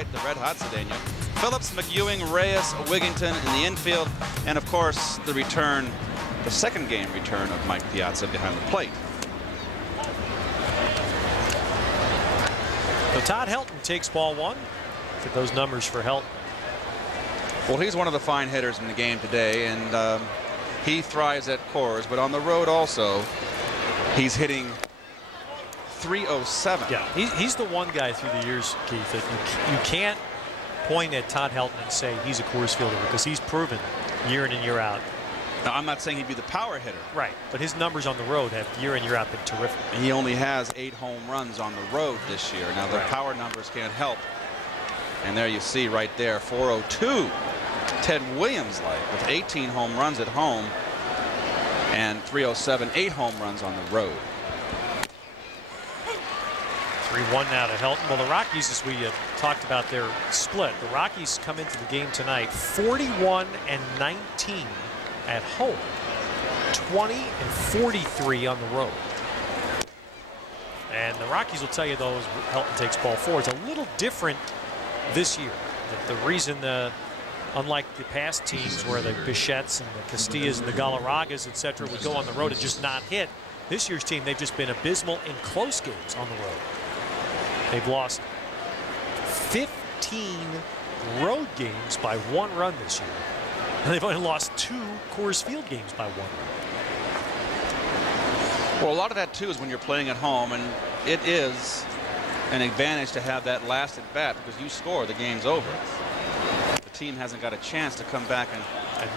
The red-hot Cedeno. Phillips, McEwing, Reyes, Wigginton in the infield, and of course the return, the second game return of Mike Piazza behind the plate. So Todd Helton takes ball one. Look at those numbers for Helton. Well, he's one of the fine hitters in the game today, and he thrives at Coors, but on the road also, he's hitting .307. Yeah, he's the one guy through the years, Keith, that you can't point at Todd Helton and say he's a Coors Fielder, because he's proven year in and year out. Now, I'm not saying he'd be the power hitter. Right, but his numbers on the road have year in, year out been terrific. He only has 8 home runs on the road this year. Now, the power numbers can't help. And there you see right there, 402. Ted Williams-like with 18 home runs at home and 307, 8 home runs on the road. 3-1 now to Helton. Well, the Rockies, as we talked about their split, the Rockies come into the game tonight 41-19 at home, 20-43 on the road. And the Rockies will tell you, though, as Helton takes ball 4, it's a little different this year. The reason, unlike the past teams where the Bichettes and the Castillas and the Galarragas, etc., would go on the road and just not hit, this year's team, they've just been abysmal in close games on the road. They've lost 15 road games by 1 run this year. And they've only lost 2 Coors Field games by 1 run. Well, a lot of that, too, is when you're playing at home, and it is an advantage to have that last at bat, because you score, the game's over. The team hasn't got a chance to come back and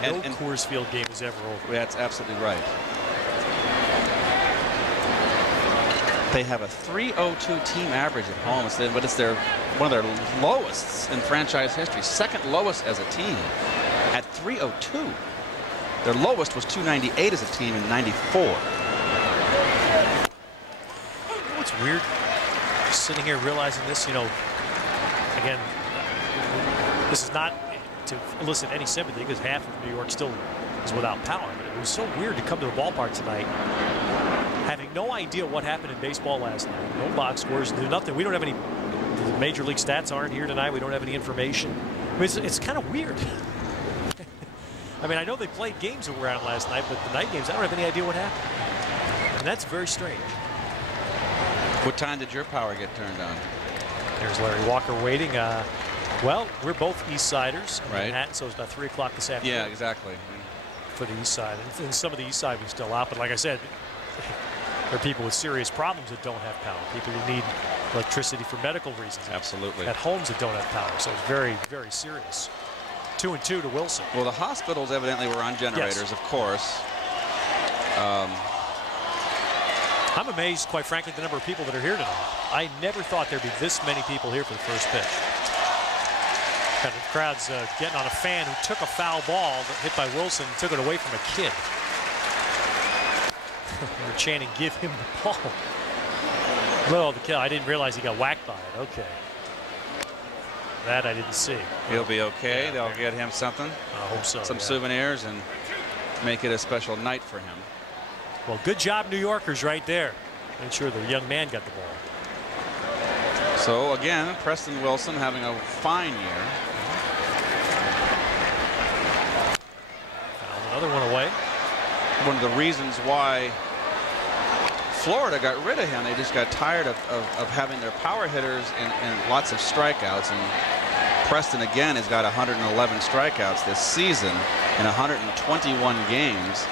no Coors Field game is ever over. That's absolutely right. They have a .302 team average at home, but it's one of their lowest in franchise history, second lowest as a team at .302. Their lowest was .298 as a team in '94. You know what's weird? Just sitting here realizing this, again, this is not to elicit any sympathy, because half of New York still is without power. But it was so weird to come to the ballpark tonight having no idea what happened in baseball last night. No box scores, nothing. We don't have any, the major league stats aren't here tonight. We don't have any information. I mean, it's kind of weird. I mean, I know they played games around last night, but the night games, I don't have any idea what happened. And that's very strange. What time did your power get turned on? There's Larry Walker waiting. Well, we're both East Siders in right. Manhattan, so it's about 3 o'clock this afternoon. Yeah, exactly. For the East Side. And some of the East Side was still out, but like I said, there are people with serious problems that don't have power. People who need electricity for medical reasons. Absolutely. At homes that don't have power. So it's very, very serious. 2-2 to Wilson. Well, the hospitals evidently were on generators, yes. Of course. I'm amazed, quite frankly, the number of people that are here tonight. I never thought there'd be this many people here for the first pitch. Kind of the crowd's getting on a fan who took a foul ball that hit by Wilson and took it away from a kid. They were chanting, "Give him the ball." Well, the kill, I didn't realize he got whacked by it. Okay. That I didn't see. He'll be okay. Yeah, they'll get him something. I hope so. Some souvenirs and make it a special night for him. Well, good job, New Yorkers, right there. Made sure the young man got the ball. So, again, Preston Wilson having a fine year. Found another one away. One of the reasons why Florida got rid of him, they just got tired of having their power hitters and lots of strikeouts. And Preston, again, has got 111 strikeouts this season in 121 games.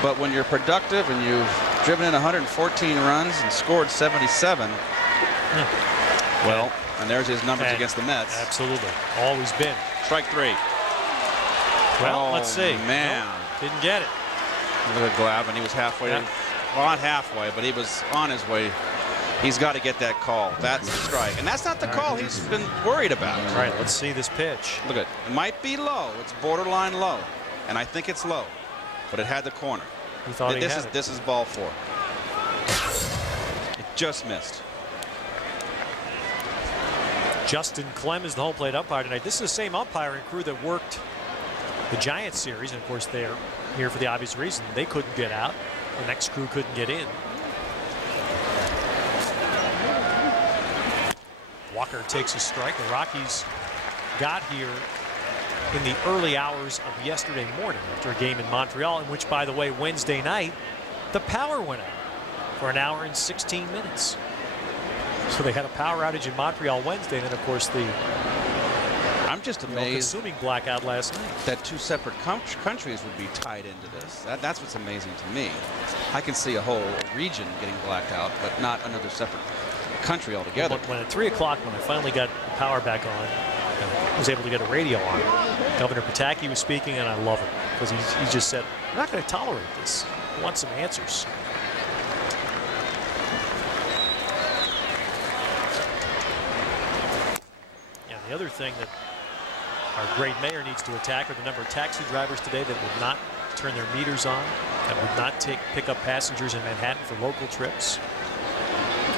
But when you're productive and you've driven in 114 runs and scored 77, well, and there's his numbers against the Mets. Absolutely. Always been. Strike 3. Well, let's see. Man. Nope, didn't get it. Look at Glavine. He was halfway. Yep. Well, not halfway, but he was on his way. He's got to get that call. That's the strike. And that's not the call he's been worried about. All right, let's see this pitch. Look at it. It might be low. It's borderline low. And I think it's low. But it had the corner. He thought he had it. This is ball 4. It just missed. Justin Clem is the home plate umpire tonight. This is the same umpiring crew that worked the Giants series, and of course they're here for the obvious reason. They couldn't get out. The next crew couldn't get in. Walker takes a strike. The Rockies got here in the early hours of yesterday morning after a game in Montreal, in which, by the way, Wednesday night, the power went out for an hour and 16 minutes. So they had a power outage in Montreal Wednesday, and then, of course, the I'm just amazed consuming blackout last night. that two separate countries would be tied into this. That's what's amazing to me. I can see a whole region getting blacked out, but not another separate country altogether. When at 3 o'clock, when I finally got the power back on, and was able to get a radio on, Governor Pataki was speaking, and I love it because he just said, "We're not going to tolerate this. We want some answers." And the other thing that our great mayor needs to attack are the number of taxi drivers today that would not turn their meters on, that would not pick up passengers in Manhattan for local trips.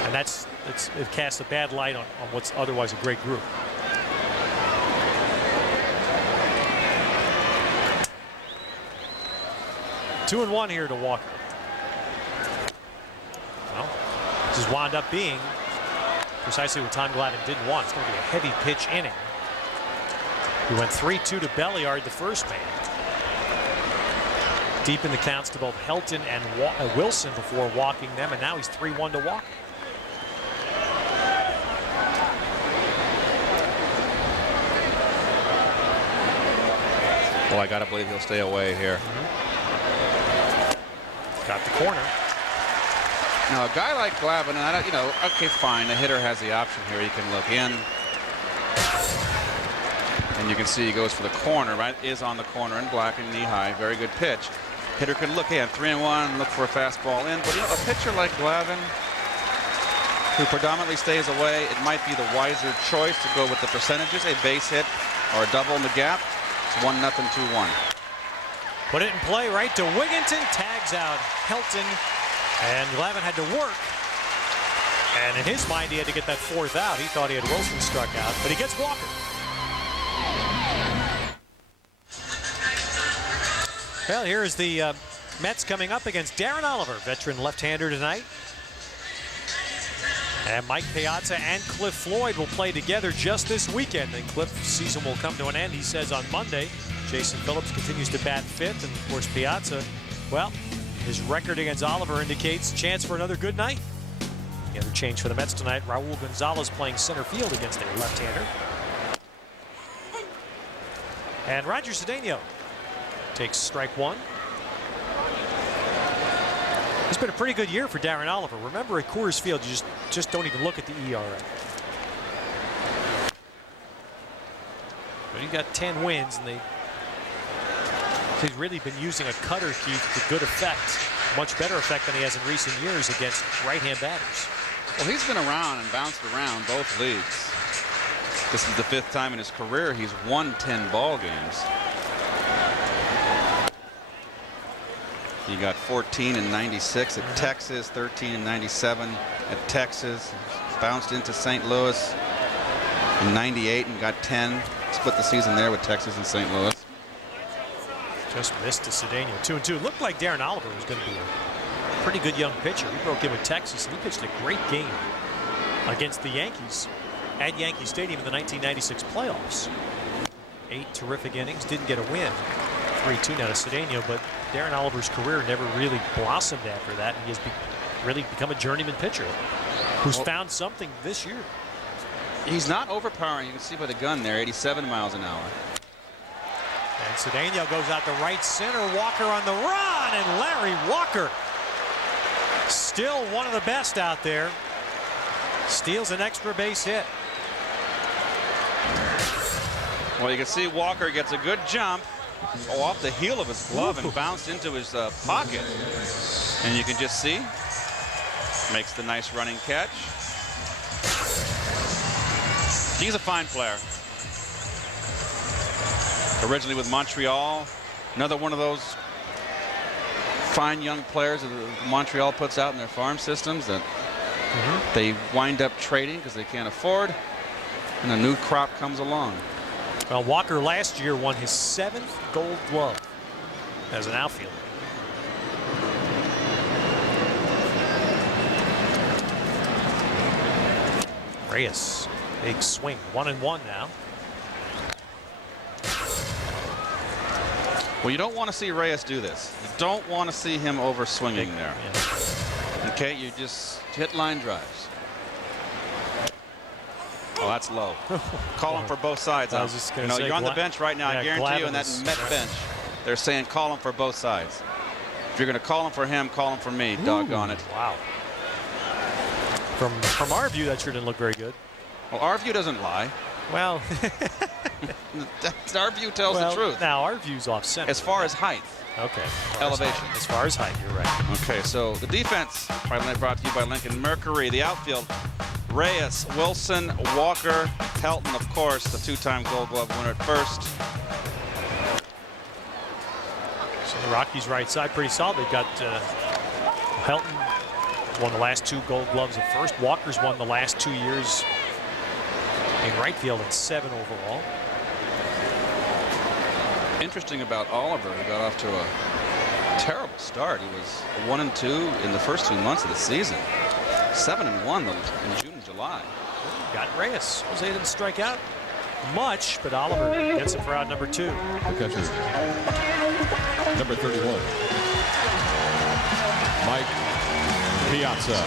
And it casts a bad light on what's otherwise a great group. Two and one here to Walker. Well, this has wound up being precisely what Tom Glavine didn't want. It's going to be a heavy pitch inning. He went 3-2 to Belliard, the first man. Deep in the counts to both Helton and Wilson before walking them, and now he's 3-1 to Walker. Well, I got to believe he'll stay away here. Got the corner. Now, a guy like Glavine, okay, fine. The hitter has the option here. He can look in. And you can see he goes for the corner, right? Is on the corner in black and knee high. Very good pitch. Hitter can look in. 3-1, look for a fastball in. But, a pitcher like Glavine, who predominantly stays away, it might be the wiser choice to go with the percentages. A base hit or a double in the gap. It's 1-0, 2-1. Put it in play right to Wigginton. Tags out Helton. And Glavine had to work. And in his mind, he had to get that fourth out. He thought he had Wilson struck out, but he gets Walker. Well, here is the Mets coming up against Darren Oliver, veteran left-hander tonight. And Mike Piazza and Cliff Floyd will play together just this weekend. And Cliff's season will come to an end, he says, on Monday. Jason Phillips continues to bat fifth. And, of course, Piazza, well, his record against Oliver indicates chance for another good night. The other change for the Mets tonight, Raul Gonzalez playing center field against a left-hander. And Roger Cedeno takes strike one. It's been a pretty good year for Darren Oliver. Remember, at Coors Field, you just don't even look at the ERA. But he got 10 wins, and he's really been using a cutter key to good effect. Much better effect than he has in recent years against right-hand batters. Well, he's been around and bounced around both leagues. This is the 5th time in his career he's won 10 ball games. He got 14 in '96 at Texas, 13 in '97 at Texas. Bounced into St. Louis in '98 and got 10. Split the season there with Texas and St. Louis. Just missed to Cedeno. 2-2. Looked like Darren Oliver was going to be a pretty good young pitcher. He broke in with Texas, and he pitched a great game against the Yankees at Yankee Stadium in the 1996 playoffs. 8 terrific innings. Didn't get a win. 3-2 now to Cedeno, but Darren Oliver's career never really blossomed after that, and he has really become a journeyman pitcher who's found something this year. He's not overpowering. You can see by the gun there, 87 miles an hour. And Cedeno goes out to right center. Walker on the run, and Larry Walker, still one of the best out there, steals an extra base hit. Well, you can see Walker gets a good jump off the heel of his glove and bounced into his pocket. And you can just see, makes the nice running catch. He's a fine player. Originally with Montreal, another one of those fine young players that Montreal puts out in their farm systems that they wind up trading because they can't afford, and a new crop comes along. Well, Walker last year won his 7th Gold Glove as an outfielder. Reyes Big swing. 1-1 now. Well, you don't want to see Reyes do this. You don't want to see him over swinging there. Yeah. Okay, you just hit line drives. Oh, that's low. Call him for both sides. I was just gonna say, you're on the bench right now. yeah, I guarantee you, in that Glavine Met bench, they're saying call him for both sides. If you're going to call him for him, call him for me. Doggone it. Wow. From our view, that sure didn't look very good. Well, our view doesn't lie. Well, Our view tells the truth. Now our view's off center. As far as height. Okay. Elevation. As far as height, you're right. Okay, so the defense brought to you by Lincoln Mercury. The outfield, Reyes, Wilson, Walker, Helton, of course, the two-time Gold Glove winner at first. So the Rockies' right side pretty solid. They've got Helton won the last 2 Gold Gloves at first. Walker's won the last 2 years in right field at 7 overall. Interesting about Oliver, he got off to a terrible start. He was 1-2 in the first 2 months of the season. 7-1 in June and July. Got Reyes. Jose didn't strike out much, but Oliver gets it for out number 2. The catcher, number 31, Mike Piazza.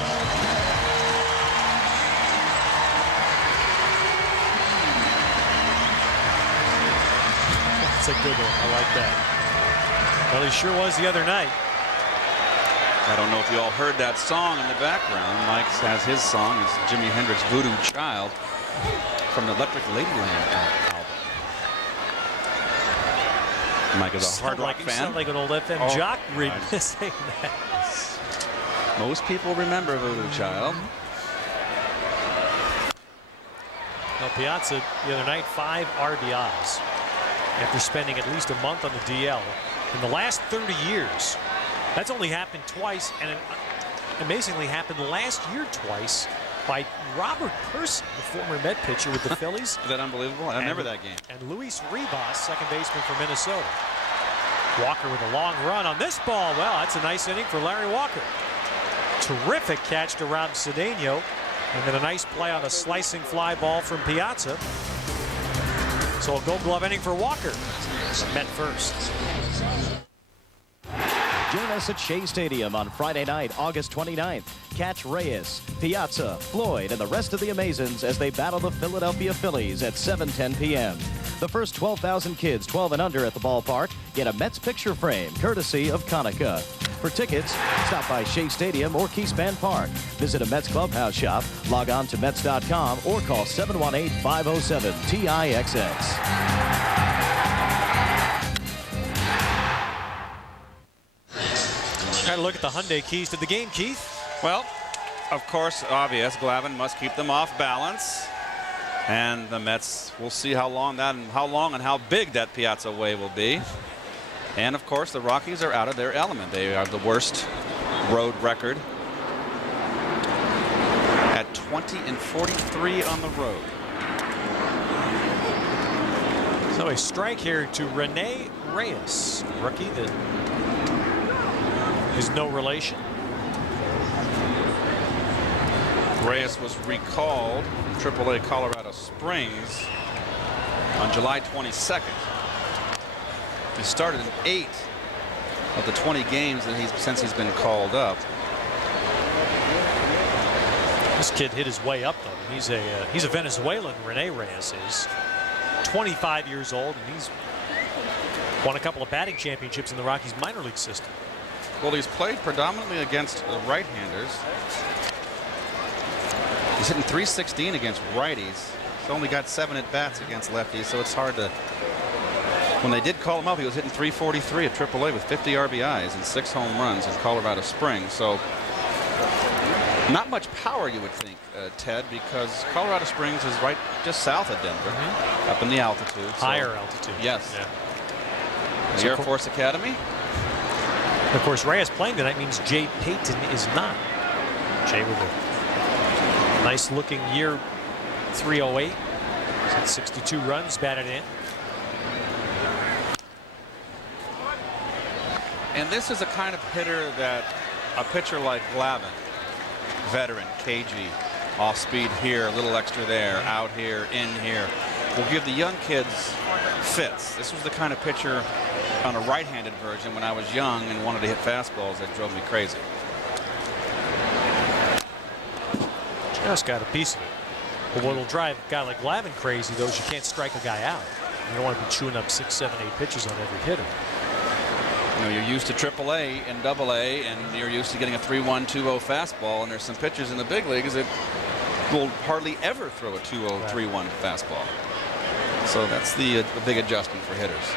That's a good one. I like that. Well, he sure was the other night. I don't know if you all heard that song in the background. Mike has his song. It's Jimi Hendrix Voodoo Child from the Electric Ladyland album. Mike is a hard rock fan. You sound like an old FM jock saying that. Most people remember Voodoo Child. Well, Piazza the other night, 5 RBIs after spending at least a month on the DL. In the last 30 years, that's only happened twice, and it amazingly happened last year twice by Robert Person, the former Met pitcher with the Phillies. Is that unbelievable? I remember that game. And Luis Ribas, second baseman for Minnesota. Walker with a long run on this ball. Well, that's a nice inning for Larry Walker. Terrific catch to Rob Cedeno, and then a nice play on a slicing fly ball from Piazza. So a Gold Glove inning for Walker. Met first. Join us at Shea Stadium on Friday night, August 29th. Catch Reyes, Piazza, Floyd, and the rest of the Amazons as they battle the Philadelphia Phillies at 7:10 p.m. The first 12,000 kids 12 and under at the ballpark get a Mets picture frame, courtesy of Konica. For tickets, stop by Shea Stadium or Keyspan Park. Visit a Mets clubhouse shop, log on to Mets.com, or call 718-507-TIXX. Try to look at the Hyundai keys to the game, Keith. Well, of course, obvious. Glavine must keep them off balance. And the Mets, will see how long and how big that Piazza wave will be. And of course, the Rockies are out of their element. They have the worst road record at 20-43 on the road. So a strike here to Rene Reyes, rookie that is no relation. Reyes was recalled from AAA Colorado Springs on July 22nd. He started in 8 of the 20 games that since he's been called up. This kid hit his way up though. He's a Venezuelan. Rene Reyes is 25 years old, and he's won a couple of batting championships in the Rockies minor league system. Well, he's played predominantly against right-handers. He's hitting .316 against righties. He's only got 7 at-bats against lefties, so it's hard to... When they did call him up, he was hitting .343 at AAA with 50 RBIs and 6 home runs in Colorado Springs. So not much power, you would think, Ted, because Colorado Springs is right just south of Denver, up in the altitude. Higher altitude. Yes. Yeah. The Air Force Academy. Of course, Reyes playing tonight means Jay Payton is not. Jay with a nice looking year 308. He's had 62 runs batted in. And this is a kind of hitter that a pitcher like Glavine, veteran, cagey, Off speed here, a little extra there, out here, in here. Will give the young kids fits. This was the kind of pitcher on a right-handed version when I was young and wanted to hit fastballs that drove me crazy. Just got a piece of it. But what will drive a guy like Glavine crazy, though, is you can't strike a guy out. You don't want to be chewing up 6, 7, 8 pitches on every hitter. You know, you're used to AAA and AA, and you're used to getting a 3-1, 2-0 fastball, and there's some pitchers in the big leagues that will hardly ever throw a 2-0, 3-1 fastball. So that's the big adjustment for hitters.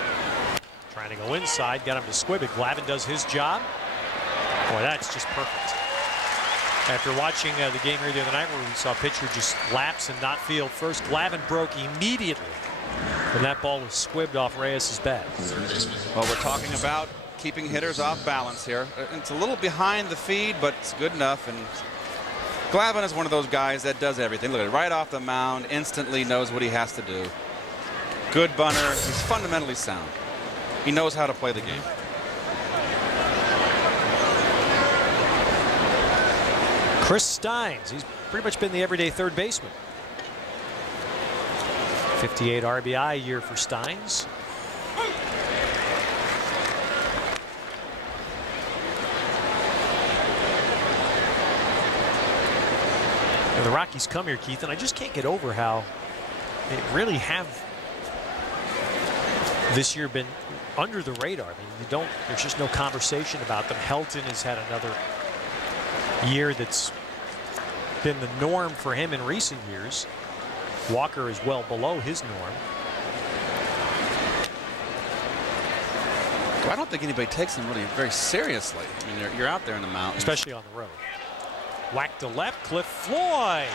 Trying to go inside, got him to squib it. Glavine does his job. Boy, that's just perfect. After watching the game here the other night where we saw a pitcher just lapse and not field first, Glavine broke immediately when that ball was squibbed off Reyes' bat. Well, we're talking about keeping hitters off balance here. It's a little behind the feed, but it's good enough. And Glavine is one of those guys that does everything. Look at it, right off the mound, instantly knows what he has to do. Good bunter. He's fundamentally sound. He knows how to play the game. Chris Steins, he's pretty much been the everyday third baseman. 58 RBI year for Steins. And the Rockies come here, Keith, and I just can't get over how they really have this year been under the radar. I mean, there's just no conversation about them. Helton has had another year that's been the norm for him in recent years. Walker is well below his norm. Well, I don't think anybody takes him really very seriously. I mean, you're out there in the mountains. Especially on the road. Whack to left, Cliff Floyd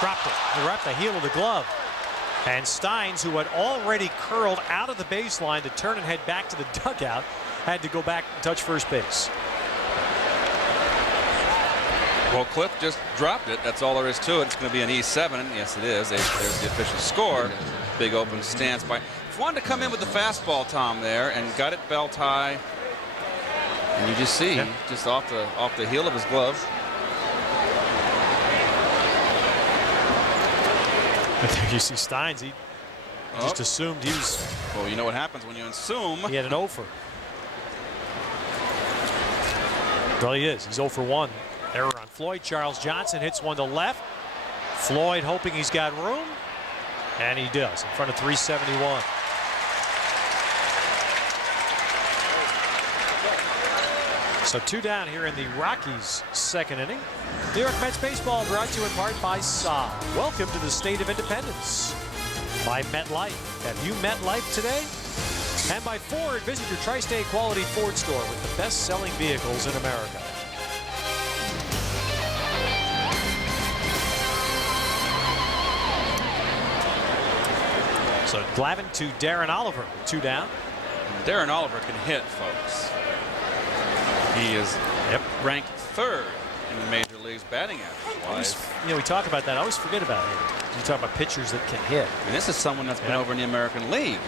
dropped it. He wrapped the heel of the glove. And Steins, who had already curled out of the baseline to turn and head back to the dugout, had to go back and touch first base. Well, Cliff just dropped it. That's all there is to it. It's going to be an E7. Yes, it is. There's the official score. Big open stance by. Wanted to come in with the fastball, Tom, there, and got it belt high. And you just see, just off the heel of his glove. But there you see Steins. He just assumed he was. Well, you know what happens when you assume. He had an 0 for. Well, he is. He's 0 for 1. Error on Floyd. Charles Johnson hits one to left. Floyd hoping he's got room. And he does in front of 371. So 2 down here in the Rockies' second inning. New York Mets baseball brought to you in part by Saab. Welcome to the state of independence. By MetLife. Have you MetLife today? And by Ford. Visit your tri-state quality Ford store with the best-selling vehicles in America. So Glavine to Darren Oliver, 2 down. Darren Oliver can hit, folks. He is ranked 3rd in the major leagues batting average. You know, we talk about that. I always forget about him. You talk about pitchers that can hit. And this is someone that's been over in the American League.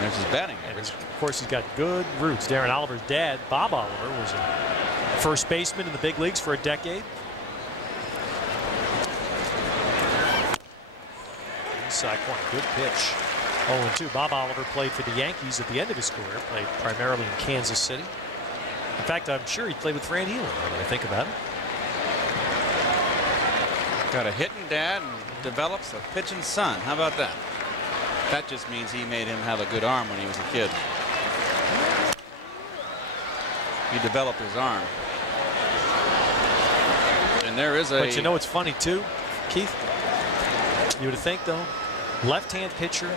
There's his batting average. Of course, he's got good roots. Darren Oliver's dad, Bob Oliver, was a first baseman in the big leagues for a decade. Inside corner, good pitch. 0-2. Bob Oliver played for the Yankees at the end of his career, played primarily in Kansas City. In fact, I'm sure he played with Fran Healy, when I think about it. Got a hitting dad and develops a pitching son. How about that? That just means he made him have a good arm when he was a kid. He developed his arm. And there is a... But you know what's funny, too, Keith? You would think, though, left-hand pitcher,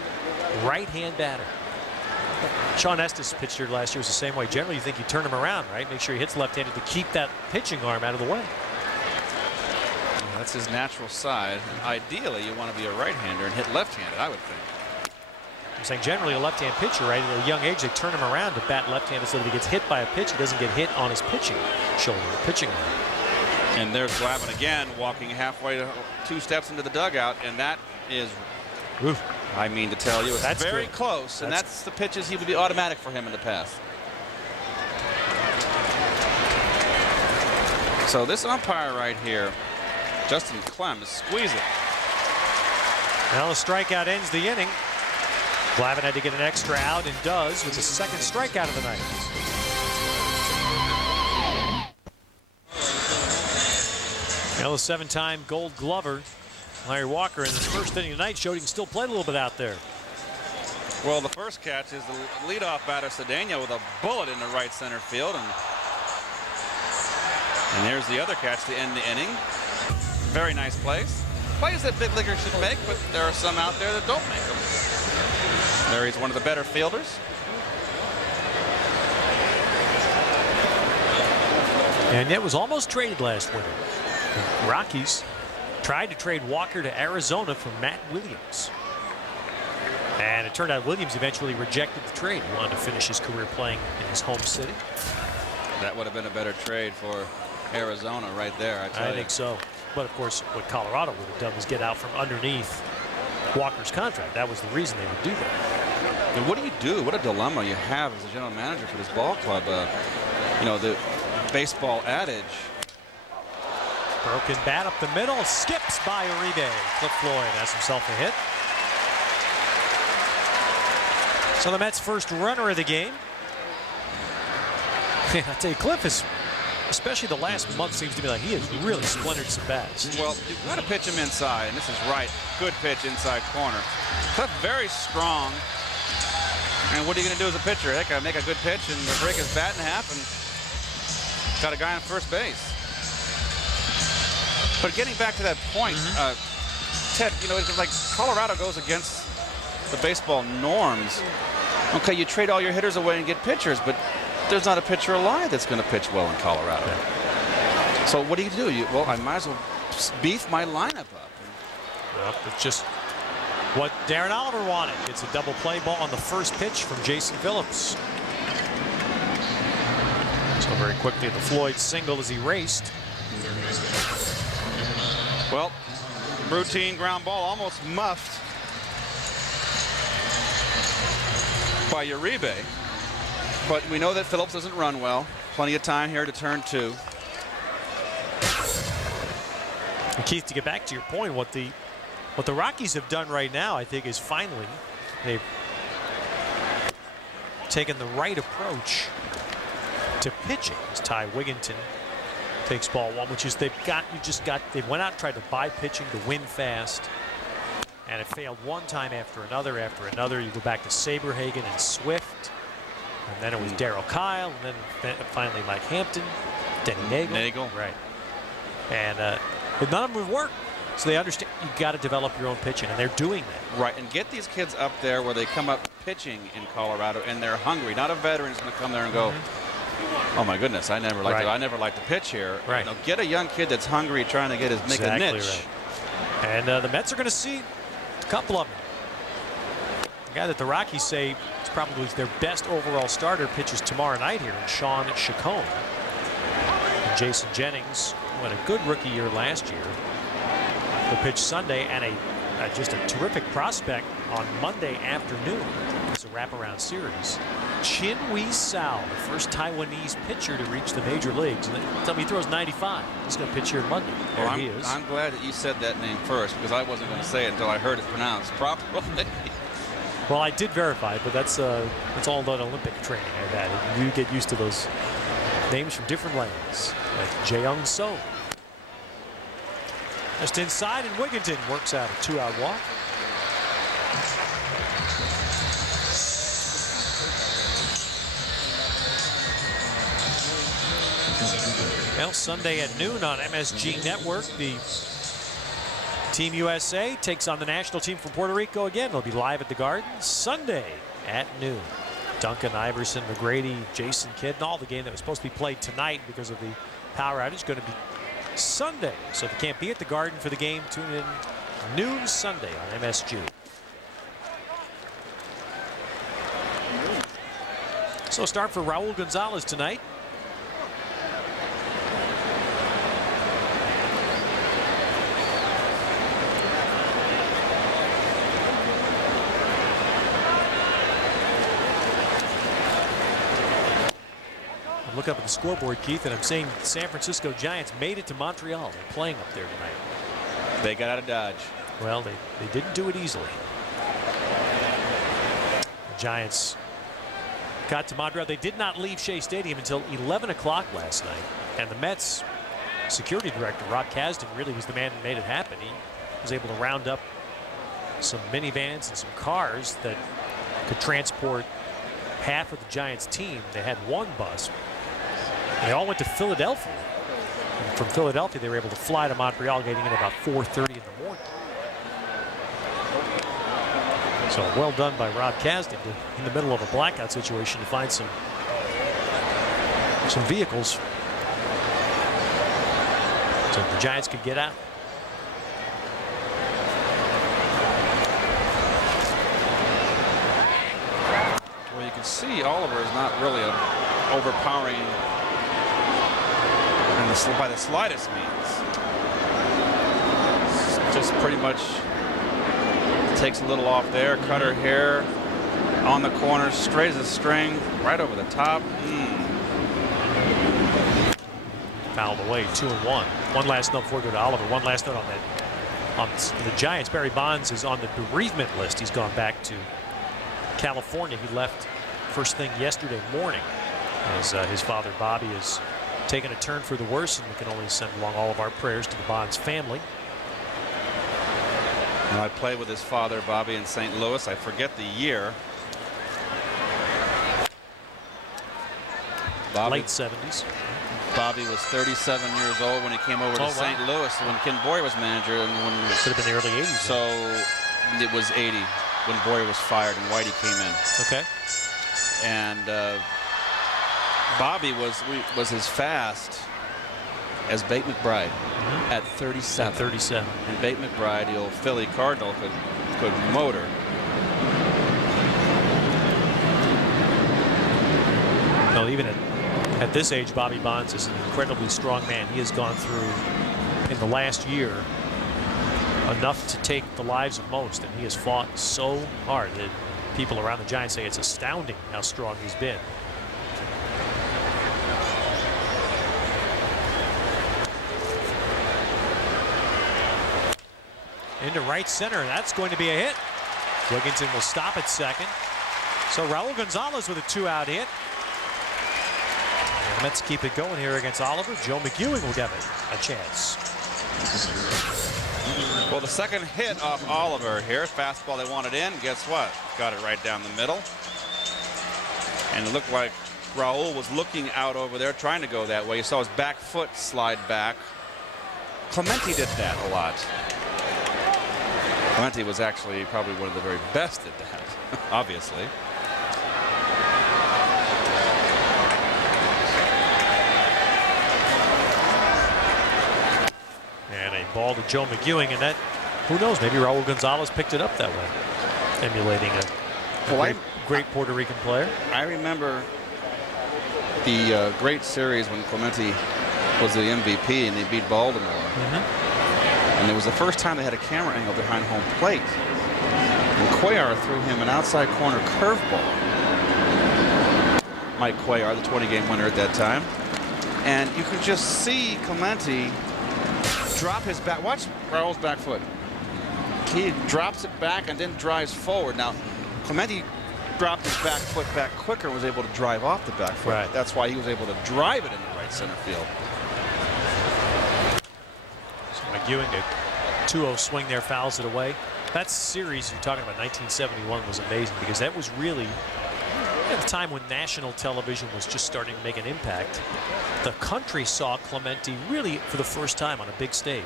right-hand batter. Sean Estes pitched here last year was the same way. Generally, you think you turn him around, right? Make sure he hits left-handed to keep that pitching arm out of the way. That's his natural side. And ideally, you want to be a right-hander and hit left-handed, I would think. I'm saying generally a left-hand pitcher, right? At a young age, they turn him around to bat left-handed so that he gets hit by a pitch. He doesn't get hit on his pitching shoulder, pitching arm. And there's Glavine again, walking halfway to 2 steps into the dugout, and that is... Oof. I mean to tell you, it's that's very good. close, and that's the pitches he would be automatic for him in the past. So this umpire right here Justin Clem squeeze it. Well, a strikeout ends the inning. Glavine had to get an extra out and does with the second strikeout of the night. Well, the 7-time Gold Glover, Larry Walker, in the first inning tonight showed he can still play a little bit out there. Well, the first catch is the leadoff batter, Cedeno, with a bullet in the right center field. And here's the other catch to end the inning. Very nice plays. Plays that big leaguers should make, but there are some out there that don't make them. There he's one of the better fielders. And it was almost traded last winter. The Rockies tried to trade Walker to Arizona for Matt Williams. And it turned out Williams eventually rejected the trade. He wanted to finish his career playing in his home city. That would have been a better trade for Arizona right there, I tell you. I think so. But of course, what Colorado would have done was get out from underneath Walker's contract. That was the reason they would do that. And what do you do? What a dilemma you have as a general manager for this ball club. You know, the baseball adage. Broken bat up the middle, skips by Uribe. Cliff Floyd has himself a hit. So the Mets' first runner of the game. I tell you, Cliff is, especially the last month, seems to be like he has really splintered some bats. Well, you've got to pitch him inside, and this is right. Good pitch inside corner. Cliff very strong. And what are you going to do as a pitcher? Heck, I make a good pitch and break his bat in half and got a guy on first base. But getting back to that point, Ted, you know, it's like Colorado goes against the baseball norms. Okay, you trade all your hitters away and get pitchers, but there's not a pitcher alive that's going to pitch well in Colorado. Yeah. So what do? Well, I might as well beef my lineup up. Well, it's just what Darren Oliver wanted. It's a double play ball on the first pitch from Jason Phillips. So very quickly, the Floyd single as he raced. Well, routine ground ball almost muffed by Uribe. But we know that Phillips doesn't run well. Plenty of time here to turn two. And Keith, to get back to your point, what the Rockies have done right now, I think, is finally they've taken the right approach to pitching. As Ty Wigginton takes ball one, which is they went out and tried to buy pitching to win fast, and it failed one time after another. You go back to Saberhagen and Swift, and then it was Darryl Kyle, and then finally Mike Hampton, Denny Nagel. Right. And but none of them have worked. So they understand you got to develop your own pitching, and they're doing that. Right, and get these kids up there where they come up pitching in Colorado, and they're hungry. Not a veteran's going to come there and go, oh my goodness, I never liked to pitch here. Right. You know, get a young kid that's hungry, trying to make a niche. Right. And the Mets are going to see a couple of them. The guy that the Rockies say is probably their best overall starter pitches tomorrow night here, in Sean Chacon. And Jason Jennings, who had a good rookie year last year, will pitch Sunday, and just a terrific prospect on Monday afternoon. It's a wraparound series. Chin Wee Sao, the first Taiwanese pitcher to reach the major leagues. And tell me he throws 95. He's going to pitch here Monday. There he is. I'm glad that you said that name first, because I wasn't going to say it until I heard it pronounced properly. Well, I did verify it, but that's all that Olympic training I've had. You get used to those names from different lands, like Jaeyoung So. Just inside, and Wigginton works out a 2-out walk. Well, Sunday at noon on MSG Network, the Team USA takes on the national team from Puerto Rico again. They'll be live at the Garden Sunday at noon. Duncan, Iverson, McGrady, Jason Kidd, and all the game that was supposed to be played tonight because of the power outage is going to be Sunday. So if you can't be at the Garden for the game, tune in noon Sunday on MSG. So start for Raul Gonzalez tonight. Look up at the scoreboard, Keith, and I'm saying San Francisco Giants made it to Montreal. They're playing up there tonight. They got out of Dodge. Well, they didn't do it easily. The Giants got to Montreal. They did not leave Shea Stadium until 11 o'clock last night. And the Mets security director, Rob Kasdan, really was the man that made it happen. He was able to round up some minivans and some cars that could transport half of the Giants team. They had one bus. They all went to Philadelphia. And from Philadelphia, they were able to fly to Montreal, getting in about 4:30 in the morning. So well done by Rob Kasdan in the middle of a blackout situation to find some vehicles so the Giants could get out. Well, you can see Oliver is not really overpowering by the slightest means. Just pretty much takes a little off there, cutter here, on the corner, straight as a string, right over the top. Fouled away, 2-1. One last note before we go to Oliver. One last note on that. On the Giants, Barry Bonds is on the bereavement list. He's gone back to California. He left first thing yesterday morning as his father Bobby is taking a turn for the worse, and we can only send along all of our prayers to the Bonds family. And I played with his father Bobby in St. Louis. I forget the year. Late 70s. Bobby was 37 years old when he came over to St. Louis when Ken Boyer was manager, and when could have been the early 80s. So it was 80 when Boyer was fired and Whitey came in. Okay. And Bobby was as fast as Bate McBride at 37. At 37. And Bate McBride, the old Philly Cardinal, could motor. No, even at this age, Bobby Bonds is an incredibly strong man. He has gone through, in the last year, enough to take the lives of most, and he has fought so hard that people around the Giants say it's astounding how strong he's been. Into right center, and that's going to be a hit. Wigginton will stop at second. So Raul Gonzalez with a 2-out hit. And the Mets keep it going here against Oliver. Joe McEwing will give it a chance. Well, the second hit off Oliver here. Fastball they wanted in. Guess what? Got it right down the middle. And it looked like Raul was looking out over there, trying to go that way. You saw his back foot slide back. Clemente did that a lot. Clemente was actually probably one of the very best at that, obviously. And a ball to Joe McEwing, and that, who knows, maybe Raul Gonzalez picked it up that way, emulating a great Puerto Rican player. I remember the great series when Clemente was the MVP and they beat Baltimore. And it was the first time they had a camera angle behind home plate. And Cuellar threw him an outside corner curveball. Mike Cuellar, the 20-game winner at that time. And you could just see Clemente drop his back. Watch Raul's back foot. He drops it back and then drives forward. Now, Clemente dropped his back foot back quicker and was able to drive off the back foot. Right. That's why he was able to drive it into right center field. McEwing, a 2-0 swing there, fouls it away. That series you're talking about, 1971, was amazing because that was really at the time when national television was just starting to make an impact. The country saw Clemente really for the first time on a big stage,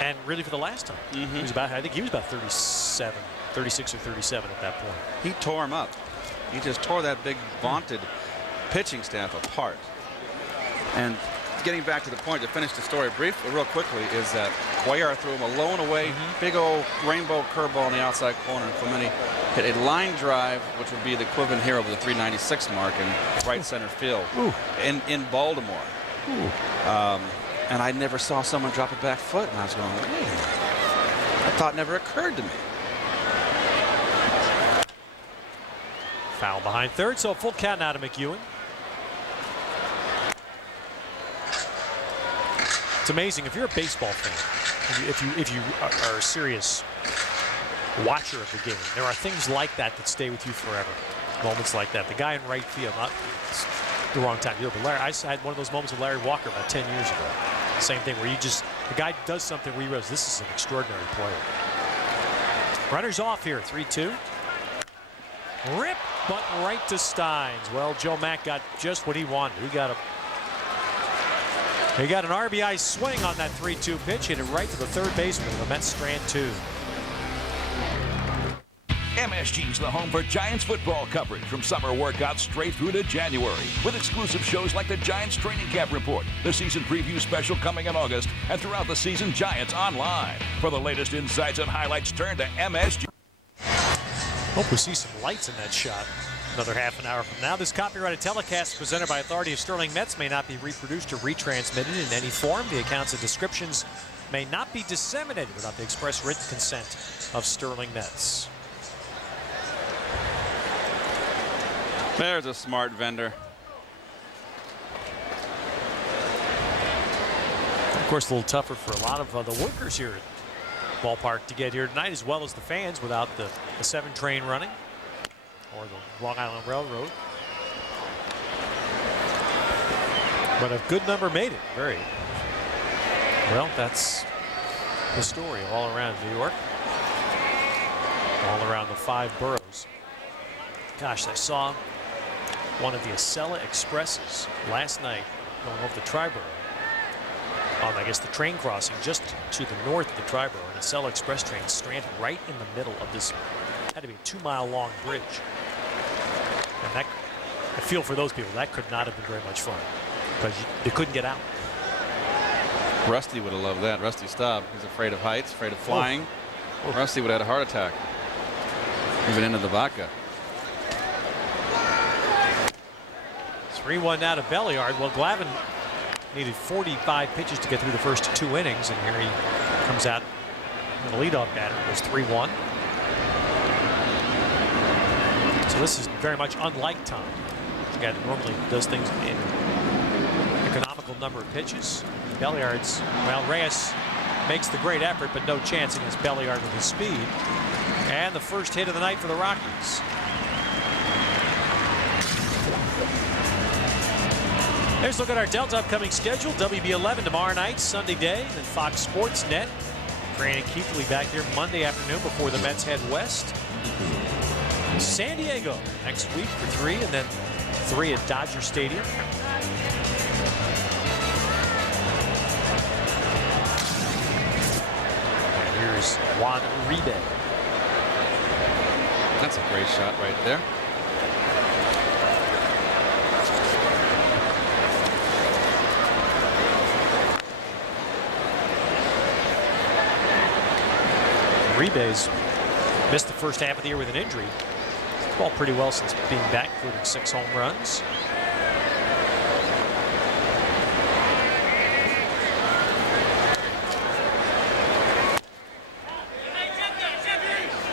and really for the last time. He was about, I think he was about 36 or 37 at that point. He tore him up. He just tore that big vaunted pitching staff apart. And getting back to the point to finish the story real quickly is that Cuellar threw him a lone away, big old rainbow curveball in the outside corner, and Clemente hit a line drive, which would be the equivalent here of the 396 mark in right center field in Baltimore. And I never saw someone drop a back foot, and I was going, hey, that thought never occurred to me. Foul behind third, so full count now to McEwing. It's amazing if you're a baseball fan. if you are a serious watcher of the game, there are things like that that stay with you forever. Moments like that. The guy in right field, not the wrong time. But Larry, I had one of those moments with Larry Walker about 10 years ago. Same thing where the guy does something where you realize this is an extraordinary player. Runners off here, 3-2. Rip, but right to Steins. Well, Joe Mack got just what he wanted. He got an RBI swing on that 3-2 pitch, hit it right to the third baseman. The Mets strand 2. MSG's the home for Giants football coverage from summer workouts straight through to January, with exclusive shows like the Giants Training Camp Report, the season preview special coming in August, and throughout the season, Giants Online. For the latest insights and highlights, turn to MSG. Hope we see some lights in that shot. Another half an hour from now. This copyrighted telecast presented by authority of Sterling Mets may not be reproduced or retransmitted in any form. The accounts and descriptions may not be disseminated without the express written consent of Sterling Mets. There's a smart vendor. Of course, a little tougher for a lot of the workers here at ballpark to get here tonight, as well as the fans, without the 7 train running or the Long Island Railroad. But a good number made it. Very well. That's the story all around New York, all around the 5 boroughs. Gosh, I saw one of the Acela Expresses last night going over the Triborough. I guess the train crossing just to the north of the Triborough. An Acela Express train stranded right in the middle of this, had to be a 2-mile-long bridge. And that, I feel for those people, that could not have been very much fun because they couldn't get out. Rusty would have loved that. Rusty Staub. He's afraid of heights, afraid of flying. Oh. Rusty would have had a heart attack. Even into the vodka. 3-1 now to Belliard. Well, Glavine needed 45 pitches to get through the first 2 innings, and here he comes out in the leadoff batter. It was 3-1. So this is very much unlike Tom. The guy that normally does things in economical number of pitches. Belliard's, well, Reyes makes the great effort, but no chance against Belliard with his speed. And the first hit of the night for the Rockies. Here's a look at our Delta upcoming schedule. WB11 tomorrow night, Sunday day, then Fox Sports Net. Brandon Keith will be back here Monday afternoon before the Mets head west. San Diego next week for 3, and then 3 at Dodger Stadium. And here's Juan Uribe. That's a great shot right there. Uribe's missed the first half of the year with an injury. He's balled pretty well since being back, including 6 home runs.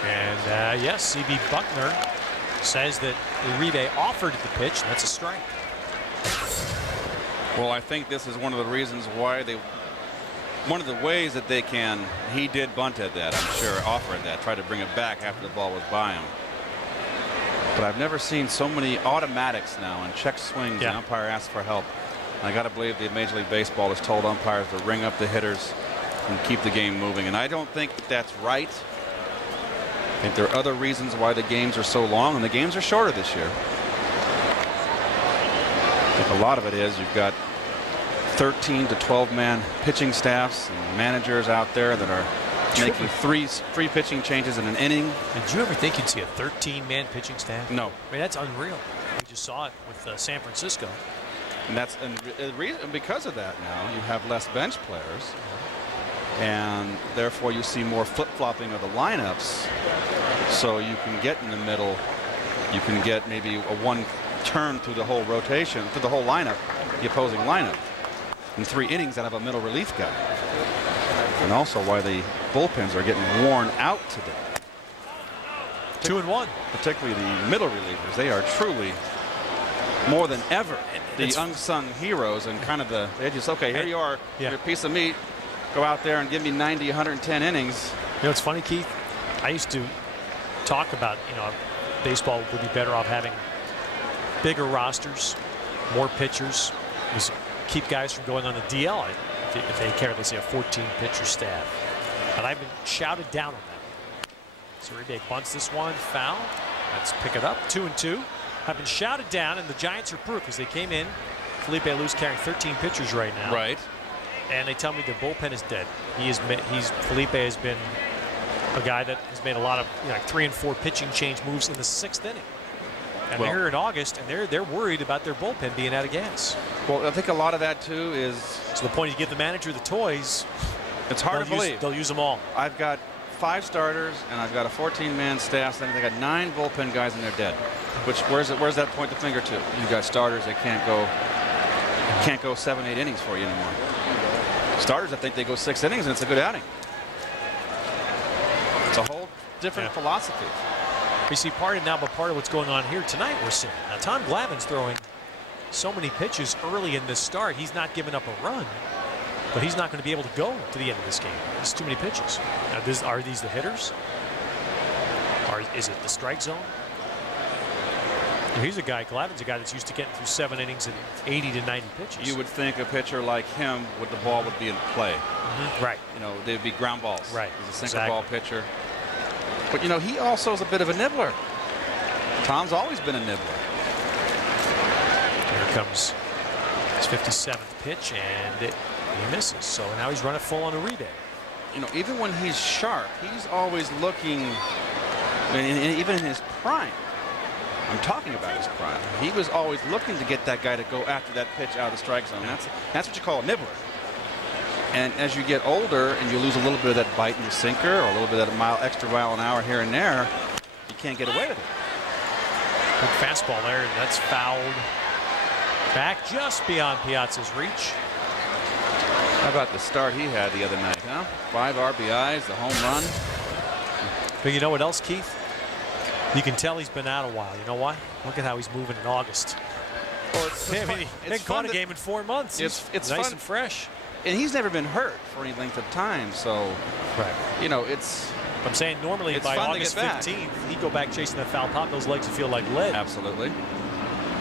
And yes, C.B. Buckner says that Uribe offered the pitch, and that's a strike. Well, I think this is one of the reasons why one of the ways that they can, he did bunt at that, I'm sure, offered that, tried to bring it back after the ball was by him. But I've never seen so many automatics now and check swings. Yeah. The umpire asks for help. And I got to believe the Major League Baseball has told umpires to ring up the hitters and keep the game moving. And I don't think that that's right. I think there are other reasons why the games are so long, and the games are shorter this year. I think a lot of it is you've got 13 to 12-man pitching staffs and managers out there that are making three pitching changes in an inning. Did you ever think you'd see a 13-man pitching staff? No. I mean, that's unreal. We just saw it with San Francisco. And that's because of that now you have less bench players, and therefore you see more flip-flopping of the lineups. So you can get in the middle. You can get maybe a 1 turn through the whole rotation, through the whole lineup, the opposing lineup, in 3 innings out of a middle relief guy. And also why the bullpens are getting worn out today. 2-1. Particularly the middle relievers. They are truly, more than ever, the unsung heroes and kind of the edges. Okay, here you are, Yeah. your piece of meat. go out there and give me 90, 110 innings. You know, it's funny, Keith. I used to talk about, you know, baseball would be better off having bigger rosters, more pitchers, just keep guys from going on the DL if they carry, let's say, a 14-pitcher staff. But I've been shouted down on that. So Uribe bunts this one, foul. Let's pick it up, 2-2. I've been shouted down, and the Giants are proof because they came in. Felipe Alou's carrying 13 pitchers right now. Right. And they tell me their bullpen is dead. Felipe has been a guy that has made a lot of, you know, like 3 and 4 pitching change moves in the 6th inning. And they're here in August, and they're worried about their bullpen being out of gas. Well, I think a lot of that too is to the point you give the manager the toys. It's hard to believe. They'll use them all. I've got 5 starters and I've got a 14-man staff. So they got 9 bullpen guys and they're dead. Which where's that point the finger to? You got starters that can't go 7, 8 innings for you anymore. Starters, I think they go 6 innings and it's a good outing. It's a whole different philosophy. We see part of what's going on here tonight. We're seeing now Tom Glavine's throwing so many pitches early in this start. He's not giving up a run, but he's not going to be able to go to the end of this game. There's too many pitches. Now, are these the hitters? Or is it the strike zone? He's a guy, Glavine's a guy that's used to getting through 7 innings and 80 to 90 pitches. You would think a pitcher like him, with the ball would be in play. Right. You know, they'd be ground balls. Right. He's a sinker ball pitcher. But, you know, he also is a bit of a nibbler. Tom's always been a nibbler. Here comes his 57th pitch, and he misses. So now he's running full on Uribe. You know, even when he's sharp, he's always looking, even in his prime. I'm talking about his prime. He was always looking to get that guy to go after that pitch out of the strike zone. That's what you call a nibbler. And as you get older and you lose a little bit of that bite in your sinker or a little bit of that extra mile an hour here and there, you can't get away with it. Good fastball there, and that's fouled back just beyond Piazza's reach. How about the start he had the other night, huh? 5 RBIs, the home run. But you know what else, Keith? You can tell he's been out a while. You know why? Look at how he's moving in August. Well, it's I mean, he hasn't caught a game in 4 months. It's nice fun. And fresh. And he's never been hurt for any length of time, so you know, it's. I'm saying normally by August 15th, he'd go back chasing that foul pop. Those legs would feel like lead. Absolutely.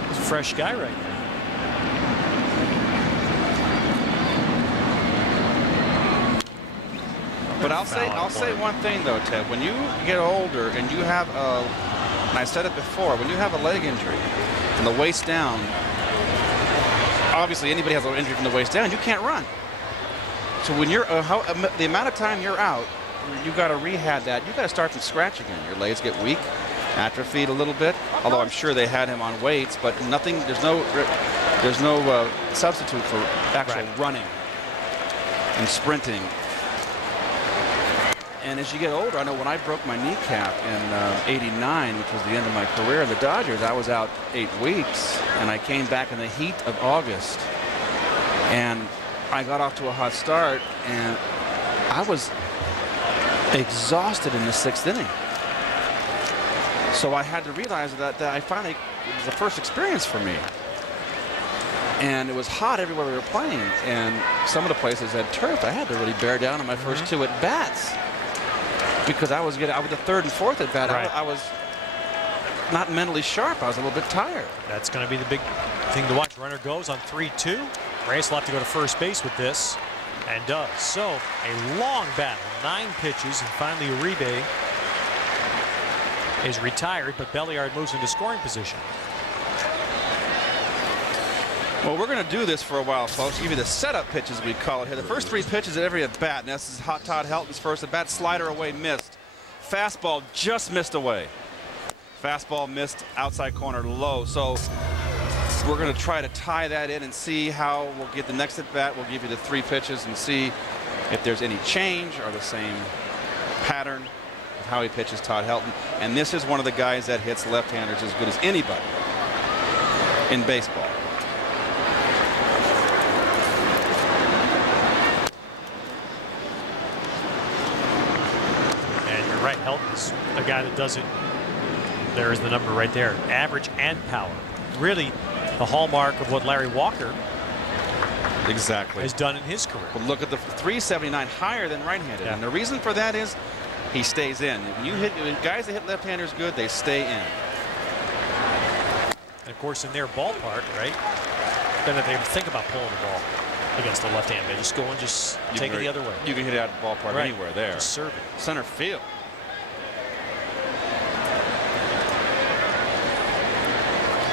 He's a fresh guy right now. But I'll say one thing though, Ted. When you get older and you have and I said it before, when you have a leg injury from the waist down, obviously anybody has an injury from the waist down, you can't run. So when you're the amount of time you're out, you got to rehab that. You got to start from scratch again. Your legs get weak, atrophied a little bit. Although I'm sure they had him on weights, but nothing. There's no substitute for actual running and sprinting. And as you get older, I know when I broke my kneecap in '89, which was the end of my career in the Dodgers, I was out 8 weeks, and I came back in the heat of August, and I got off to a hot start, and I was exhausted in the 6th inning. So I had to realize that I finally, it was the first experience for me. And it was hot everywhere we were playing, and some of the places had turf. I had to really bear down on my first 2 at-bats because I was the 3rd and 4th at-bat. Right. I was not mentally sharp. I was a little bit tired. That's going to be the big thing to watch. Runner goes on 3-2. Reyes will have to go to first base with this, and does. So a long battle, 9 pitches, and finally Uribe is retired, but Belliard moves into scoring position. Well, we're going to do this for a while, folks. Give you the setup pitches, we call it here. The first 3 pitches at every at-bat. And this is Todd Helton's first at-bat. Slider away, missed. Fastball just missed away. Fastball missed outside corner low. So we're going to try to tie that in and see how we'll get the next at-bat. We'll give you the 3 pitches and see if there's any change or the same pattern of how he pitches, Todd Helton. And this is one of the guys that hits left-handers as good as anybody in baseball. Right, Helton's a guy that does it. There is the number right there. Average and power. Really the hallmark of what Larry Walker exactly has done in his career. But look at the 379 higher than right-handed, Yeah. and the reason for that is he stays in. When guys that hit left-handers good, they stay in. And of course, in their ballpark, right? Then they think about pulling the ball against the left hand. They just go and just take it the other way. You can hit it out of the ballpark anywhere there. Just serve it. Center field.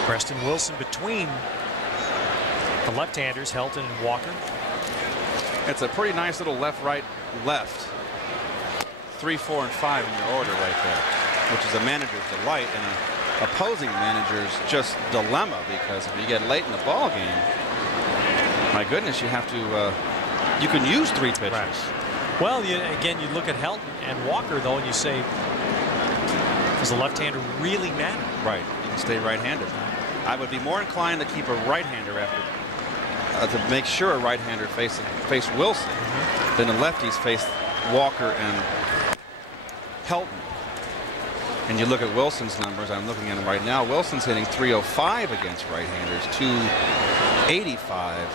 Preston Wilson between the left-handers, Helton and Walker. It's a pretty nice little left, right, left. 3, 4, and 5 in your order right there, which is a manager's delight and an opposing manager's just dilemma, because if you get late in the ball game, my goodness, you have to. You can use 3 pitches. Right. Well, again, you look at Helton and Walker though, and you say, does the left-hander really matter? Right. You can stay right-handed. I would be more inclined to keep a right-hander after to make sure a right-hander face Wilson than the lefties face Walker and Helton. And you look at Wilson's numbers. I'm looking at him right now. Wilson's hitting 305 against right-handers, 285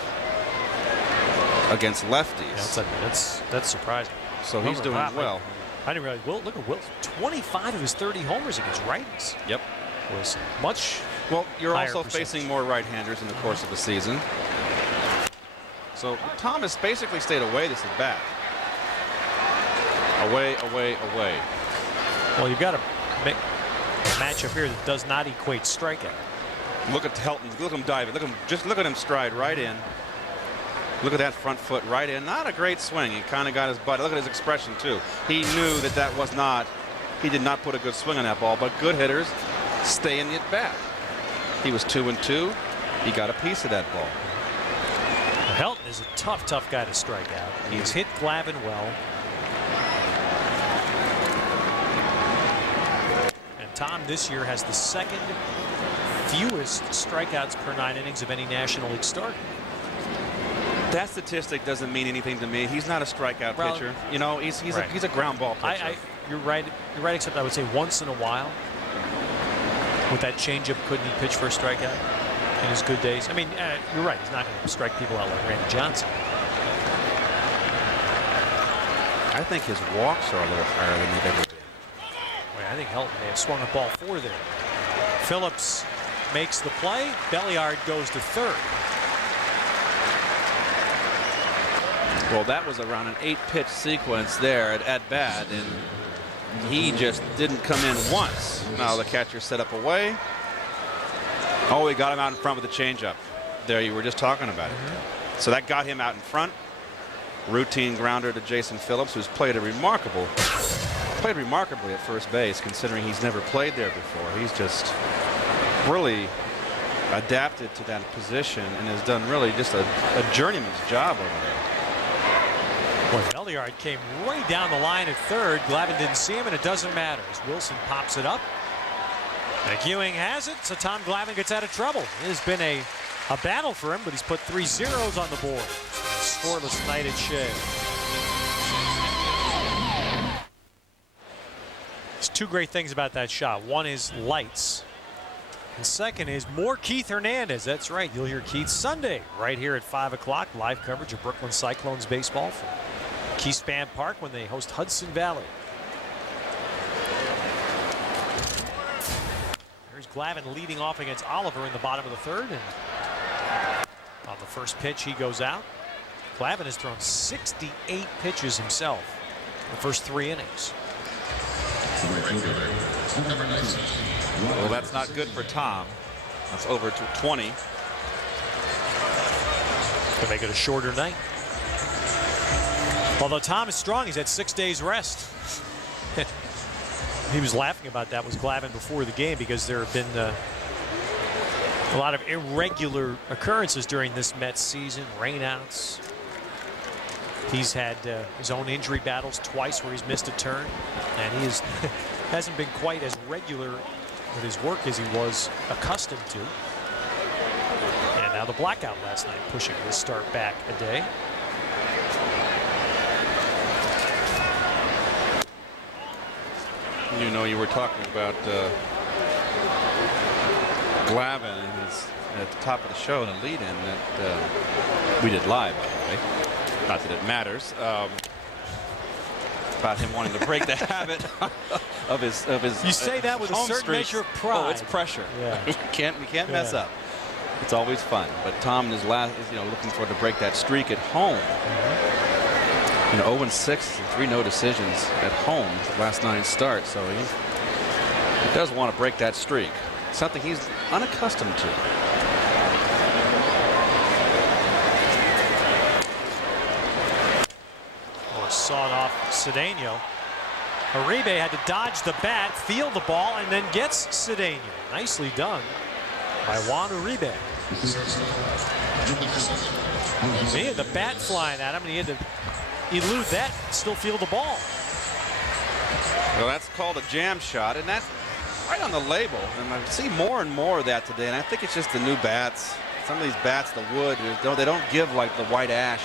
against lefties. Yeah, that's surprising. So he's doing well. I didn't realize. Well, look at Wilson. 25 of his 30 homers against righties. Yep. Wilson. Much. Well, you're higher also percentage. facing more right-handers in the course of the season. So Thomas basically stayed away this at bat. Away, away, away. Well, you've got to make a matchup here that does not equate strikeout. Look at Helton. Look at him dive. Just look at him stride right in. Look at that front foot right in. Not a great swing. He kind of got his butt. Look at his expression too. He knew that was not. He did not put a good swing on that ball. But good hitters stay in the at bat. He was 2-2. He got a piece of that ball. Helton is a tough guy to strike out. He's hit Glavine well. And Tom this year has the second fewest strikeouts per 9 innings of any National League starter. That statistic doesn't mean anything to me. He's not a strikeout pitcher. You know, he's a ground ball pitcher. You're right. You're right. Except I would say once in a while, with that changeup, couldn't he pitch for a strikeout in his good days? I mean, you're right. He's not going to strike people out like Randy Johnson. I think his walks are a little higher than they've ever been. I think Helton may have swung a ball 4 there. Phillips makes the play. Belliard goes to third. Well, that was around an 8-pitch sequence there at bat, and he just didn't come in once. Now the catcher set up away. Oh, he got him out in front with the changeup. There, you were just talking about it. So that got him out in front. Routine grounder to Jason Phillips, who's played remarkably at first base, considering he's never played there before. He's just really adapted to that position and has done really just a journeyman's job over there. Boy, Belliard came right down the line at third. Glavine didn't see him, and it doesn't matter as Wilson pops it up. McEwing has it, so Tom Glavine gets out of trouble. It has been a battle for him, but he's put 3 zeros on the board. A scoreless night at Shea. There's 2 great things about that shot. One is lights. And second is more Keith Hernandez. That's right. You'll hear Keith Sunday right here at 5 o'clock. Live coverage of Brooklyn Cyclones baseball from Keyspan Park when they host Hudson Valley. There's Glavine leading off against Oliver in the bottom of the third. And on the first pitch, he goes out. Glavine has thrown 68 pitches himself in the first 3 innings. Well, that's not good for Tom. That's over to 20. To make it a shorter night. Although Tom is strong, he's had 6 days rest. He was laughing about that, was Glavine before the game, because there have been a lot of irregular occurrences during this Mets season, rainouts. He's had his own injury battles twice where he's missed a turn, and he hasn't been quite as regular with his work as he was accustomed to. And now the blackout last night pushing this start back a day. You know, you were talking about Glavine at the top of the show in a lead-in that we did live, by the way. Not that it matters. About him wanting to break the habit of his. You say that with a certain streaks. measure of pride. Oh, it's pressure. Yeah. we can't mess up. It's always fun. But Tom is looking forward to break that streak at home. 0-6 and 3 no decisions at home the last 9 starts. So he does want to break that streak. Something he's unaccustomed to. Sawed off Cedeno. Uribe had to dodge the bat, field the ball, and then gets Cedeno. Nicely done by Juan Uribe. He had the bat flying at him, and he had to elude that, still field the ball. Well, that's called a jam shot, and that's right on the label. And I see more and more of that today, and I think it's just the new bats. Some of these bats, the wood, they don't give like the white ash.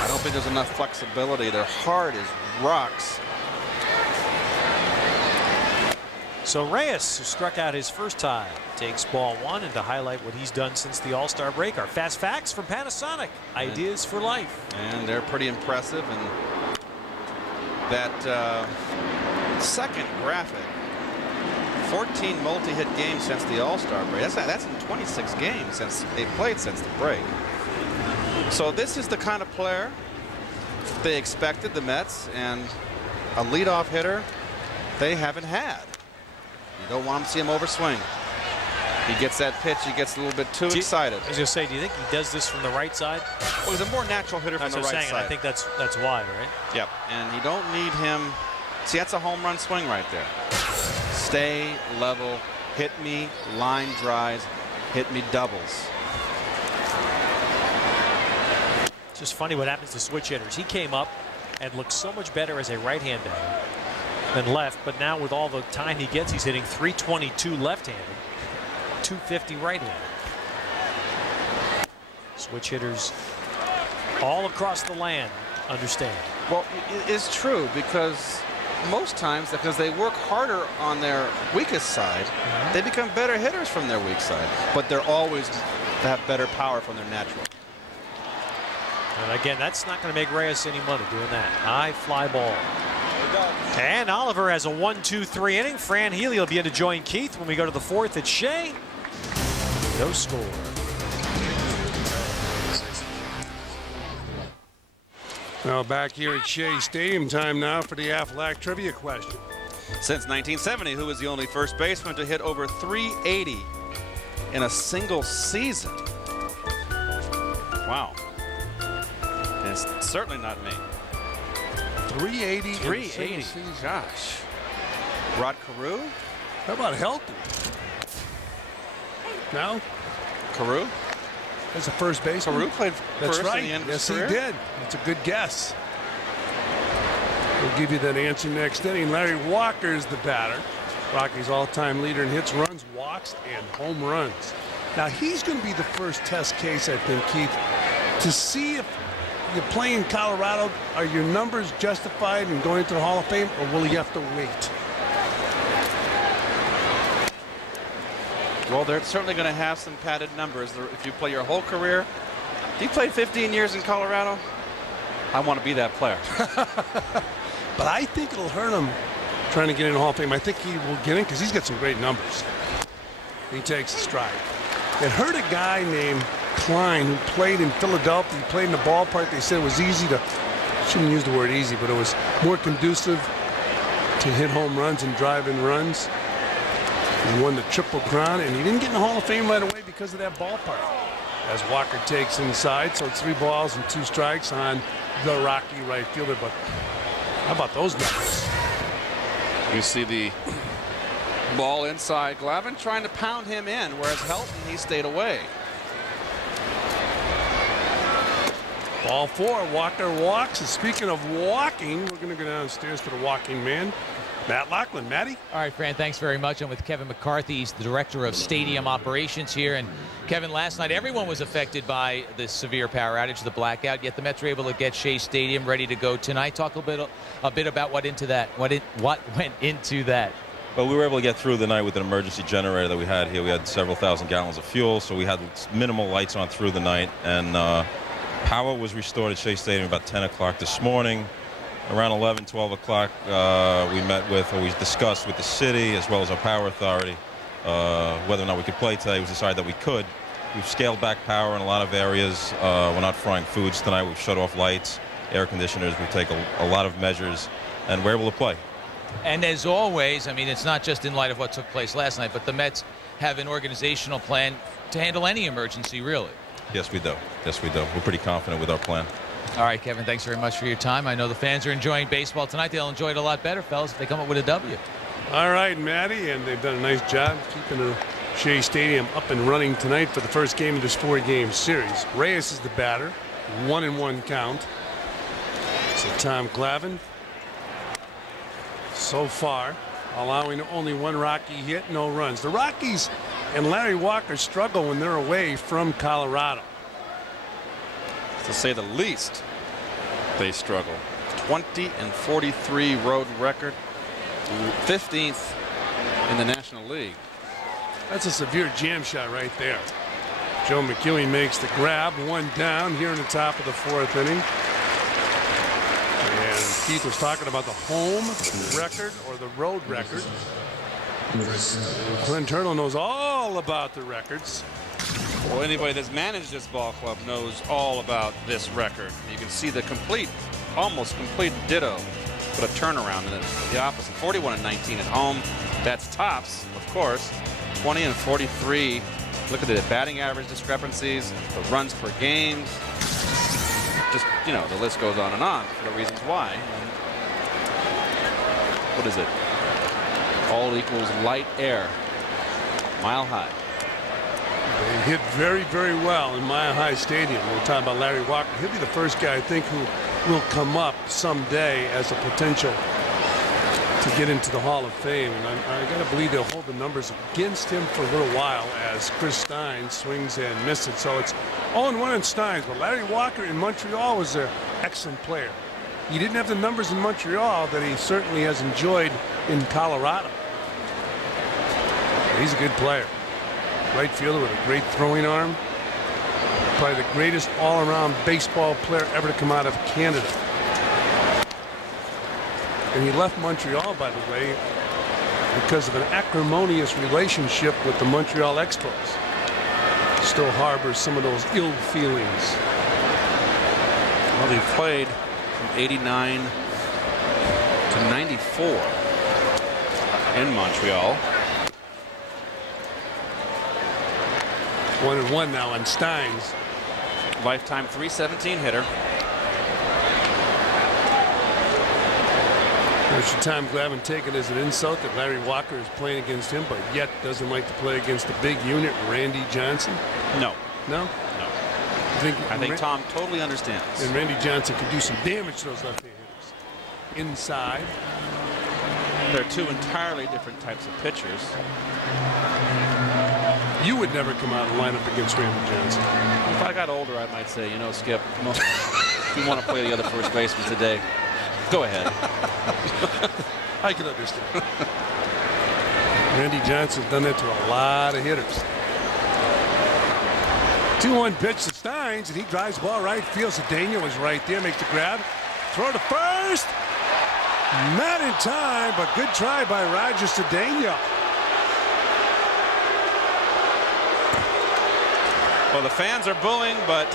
I don't think there's enough flexibility. They're hard as rocks. So Reyes, who struck out his first time, takes ball 1, and to highlight what he's done since the All-Star break, our fast facts from Panasonic. Ideas for life. And they're pretty impressive. And that second graphic, 14 multi-hit games since the All-Star break. That's in 26 games since they played since the break. So this is the kind of player they expected, the Mets, and a leadoff hitter they haven't had. You don't want to see him overswing. He gets that pitch, he gets a little bit too excited. I was going to say, do you think he does this from the right side? Well, he's a more natural hitter from the right side. I think that's why, right? Yep, and you don't need him. See, that's a home run swing right there. Stay level, hit me line drives, hit me doubles. It's just funny what happens to switch hitters. He came up and looked so much better as a right-hand batter than left, but now with all the time he gets, he's hitting 322 left-handed, 250 right-handed. Switch hitters all across the land understand. Well, it's true because most times, because they work harder on their weakest side, they become better hitters from their weak side, but they're always have better power from their natural. And again, that's not going to make Reyes any money doing that. High fly ball. And Oliver has a 1-2-3 inning. Fran Healy will be in to join Keith when we go to the 4th at Shea. No score. Now back here at Shea Stadium, time now for the Aflac trivia question. Since 1970, who was the only first baseman to hit over 380 in a single season? Wow. And it's certainly not me. 380. 380. Gosh. Rod Carew? How about Helton? No? Carew? As a first baseman. Carew played That's first right. in the end of his Yes, career? he did. That's a good guess. We'll give you that answer next inning. Larry Walker's the batter. Rockies' all-time leader in hits, runs, walks, and home runs. Now, he's going to be the first test case, I think, Keith, to see if you play in Colorado, are your numbers justified in going to the Hall of Fame, or will you have to wait? Well, they're certainly going to have some padded numbers. If you play your whole career, if you played 15 years in Colorado, I want to be that player. But I think it'll hurt him trying to get in the Hall of Fame. I think he will get in because he's got some great numbers. He takes a stride. It hurt a guy named Klein who played in Philadelphia. He played in the ballpark. They said it was easy to, shouldn't use the word easy, but it was more conducive to hit home runs and drive in runs. He won the Triple Crown, and he didn't get in the Hall of Fame right away because of that ballpark. As Walker takes inside, so it's 3 balls and 2 strikes on the Rocky right fielder. But how about those numbers? You see the ball inside. Glavine trying to pound him in, whereas Helton, he stayed away. Ball 4, Walker walks. And speaking of walking, we're going to go downstairs to the walking man, Matt Lachlan. Matty? All right, Fran, thanks very much. I'm with Kevin McCarthy. He's the director of stadium operations here. And Kevin, last night everyone was affected by the severe power outage, the blackout, yet the Mets were able to get Shea Stadium ready to go tonight. Talk a bit about what went into that. But we were able to get through the night with an emergency generator that we had here. We had several thousand gallons of fuel, so we had minimal lights on through the night. And power was restored at Shea Stadium about 10 o'clock this morning. Around 11, 12 o'clock, we discussed with the city as well as our power authority whether or not we could play today. It was decided that we could. We've scaled back power in a lot of areas. We're not frying foods tonight. We've shut off lights, air conditioners. We take a lot of measures, and we're able to play. And as always, I mean, it's not just in light of what took place last night, but the Mets have an organizational plan to handle any emergency, really. Yes, we do. Yes, we do. We're pretty confident with our plan. All right, Kevin, thanks very much for your time. I know the fans are enjoying baseball tonight. They'll enjoy it a lot better, fellas, if they come up with a W. All right, Matty, and they've done a nice job keeping the Shea Stadium up and running tonight for the first game of this 4-game series. Reyes is the batter, 1-1 count. So Tom Glavine, so far, allowing only 1 Rocky hit, no runs. The Rockies and Larry Walker struggle when they're away from Colorado. To say the least, they struggle. 20-43 road record, 15th in the National League. That's a severe jam shot right there. Joe McEwing makes the grab, 1 down here in the top of the 4th inning. And Keith was talking about the home record or the road record. And Clint Turtle knows all about the records. Well, anybody that's managed this ball club knows all about this record. You can see the almost complete ditto, but a turnaround in the opposite. 41-19 at home. That's tops, of course. 20-43. Look at the batting average discrepancies, the runs per game. Just, the list goes on for the reasons why. And what is it? All equals light air. Mile High. They hit very, very well in Mile High Stadium. We're talking about Larry Walker. He'll be the first guy, I think, who will come up someday as a potential to get into the Hall of Fame. And I got to believe they'll hold the numbers against him for a little while as Chris Stein swings and misses. So it's 0-1 in Steins. But Larry Walker in Montreal was an excellent player. He didn't have the numbers in Montreal that he certainly has enjoyed in Colorado. But he's a good player. Right fielder with a great throwing arm. Probably the greatest all-around baseball player ever to come out of Canada. And he left Montreal, by the way, because of an acrimonious relationship with the Montreal Expos. Still harbors some of those ill feelings. Well, he played from 89 to 94 in Montreal. 1-1 now on Steins. Lifetime .317 hitter. Should Tom Glavine take it as an insult that Larry Walker is playing against him, but yet doesn't like to play against the big unit, Randy Johnson? No. No? No. I think Tom totally understands. And Randy Johnson can do some damage to those left-hand hitters. Inside. They're 2 entirely different types of pitchers. You would never come out and line up against Randy Johnson. If I got older, I might say, Skip, if you want to play the other first baseman today, go ahead. I can understand. Randy Johnson's done that to a lot of hitters. 2-1 pitch to Steins, and he drives the ball right field. Cedeno is right there, makes the grab. Throw to first. Not in time, but good try by Roger Cedeno. Well, the fans are booing, but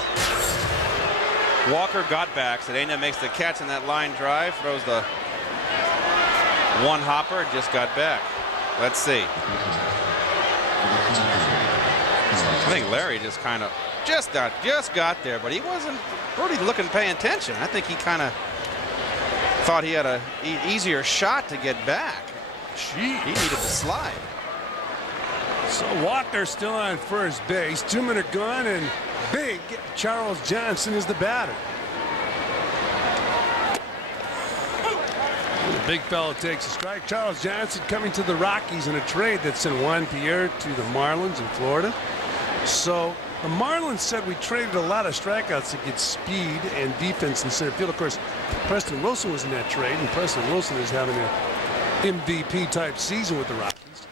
Walker got back. Cedeno makes the catch in that line drive, throws the one hopper, just got back. Let's see. I think Larry just kind of just got there, but he wasn't really paying attention. I think he kind of thought he had an easier shot to get back. He needed to slide. So Walker still on first base. 2 men are gone, and big Charles Johnson is the batter. The big fella takes a strike. Charles Johnson coming to the Rockies in a trade that sent Juan Pierre to the Marlins in Florida. So the Marlins said we traded a lot of strikeouts to get speed and defense in center field. Of course, Preston Wilson was in that trade, and Preston Wilson is having a MVP type season with the Rockies.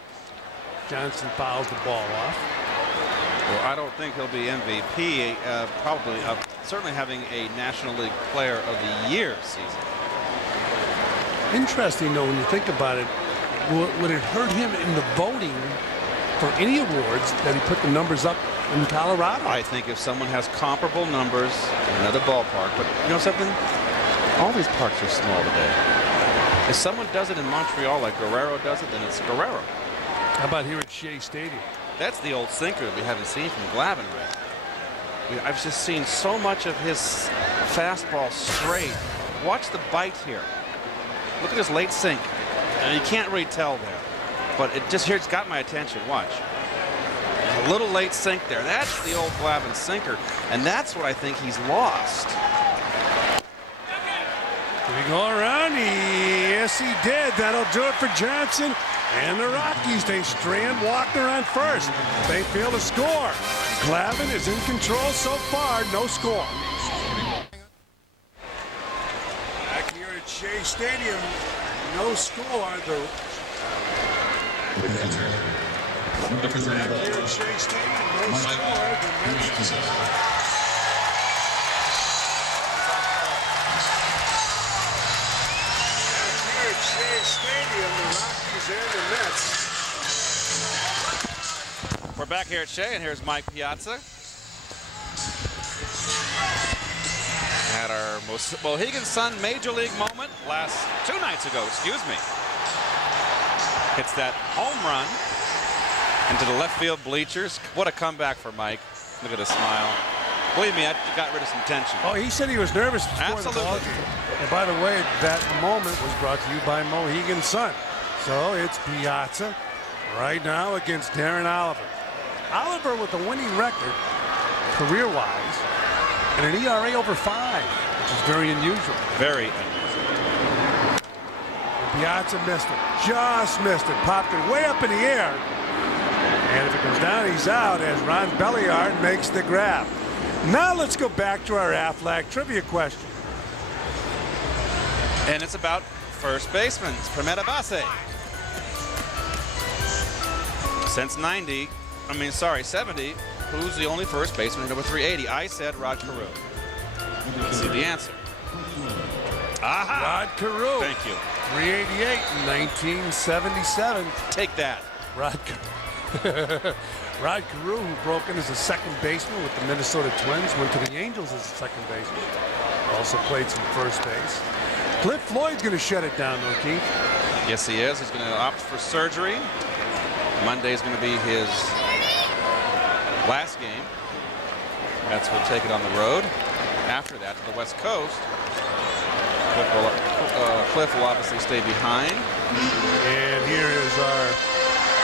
Johnson fouls the ball off. Well, I don't think he'll be MVP. Probably, certainly having a National League Player of the Year season. Interesting, though, when you think about it, would it hurt him in the voting for any awards that he put the numbers up in Colorado? I think if someone has comparable numbers in another ballpark, but you know something? All these parks are small today. If someone does it in Montreal like Guerrero does it, then it's Guerrero. How about here at Shea Stadium? That's the old sinker that we haven't seen from Glavine. I've just seen so much of his fastball straight. Watch the bite here. Look at his late sink. And you can't really tell there, but it just here it's got my attention. Watch. There's a little late sink there. That's the old Glavine sinker, and that's what I think he's lost. Did he go around? Yes, he did. That'll do it for Johnson. And the Rockies, they strand Walker on first. They fail to score. Glavine is in control so far. No score. Back here at Shea Stadium, no score. Back here at Shea Stadium, no score. The Mets. Shea Stadium, the Rockies and the Mets. We're back here at Shea, and here's Mike Piazza. Had our Mohegan Sun Major League moment two nights ago, excuse me. Hits that home run into the left field bleachers. What a comeback for Mike. Look at his smile. Believe me, I got rid of some tension. Oh, he said he was nervous before the ball game. And by the way, that moment was brought to you by Mohegan Sun. So it's Piazza right now against Darren Oliver. Oliver with a winning record, career-wise, and an ERA over 5, which is very unusual. Very unusual. Piazza missed it. Just missed it. Popped it way up in the air. And if it comes down, he's out as Ron Belliard makes the grab. Now let's go back to our Aflac trivia question. And it's about first baseman, primera base. Since 70, who's the only first baseman at number 380? I said Rod Carew. Let's see the answer. Aha! Rod Carew. Thank you. 388 in 1977. Take that. Rod Carew, who broke in as a second baseman with the Minnesota Twins, went to the Angels as a second baseman. Also played some first base. Cliff Floyd's going to shut it down, though, Keith. Yes, he is. He's going to opt for surgery. Monday's going to be his last game. Mets will take it on the road. After that, to the West Coast. Cliff will obviously stay behind. And here is our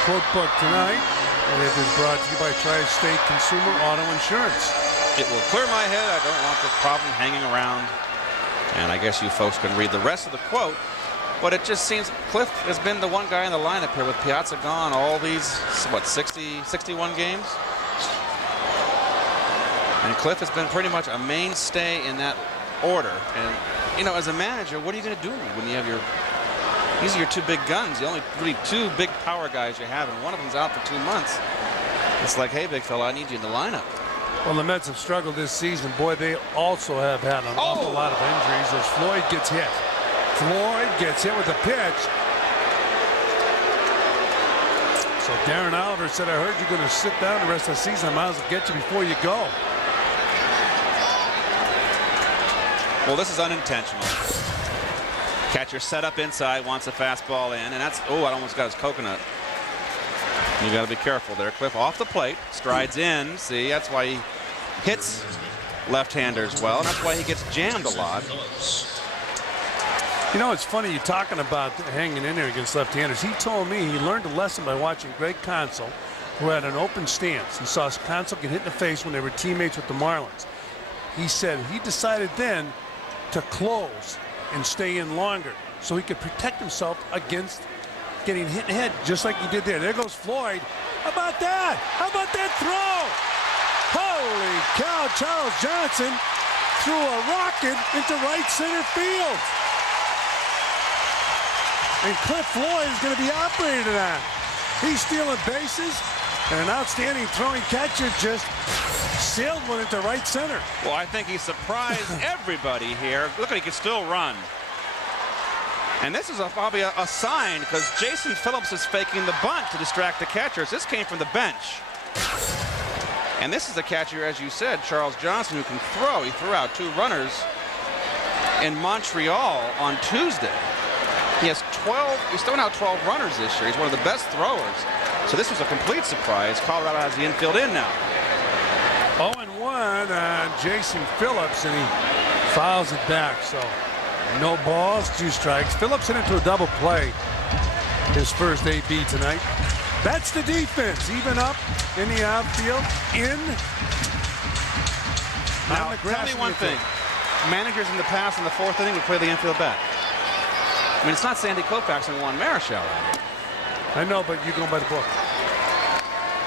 quote book tonight. And it is brought to you by Tri-State Consumer Auto Insurance. It will clear my head. I don't want this problem hanging around. And I guess you folks can read the rest of the quote. But it just seems Cliff has been the one guy in the lineup here with Piazza gone all these, 61 games? And Cliff has been pretty much a mainstay in that order. And, you know, as a manager, what are you going to do when you have these are your two big guns, the only really two big power guys you have, and one of them's out for 2 months. It's like, hey, big fella, I need you in the lineup. Well, the Mets have struggled this season. Boy, they also have had an awful lot of injuries as Floyd gets hit. Floyd gets hit with a pitch. So Darren Oliver said, I heard you're going to sit down the rest of the season. I might as well get you before you go. Well, this is unintentional. Catcher set up inside, wants a fastball in, and that's, I almost got his coconut. You got to be careful there. Cliff off the plate, strides in. See, that's why he hits left-handers well, and that's why he gets jammed a lot. You know, it's funny you're talking about hanging in there against left-handers. He told me he learned a lesson by watching Greg Consell, who had an open stance. He saw Consell get hit in the face when they were teammates with the Marlins. He said he decided then to close and stay in longer so he could protect himself against getting hit in the head, just like he did there. There goes Floyd. How about that? How about that throw? Holy cow, Charles Johnson threw a rocket into right center field. and Cliff Floyd is going to be operated on. He's stealing bases, and an outstanding throwing catcher just sailed one into right center. Well, I think he surprised everybody here. Look, he can still run. And this is probably a sign, because Jason Phillips is faking the bunt to distract the catchers. This came from the bench. And this is the catcher, as you said, Charles Johnson, who can throw. He threw out 2 runners in Montreal on Tuesday. He's thrown out 12 runners this year. He's one of the best throwers. So this was a complete surprise. Colorado has the infield in now. 0-1 on Jason Phillips, and he fouls it back. So no balls, 2 strikes. Phillips hit into a double play, his first AB tonight. That's the defense. Even up in the outfield. Now, tell me one thing. Managers in the past in the 4th inning would play the infield back. I mean, it's not Sandy Koufax and Juan Marichal out here. I know, but you're going by the book.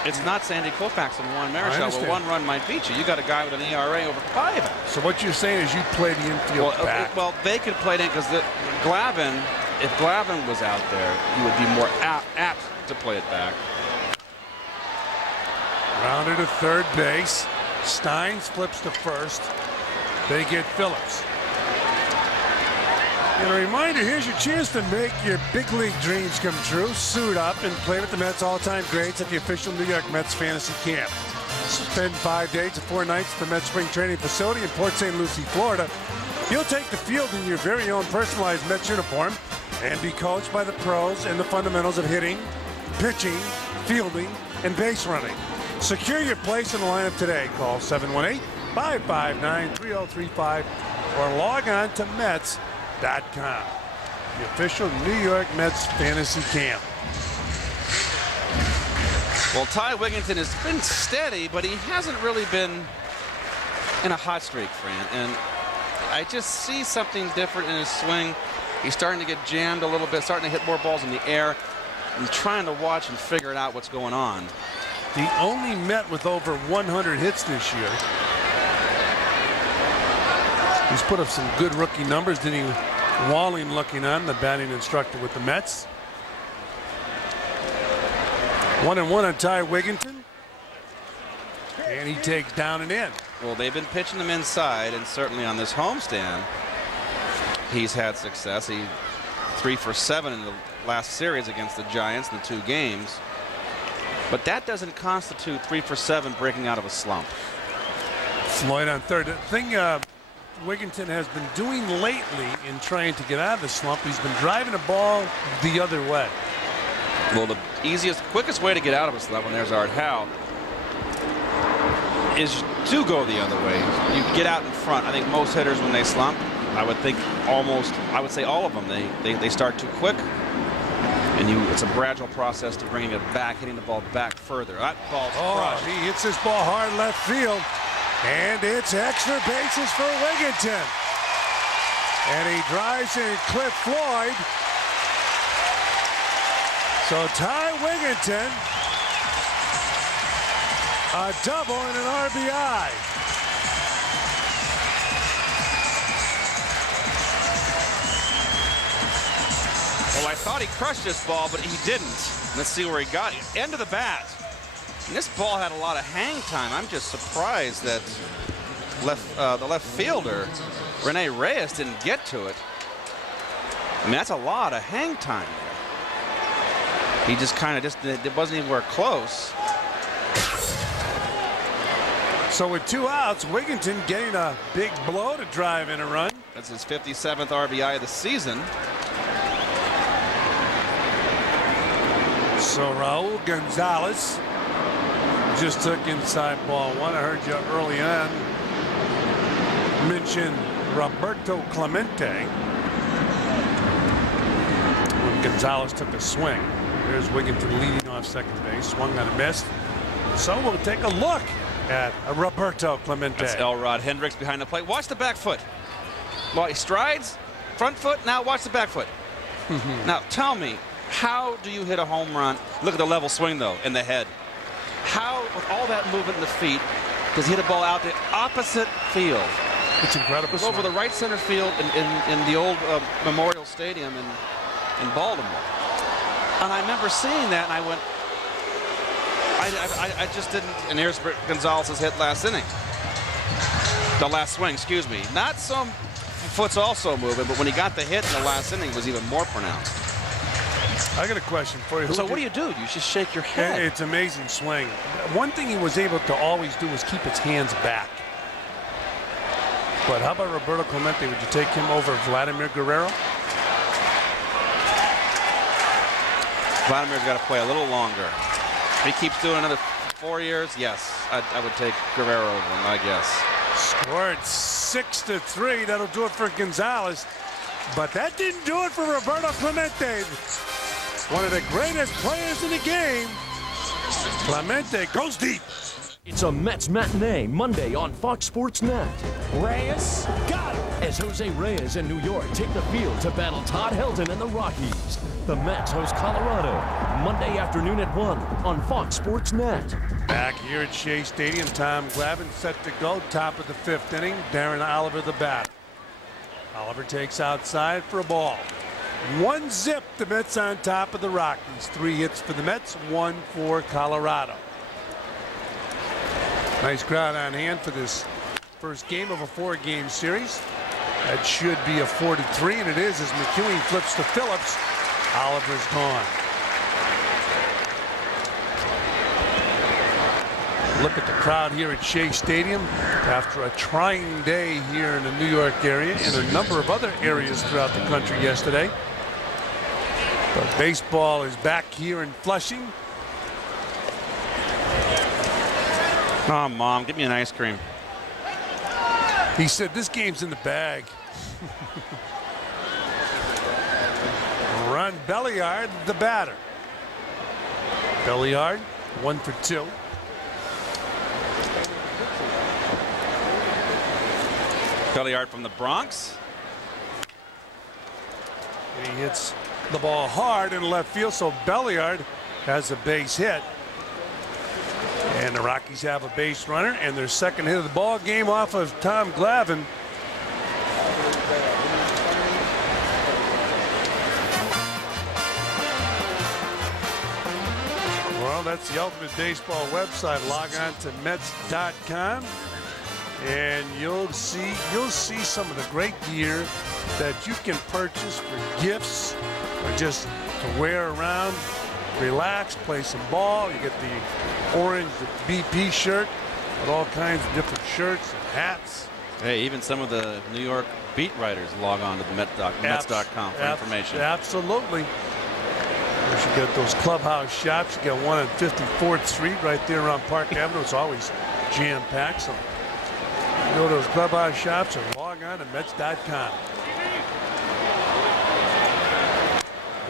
It's not Sandy Koufax and Juan Marichal, where 1 run might beat you. You got a guy with an ERA over 5. So what you're saying is you play the infield back. Well, they could play it in, because Glavine, if Glavine was out there, you would be more apt to play it back. Rounded to third base. Steins flips to first. They get Phillips. And a reminder, here's your chance to make your big league dreams come true. Suit up and play with the Mets all-time greats at the official New York Mets fantasy camp. Spend 5 days and 4 nights at the Mets spring training facility in Port St. Lucie, Florida. You'll take the field in your very own personalized Mets uniform and be coached by the pros in the fundamentals of hitting, pitching, fielding, and base running. Secure your place in the lineup today. Call 718-559-3035 or log on to Mets.com. The official New York Mets fantasy camp. Well, Ty Wigginton has been steady, but he hasn't really been in a hot streak, Fran. And I just see something different in his swing. He's starting to get jammed a little bit, starting to hit more balls in the air. I'm trying to watch and figure it out what's going on. The only Met with over 100 hits this year. He's put up some good rookie numbers. Denny Walling looking on, the batting instructor with the Mets. 1-1 on Ty Wigginton. And he takes down and in. Well, they've been pitching him inside, and certainly on this homestand, he's had success. He 3 for 7 in the last series against the Giants in the 2 games. But that doesn't constitute 3 for 7 breaking out of a slump. Floyd on third. The thing Wigginton has been doing lately in trying to get out of the slump, he's been driving the ball the other way. Well, the quickest way to get out of a slump, when there's Art Howe, is to go the other way. You get out in front. I think most hitters, when they slump, I would say all of them, they start too quick. And it's a gradual process to bringing it back, hitting the ball back further. That ball's crushed. He hits this ball hard left field. And it's extra bases for Wigginton. And he drives in Cliff Floyd. So Ty Wigginton, a double and an RBI. Well, I thought he crushed this ball, but he didn't. Let's see where he got it. End of the bat. And this ball had a lot of hang time. I'm just surprised that the left fielder, Rene Reyes, didn't get to it. I mean, that's a lot of hang time there. He just it wasn't anywhere close. So with 2 outs, Wigginton getting a big blow to drive in a run. That's his 57th RBI of the season. So Raul Gonzalez just took inside ball 1. I heard you early on mention Roberto Clemente when Gonzalez took a swing. There's Wigginton leading off second base, swung on a miss. So we'll take a look at Roberto Clemente. That's Elrod Hendricks behind the plate. Watch the back foot. Well, he strides, front foot, now watch the back foot. Now tell me, how do you hit a home run? Look at the level swing, though, in the head. How, with all that movement in the feet, does he hit a ball out the opposite field? It's incredible. Over the right center field in the old Memorial Stadium in Baltimore. And I remember seeing that, and I went, I just didn't. And here's Gonzalez's hit last inning. The last swing, excuse me. Not some foot's also moving, but when he got the hit in the last inning, it was even more pronounced. I got a question for you. So what do? You just shake your head. It's amazing swing. One thing he was able to always do was keep his hands back. But how about Roberto Clemente? Would you take him over Vladimir Guerrero? Vladimir's got to play a little longer. If he keeps doing another 4 years, yes, I would take Guerrero over him, I guess. Scored 6-3. That'll do it for Gonzalez. But that didn't do it for Roberto Clemente. One of the greatest players in the game. Clemente goes deep. It's a Mets matinee Monday on Fox Sports Net. Reyes got him. As Jose Reyes and New York take the field to battle Todd Helton and the Rockies. The Mets host Colorado Monday afternoon at 1 on Fox Sports Net. Back here at Shea Stadium, Tom Glavine set to go. Top of the 5th inning. Darren Oliver the batter. Oliver takes outside for a ball. 1-0, the Mets on top of the Rockies. 3 hits for the Mets, 1 for Colorado. Nice crowd on hand for this first game of a 4-game series. That should be a 4-3, and it is as McEwing flips to Phillips. Oliver's gone. Look at the crowd here at Shea Stadium after a trying day here in the New York area and a number of other areas throughout the country yesterday. But baseball is back here in Flushing. Oh, Mom, give me an ice cream. He said this game's in the bag. Ron Belliard, the batter. Belliard, 1 for 2. Belliard from the Bronx. And he hits the ball hard in left field, so Belliard has a base hit. And the Rockies have a base runner, and their second hit of the ball game off of Tom Glavine. Well, that's the Ultimate Baseball website. Log on to METS.com, and you'll see some of the great gear that you can purchase for gifts or just to wear around. Relax, play some ball. You get the orange BP shirt with all kinds of different shirts and hats. Hey, even some of the New York beat writers log on to the Mets.com for information. Absolutely. You should get those clubhouse shops. You got one on 54th Street right there around Park Avenue. It's always jam-packed. So go to those clubhouse shops and log on to Mets.com.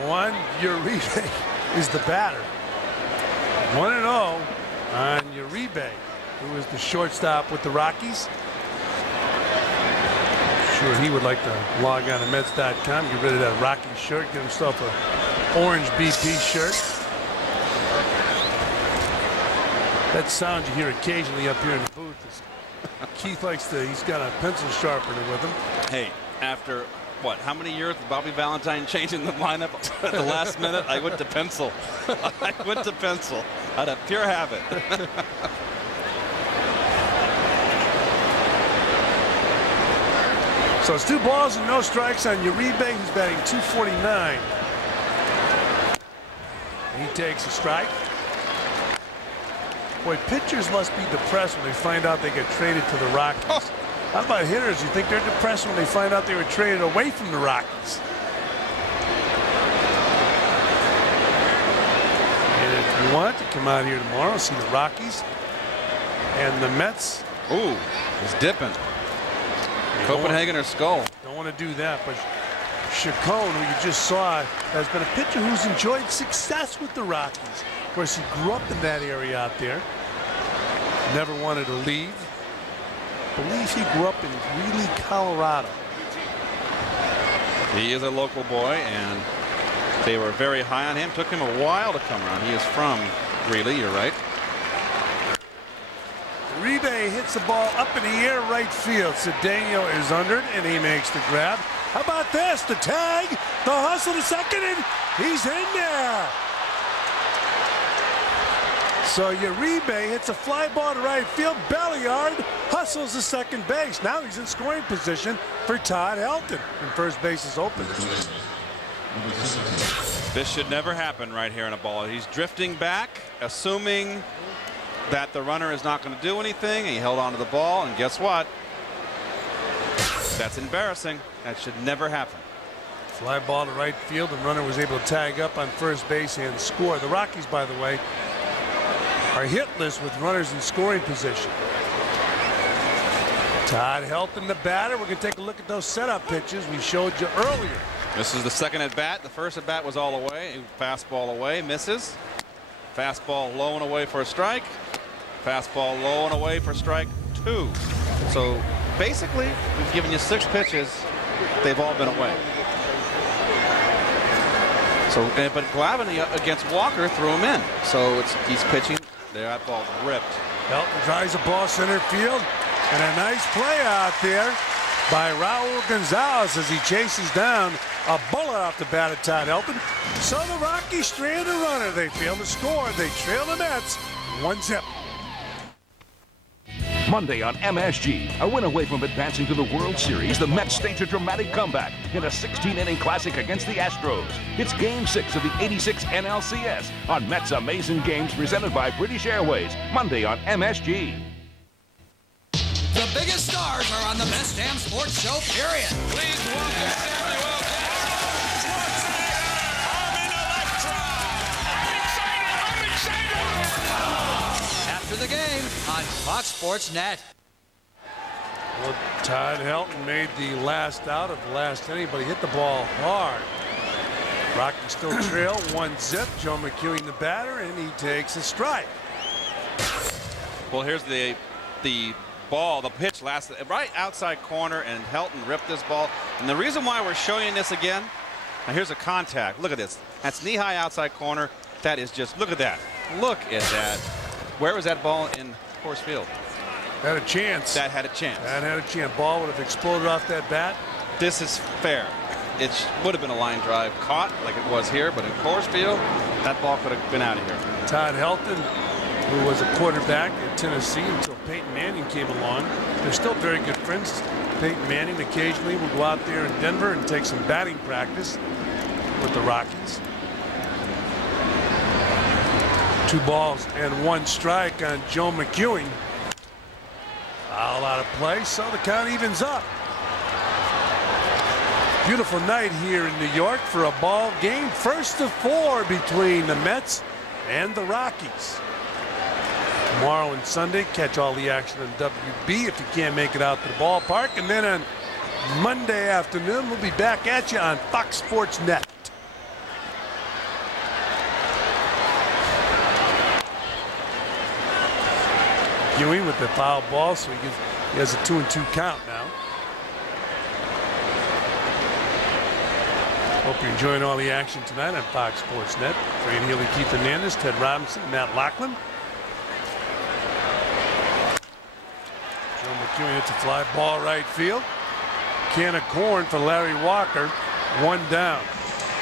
Juan Uribe is the batter. 1-0 on Uribe, who is the shortstop with the Rockies. Sure, he would like to log on to Mets.com, get rid of that Rocky shirt, get himself an orange BP shirt. That sound you hear occasionally up here in the booth is Keith likes to, he's got a pencil sharpener with him. Hey, after what, how many years with Bobby Valentine changing the lineup at the last minute? I went to pencil. I went to pencil out of pure habit. So it's 2 balls and no strikes on Uribe. He's batting .249. He takes a strike. Boy, pitchers must be depressed when they find out they get traded to the Rockies. Oh. How about hitters? You think they're depressed when they find out they were traded away from the Rockies? And if you want to come out here tomorrow, see the Rockies and the Mets. Ooh, he's dipping. Copenhagen or Skull. Don't want to do that, but Chacon, who you just saw, has been a pitcher who's enjoyed success with the Rockies. Of course, he grew up in that area out there. Never wanted to leave. I believe he grew up in Greeley, Colorado. He is a local boy, and they were very high on him. Took him a while to come around. He is from Greeley, you're right. Uribe hits the ball up in the air right field. Cedeno is under it, and he makes the grab. How about this? The tag, the hustle to second, and he's in there. So Uribe hits a fly ball to right field. Belliard hustles to second base. Now he's in scoring position for Todd Helton, and first base is open. This should never happen right here in a ball. He's drifting back, assuming that the runner is not going to do anything. He held on to the ball, and guess what? That's embarrassing. That should never happen. Fly ball to right field. The runner was able to tag up on first base and score. The Rockies, by the way, are hitless with runners in scoring position. Todd Helton, the batter. We're going to take a look at those setup pitches we showed you earlier. This is the second at bat. The first at bat was all away. Fastball away, misses. Fastball low and away for a strike. Fastball low and away for strike 2. So basically, we've given you 6 pitches. They've all been away. So, but Glavine against Walker threw him in. So he's pitching. That ball ripped. Helton drives the ball center field, and a nice play out there by Raul Gonzalez as he chases down a bullet off the bat of Todd Helton. So the Rockies strand a runner. They fail to score. They trail the Mets 1-0. Monday on MSG, a win away from advancing to the World Series, the Mets stage a dramatic comeback in a 16-inning classic against the Astros. It's Game 6 of the '86 NLCS on Mets Amazing Games presented by British Airways, Monday on MSG. The biggest stars are on the best damn sports show, period. Please welcome Samuel after the game on Fox Sports Net. Well, Todd Helton made the last out of the last inning, but he hit the ball hard. Rockies still trail 1-0. Joe McEwing the batter, and he takes a strike. Well, here's the ball, the pitch lasted right outside corner, and Helton ripped this ball. And the reason why we're showing this again, now here's a contact. Look at this. That's knee-high outside corner. That is just, look at that. Look at that. Where was that ball in Coors Field? Had a chance. That had a chance. That had a chance. Ball would have exploded off that bat. This is fair. It would have been a line drive caught like it was here, but in Coors Field, that ball could have been out of here. Todd Helton, who was a quarterback at Tennessee until Peyton Manning came along. They're still very good friends. Peyton Manning occasionally will go out there in Denver and take some batting practice with the Rockies. 2 balls and 1 strike on Joe McEwing. Foul out of play, so the count evens up. Beautiful night here in New York for a ball game. First of 4 between the Mets and the Rockies. Tomorrow and Sunday, catch all the action on WB if you can't make it out to the ballpark. And then on Monday afternoon, we'll be back at you on Fox Sports Net. Ewing with the foul ball, so he has a 2-2 count now. Hope you're enjoying all the action tonight on Fox Sports Net. Fran Healy, Keith Hernandez, Ted Robinson, Matt Lachlan. Joe McEwing hits a fly ball right field. Can of corn for Larry Walker. 1 down.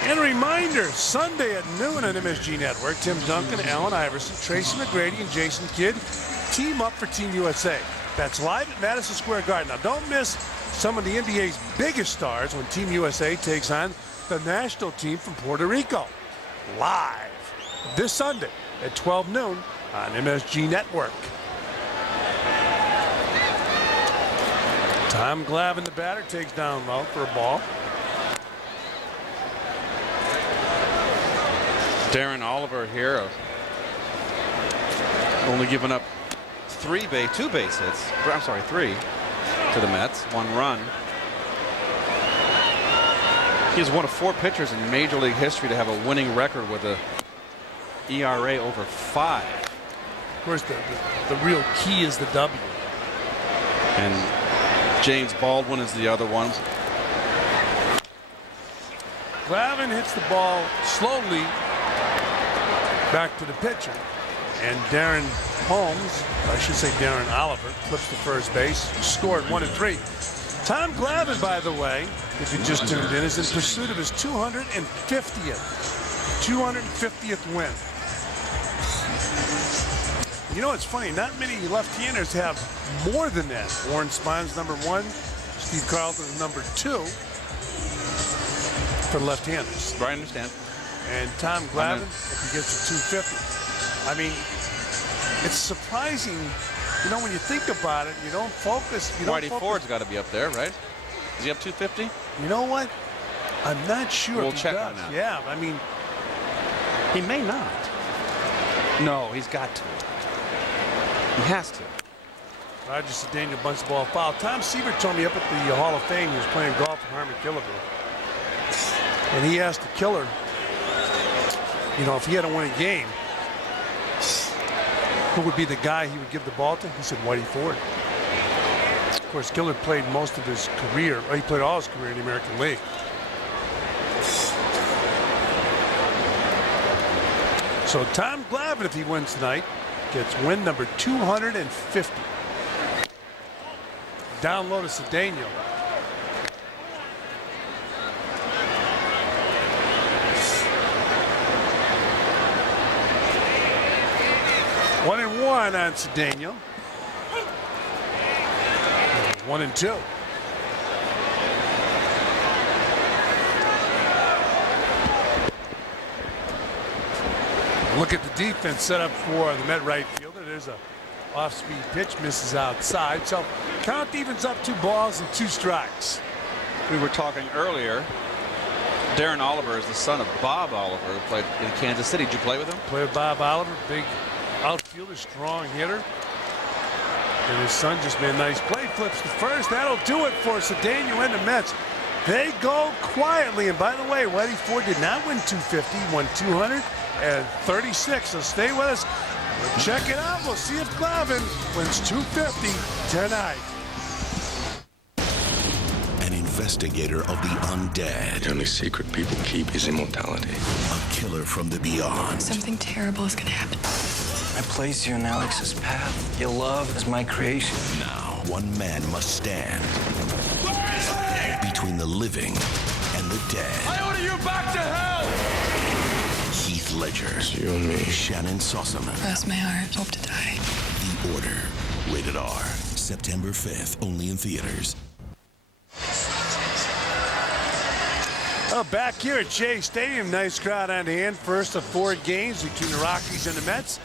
And a reminder, Sunday at noon on MSG Network, Tim Duncan, Allen Iverson, Tracy McGrady, and Jason Kidd team up for Team USA. That's live at Madison Square Garden. Now, don't miss some of the NBA's biggest stars when Team USA takes on the national team from Puerto Rico. Live this Sunday at 12 noon on MSG Network. Tom Glavine, the batter, takes down low for a ball. Darren Oliver here, only giving up 2 base hits. I'm sorry, 3 to the Mets, 1 run. He's one of 4 pitchers in Major League history to have a winning record with a ERA over 5. Of course, the real key is the W. And James Baldwin is the other one. Glavine hits the ball slowly back to the pitcher. And Darren Holmes, I should say Darren Oliver, flips to first base, scored 1 and 3. Tom Glavine, by the way, if you just tuned in, is in pursuit of his 250th win. You know, it's funny, not many left-handers have more than that. Warren Spahn's number 1, Steve Carlton's number 2 for left-handers. Right, I understand. And Tom Glavine, if he gets to 250. I mean, it's surprising. You know, when you think about it, you don't focus. Whitey Ford's got to be up there, right? Is he up 250? You know what? I'm not sure. We'll if he check does. on that. Yeah, I mean, He may not. No, he's got to. He has to. Roger Cedeno bunts the ball foul. Tom Seaver told me up at the Hall of Fame he was playing golf with Harmon Killebrew. And he asked the killer, you know, if he had to win a game, who would be the guy he would give the ball to? He said Whitey Ford. Of course, Killer played most of his career, or he played all his career in the American League. So Tom Glavine, if he wins tonight, gets win number 250. Down low to Cedeno. One and one on Cedeno. 1 and 2. Look at the defense set up for the Met right fielder. There's a off-speed pitch, misses outside. So count evens up 2 balls and 2 strikes. We were talking earlier. Darren Oliver is the son of Bob Oliver, who played in Kansas City. Did you play with him? Play with Bob Oliver, big outfielder, strong hitter. And his son just made a nice play, flips to first. That'll do it for Cedeno and the Mets. They go quietly. And by the way, Whitey Ford did not win 250, he won 236. So stay with us. We'll check it out. We'll see if Glavine wins 250 tonight. An investigator of the undead. The only secret people keep is immortality. A killer from the beyond. Something terrible is going to happen. I placed you in Alex's path. Your love is my creation. Now, one man must stand between the living and the dead. I order you back to hell! Heath Ledger. It's you and me. Shannon Sossaman. Cross my heart. Hope to die. The Order. Rated R. September 5th. Only in theaters. Back here at Shea Stadium, nice crowd on hand. First of 4 games between the Rockies and the Mets.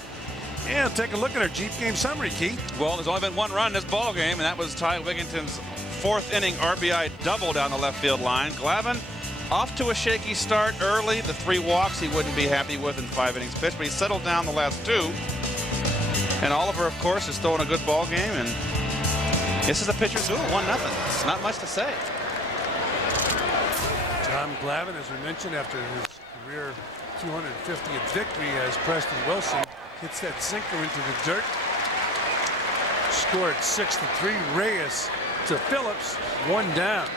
And take a look at our Jeep game summary, Keith. Well, there's only been 1 run in this ball game, and that was Ty Wigginton's 4th inning RBI double down the left field line. Glavine off to a shaky start early. The 3 walks he wouldn't be happy with in 5 innings pitched, but he settled down the last 2. And Oliver, of course, is throwing a good ball game, and this is a pitcher's duel, 1-0. Not much to say. Tom Glavine, as we mentioned, after his career 250th victory as Preston Wilson hits that sinker into the dirt. Scored 6-3. Reyes to Phillips, 1 down.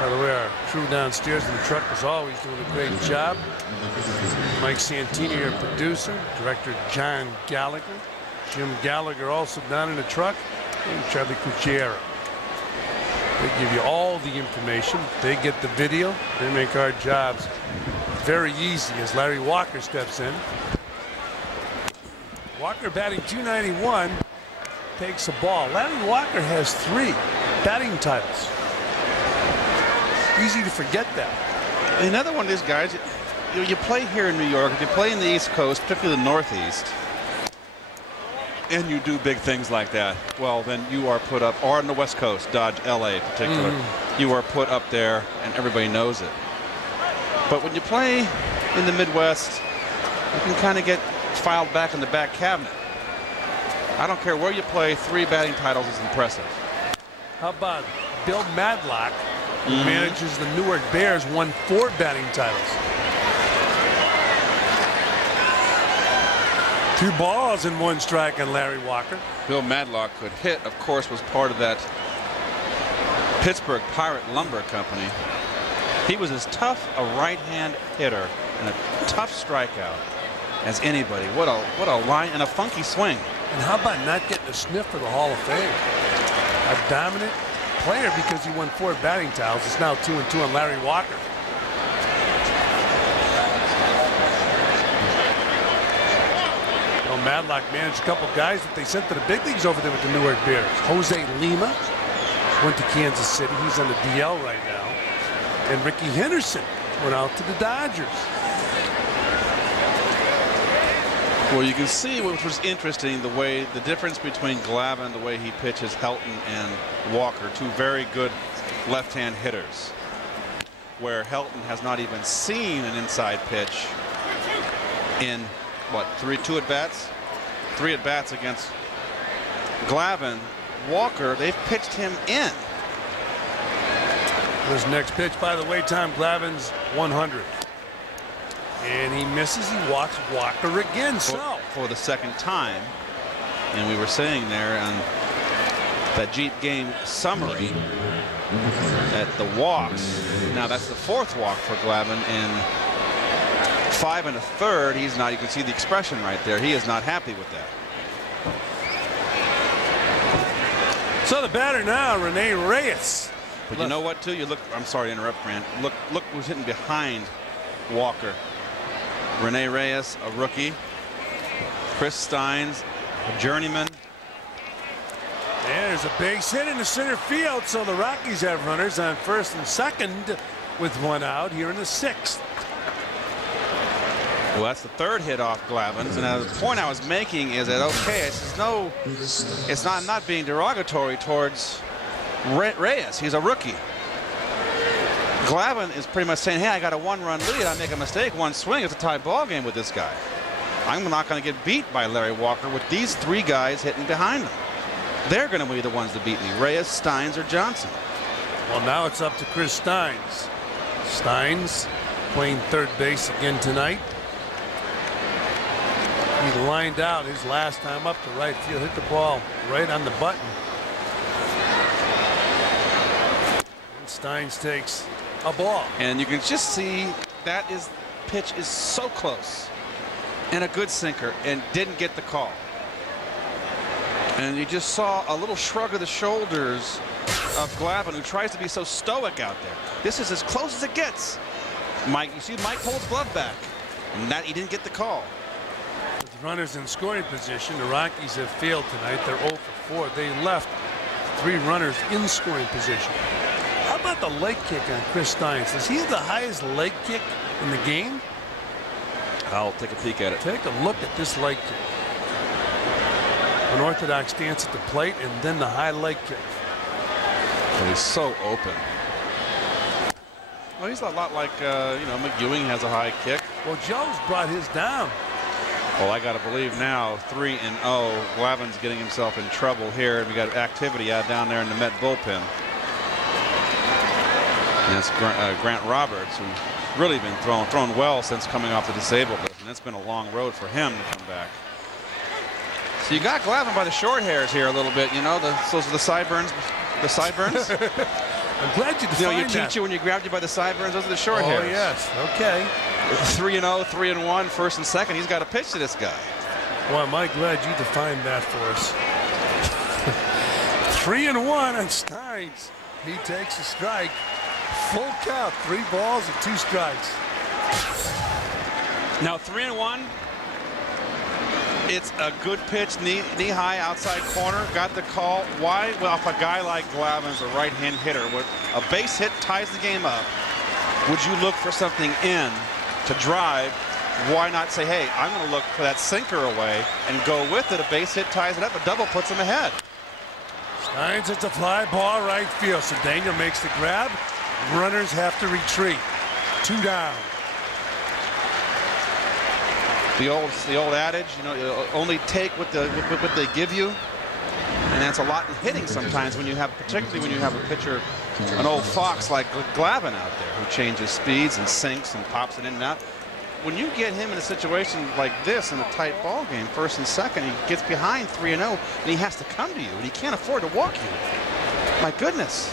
By the way, our crew downstairs in the truck is always doing a great job. Mike Santini, our producer, director John Gallagher, Jim Gallagher also down in the truck, and Charlie Cucchiera. They give you all the information. They get the video. They make our jobs very easy as Larry Walker steps in. Walker batting .291, takes a ball. Larry Walker has 3 batting titles. Easy to forget that. Another one of these guys, you play here in New York, if you play in the East Coast, particularly the Northeast, and you do big things like that, well, then you are put up, or on the West Coast, Dodge, LA in particular, you are put up there and everybody knows it. But when you play in the Midwest, you can kind of get filed back in the back cabinet. I don't care where you play, 3 batting titles is impressive. How about Bill Madlock, who manages the Newark Bears, won 4 batting titles. 2 balls and 1 strike on Larry Walker. Bill Madlock could hit, of course, was part of that Pittsburgh Pirate Lumber Company. He was as tough a right-hand hitter and a tough strikeout as anybody. What a line and a funky swing. And how about not getting a sniff for the Hall of Fame? A dominant player because he won 4 batting titles. It's now 2-2 on Larry Walker. Madlock managed a couple guys that they sent to the big leagues over there with the Newark Bears. Jose Lima went to Kansas City. He's on the DL right now. And Ricky Henderson went out to the Dodgers. Well, you can see, which was interesting, the difference between Glavine, the way he pitches, Helton and Walker, 2 very good left-hand hitters, where Helton has not even seen an inside pitch in, what, 2 at-bats? 3 at-bats against Glavine. Walker, they've pitched him in. His next pitch, by the way, Tom Glavine's 100. And he misses. He walks Walker again. For the second time. And we were saying there on that Jeep game summary that the walks, now that's the 4th walk for Glavine in 5 1/3. He's not, you can see the expression right there. He is not happy with that. So the batter now, Rene Reyes. But you know what, too? You look, I'm sorry to interrupt, Grant. Look who's hitting behind Walker. Rene Reyes, a rookie. Chris Steins, a journeyman. And there's a base hit in the center field, so the Rockies have runners on first and second with 1 out here in the 6th. Well, that's the 3rd hit off Glavine's, and the point I was making is that, okay, it's not being derogatory towards Reyes. He's a rookie. Glavine is pretty much saying, hey, I got a 1-run lead. I make a mistake, 1 swing. It's a tie ball game with this guy. I'm not going to get beat by Larry Walker with these 3 guys hitting behind him. They're going to be the ones to beat me, Reyes, Steins, or Johnson. Well, now it's up to Chris Steins. Steins playing 3rd base again tonight. He lined out his last time up to right field, hit the ball right on the button. And Steins takes a ball. And you can just see that pitch is so close. And a good sinker, and didn't get the call. And you just saw a little shrug of the shoulders of Glavine, who tries to be so stoic out there. This is as close as it gets. Mike, you see Mike holds glove back. And that he didn't get the call. With runners in scoring position, the Rockies have failed tonight. They're 0 for 4. They left 3 runners in scoring position. How about the leg kick on Chris Steins? Does he have the highest leg kick in the game? I'll take a peek at it. Take a look at this leg kick. An orthodox stance at the plate and then the high leg kick. Well, he's so open. Well, he's a lot like, McEwing has a high kick. Well, Joe's brought his down. Well, I got to believe now 3-0. Glavine's getting himself in trouble here. We got activity out down there in the Met bullpen. And that's Grant Roberts, who's really been thrown well since coming off the disabled list. And it's been a long road for him to come back. So you got Glavine by the short hairs here a little bit. Those are the sideburns. The sideburns. I'm glad you defined your teacher when you grabbed you by the sideburns, those are the short hairs. Oh yes, okay. 3-0, 3-1, first and second. He's got to pitch to this guy. Well, am I glad you defined that for us. 3-1 on Steins. He takes a strike. Full count, 3 balls and 2 strikes. Now 3-1. It's a good pitch, knee high outside corner. Got the call. Why? Well, if a guy like Glavine's a right-hand hitter, with a base hit ties the game up, would you look for something in to drive? Why not say, hey, I'm going to look for that sinker away and go with it? A base hit ties it up. A double puts him ahead. Steins hits a fly ball right field. So Daniel makes the grab. Runners have to retreat. 2 down. The old adage, only take what they give you, and that's a lot in hitting sometimes particularly when you have a pitcher, an old fox like Glavine out there who changes speeds and sinks and pops it in and out. When you get him in a situation like this in a tight ball game, first and second, he gets behind 3-0, and he has to come to you, and he can't afford to walk you. My goodness,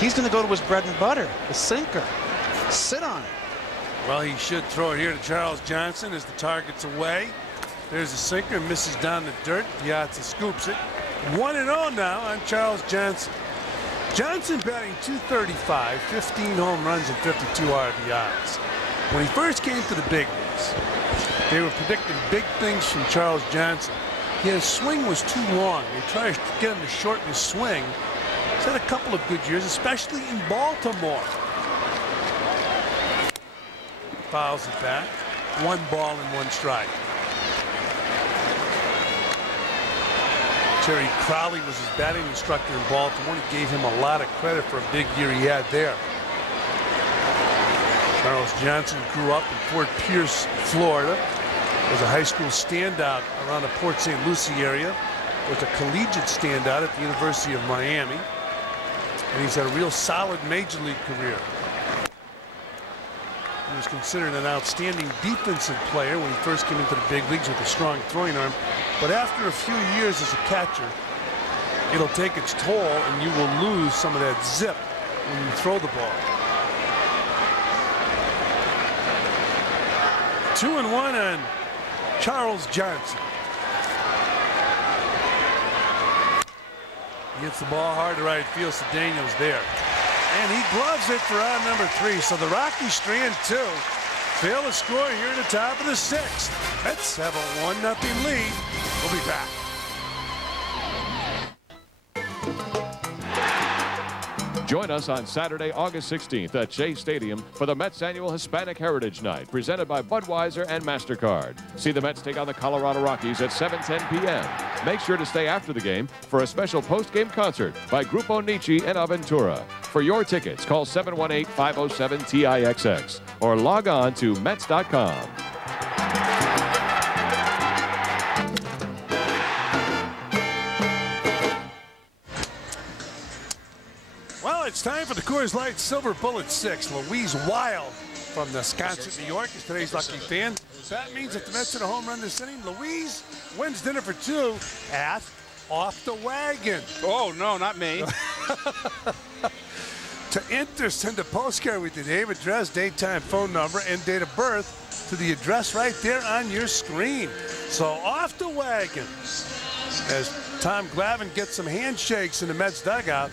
he's going to go to his bread and butter, the sinker. Sit on it. Well, he should throw it here to Charles Johnson as the target's away. There's a sinker, misses down the dirt. Piazza scoops it. 1-0 now on Charles Johnson. Johnson batting .235, 15 home runs and 52 RBIs. When he first came to the big leagues, they were predicting big things from Charles Johnson. His swing was too long. They tried to get him to shorten his swing. He's had a couple of good years, especially in Baltimore. Fouls it back. 1 ball and 1 strike. Terry Crowley was his batting instructor in Baltimore. He gave him a lot of credit for a big year he had there. Charles Johnson grew up in Fort Pierce, Florida. Was a high school standout around the Port St. Lucie area. Was a collegiate standout at the University of Miami. And he's had a real solid major league career. He was considered an outstanding defensive player when he first came into the big leagues with a strong throwing arm. But after a few years as a catcher, it'll take its toll and you will lose some of that zip when you throw the ball. 2-1 on Charles Johnson. He hits the ball hard to right field, so Daniels there. And he gloves it for out number 3. So the Rockies strand 2. Fail to score here at the top of the 6th. Mets have a 1-0 lead. We'll be back. Join us on Saturday, August 16th at Shea Stadium for the Mets annual Hispanic Heritage Night, presented by Budweiser and MasterCard. See the Mets take on the Colorado Rockies at 7:10 p.m. Make sure to stay after the game for a special post-game concert by Grupo Nietzsche and Aventura. For your tickets, call 718-507-TIXX or log on to Mets.com. It's time for the Coors Light Silver Bullet 6. Louise Wild from Wisconsin, New York is today's lucky fan. That means if the Mets hit a home run this inning, Louise wins dinner for 2 at Off the Wagon. Oh, no, not me. To enter, send a postcard with your name, address, date, time, phone number, and date of birth to the address right there on your screen. So Off the Wagon. As Tom Glavine gets some handshakes in the Mets dugout.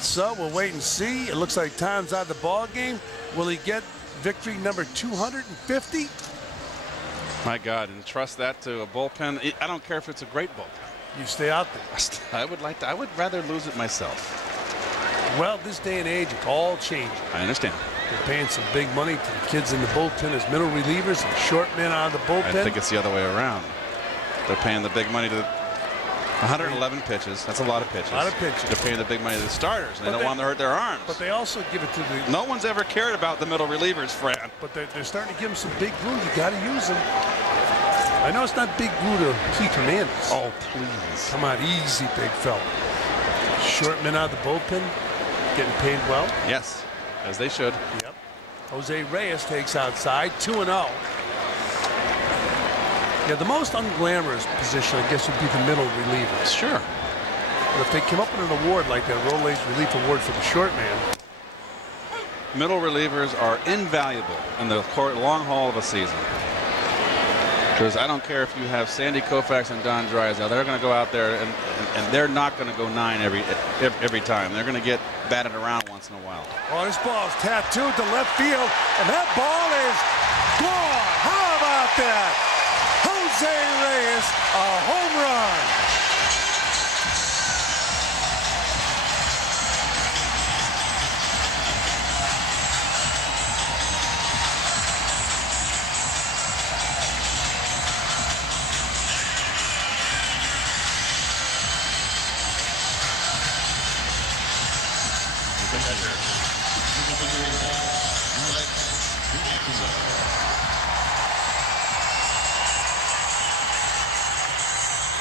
So we'll wait and see. It looks like Tom's out of the ball game. Will he get victory number 250? My God, and trust that to a bullpen. I don't care if it's a great bullpen. You stay out there. I would rather lose it myself. Well, this day and age, it's all changing. I understand. They're paying some big money to the kids in the bullpen as middle relievers and short men out of the bullpen. I think it's the other way around. They're paying the big money to 111 pitches. That's a lot of pitches. A lot of pitches. They're paying the big money to the starters. And they don't want to hurt their arms. But they also give it to the... No one's ever cared about the middle relievers, Fran. But they're starting to give them some big glue. You got to use them. I know it's not big glue to Keith Hernandez. Oh, please. Come on, easy, big fella. Short men out of the bullpen, getting paid well. Yes, as they should. Yep. Jose Reyes takes outside, 2-0. Yeah, the most unglamorous position, I guess, would be the middle relievers. Sure. But if they came up with an award like that, Rolaids Relief Award for the short man. Middle relievers are invaluable in the long haul of a season. Because I don't care if you have Sandy Koufax and Don Drysdale, they're going to go out there and they're not going to go 9 every time. They're going to get batted around once in a while. Oh, this ball is tattooed to left field, and that ball is gone. How about that? Jose Reyes, a home run.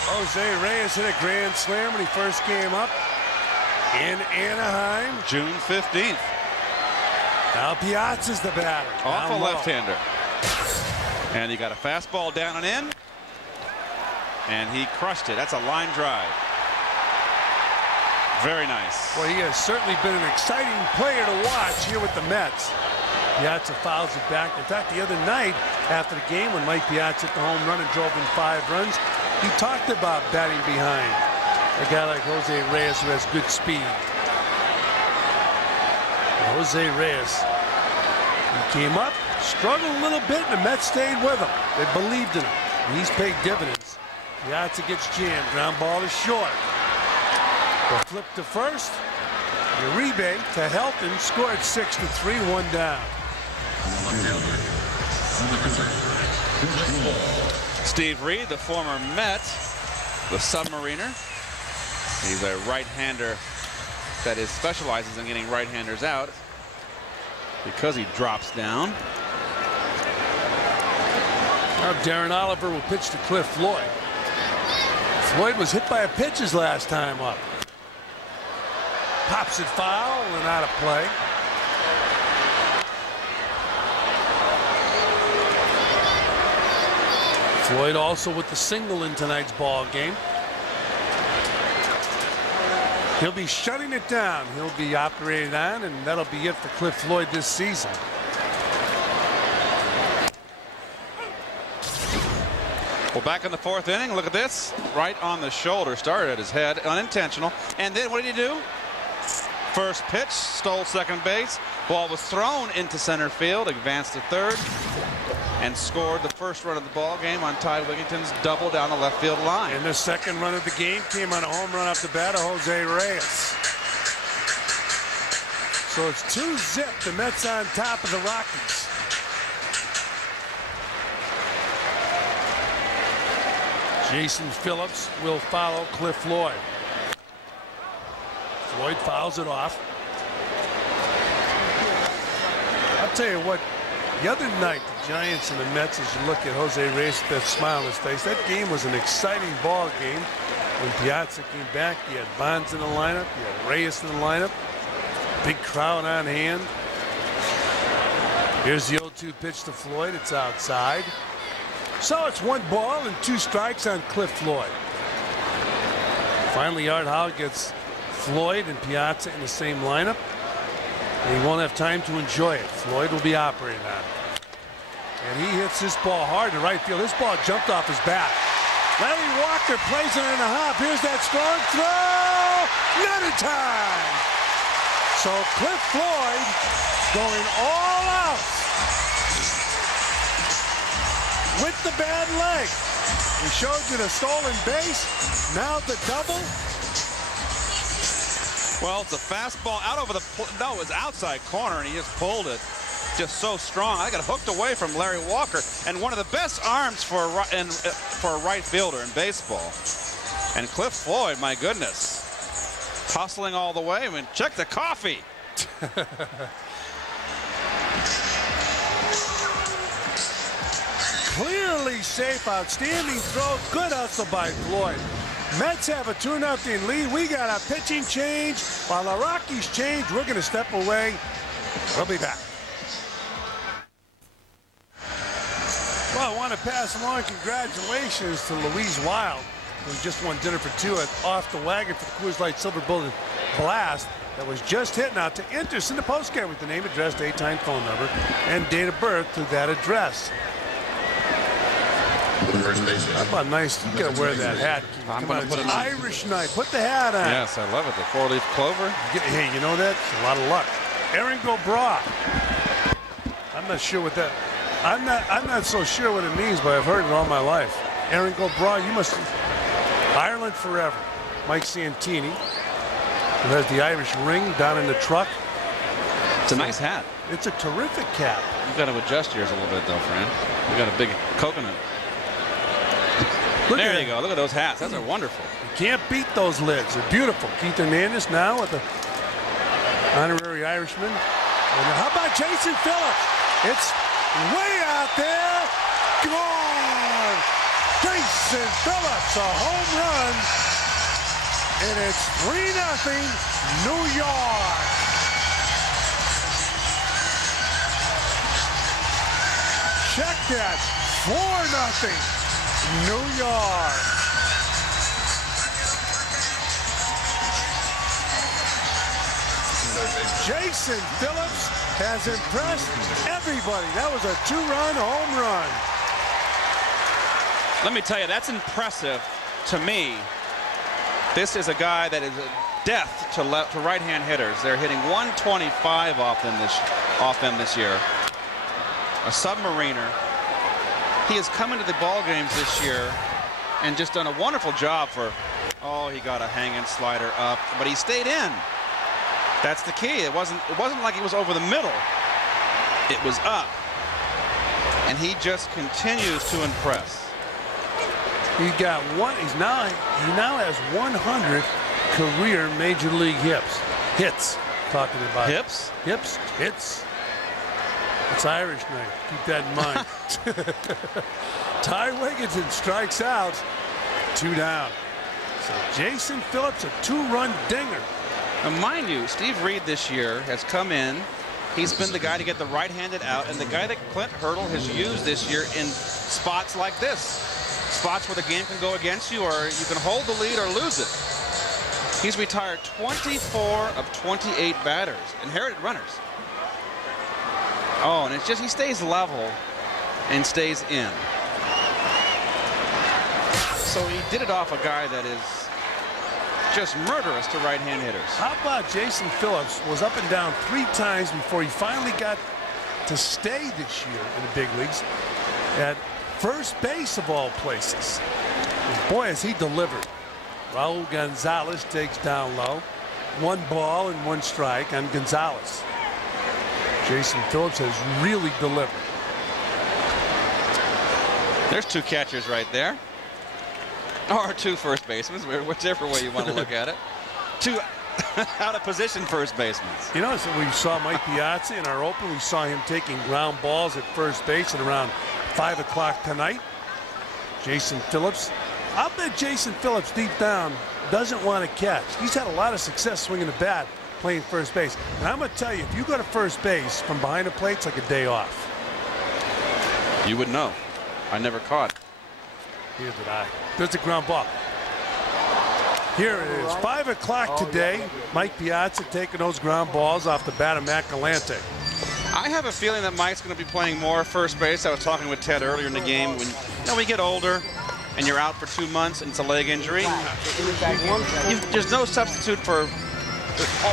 Jose Reyes hit a grand slam when he first came up in Anaheim. June 15th. Now Piazza's the batter. Off a left-hander. And he got a fastball down and in. And he crushed it. That's a line drive. Very nice. Well, he has certainly been an exciting player to watch here with the Mets. Piazza fouls it back. In fact, the other night after the game when Mike Piazza hit the home run and drove in 5 runs, he talked about batting behind a guy like Jose Reyes who has good speed. And Jose Reyes, he came up, struggled a little bit, and the Mets stayed with him. They believed in him. And he's paid dividends. Piazza gets jammed. Ground ball is short. The flip to first. Uribe to Helton, scored 6-3, 1 down. Steve Reed, the former Met, the submariner. He's a right-hander that specializes in getting right-handers out because he drops down. Now Darren Oliver will pitch to Cliff Floyd. Floyd was hit by a pitch his last time up. Pops it foul and out of play. Floyd also with the single in tonight's ball game. He'll be shutting it down. He'll be operated on, and that'll be it for Cliff Floyd this season. Well, back in the 4th inning, look at this. Right on the shoulder, started at his head, unintentional. And then what did he do? First pitch, stole second base. Ball was thrown into center field, advanced to third, and scored the first run of the ball game on Ty Wigginton's double down the left field line. And the second run of the game came on a home run off the bat of Jose Reyes. So it's 2-zip. The Mets on top of the Rockies. Jason Phillips will follow Cliff Floyd. Floyd fouls it off. I'll tell you what, the other night, the Giants and the Mets, as you look at Jose Reyes with that smile on his face, that game was an exciting ball game. When Piazza came back, you had Bonds in the lineup, you had Reyes in the lineup, big crowd on hand. Here's the 0-2 pitch to Floyd. It's outside. So it's 1 ball and 2 strikes on Cliff Floyd. Finally, Art Howe gets Floyd and Piazza in the same lineup. And he won't have time to enjoy it. Floyd will be operating on it. And he hits this ball hard to right field. This ball jumped off his bat. Larry Walker plays it in a hop. Here's that strong throw. Not in time. So Cliff Floyd going all out with the bad leg. He showed you the stolen base. Now the double. Well, it's a fastball out over the, no, it was outside corner, and he just pulled it just so strong. I got hooked away from Larry Walker, and one of the best arms for a right fielder in baseball. And Cliff Floyd, my goodness, hustling all the way. I mean, check the coffee. Clearly safe, outstanding throw, good hustle by Floyd. Mets have a 2-0 lead. We got a pitching change. While the Rockies change, we're going to step away. We'll be back. Well, I want to pass along congratulations to Louise Wild, who just won dinner for 2 at Off the Wagon for the Coors Light Silver Bullet Blast that was just hit. Now to enter, send a postcard with the name, address, date, time, phone number, and date of birth to that address. How about nice? You gotta wear that hat. Come on, it's an Irish night. Put the hat on. Yes, I love it. The 4-leaf clover. Hey, you know that? It's a lot of luck. Aaron Gobra. I'm not sure what that. I'm not so sure what it means, but I've heard it all my life. Aaron Gobra, you must. Ireland forever. Mike Santini, who has the Irish ring down in the truck. It's a nice hat. It's a terrific cap. You've got to adjust yours a little bit, though, friend. You got a big coconut. There you go. Look at those hats. Those are wonderful. You can't beat those lids. They're beautiful. Keith Hernandez now with the honorary Irishman. And how about Jason Phillips? It's way out there. Gone. Jason Phillips, a home run. And it's 3-0 New York. Check that. 4-0. New York. Jason Phillips has impressed everybody. That was a 2-run home run. Let me tell you, that's impressive to me. This is a guy that is a death to right-hand hitters. They're hitting 125 off them this year. A submariner. He has come into the ball games this year and just done a wonderful job for. Oh, he got a hanging slider up, but he stayed in. That's the key. It wasn't like he was over the middle. It was up, and he just continues to impress. He got one. He now has 100 career major league hits. Talking about hits. It's Irish night. Keep that in mind. Ty Wigginton strikes out. 2 down. So Jason Phillips, a 2-run dinger. Now, mind you, Steve Reed this year has come in. He's been the guy to get the right-handed out, and the guy that Clint Hurdle has used this year in spots like this. Spots where the game can go against you, or you can hold the lead or lose it. He's retired 24 of 28 batters, inherited runners. Oh, and it's just he stays level and stays in. So he did it off a guy that is just murderous to right-hand hitters. How about Jason Phillips was up and down 3 times before he finally got to stay this year in the big leagues at first base of all places. Boy, has he delivered. Raul Gonzalez takes down low. 1 ball and 1 strike on Gonzalez. Jason Phillips has really delivered. There's 2 catchers right there. Or 2 first basemen, whichever way you want to look at it. 2 out-of-position first basemen. You know, so we saw Mike Piazza in our open. We saw him taking ground balls at first base at around 5 o'clock tonight. Jason Phillips. I'll bet Jason Phillips deep down doesn't want to catch. He's had a lot of success swinging the bat playing first base. And I'm going to tell you, if you go to first base from behind the plate, it's like a day off. You would know. I never caught. Here's the eye. There's the ground ball. Here it is. 5 o'clock today. Mike Piazza taking those ground balls off the bat of Matt Galante. I have a feeling that Mike's going to be playing more first base. I was talking with Ted earlier in the game. When we get older and you're out for 2 months and it's a leg injury, there's no substitute for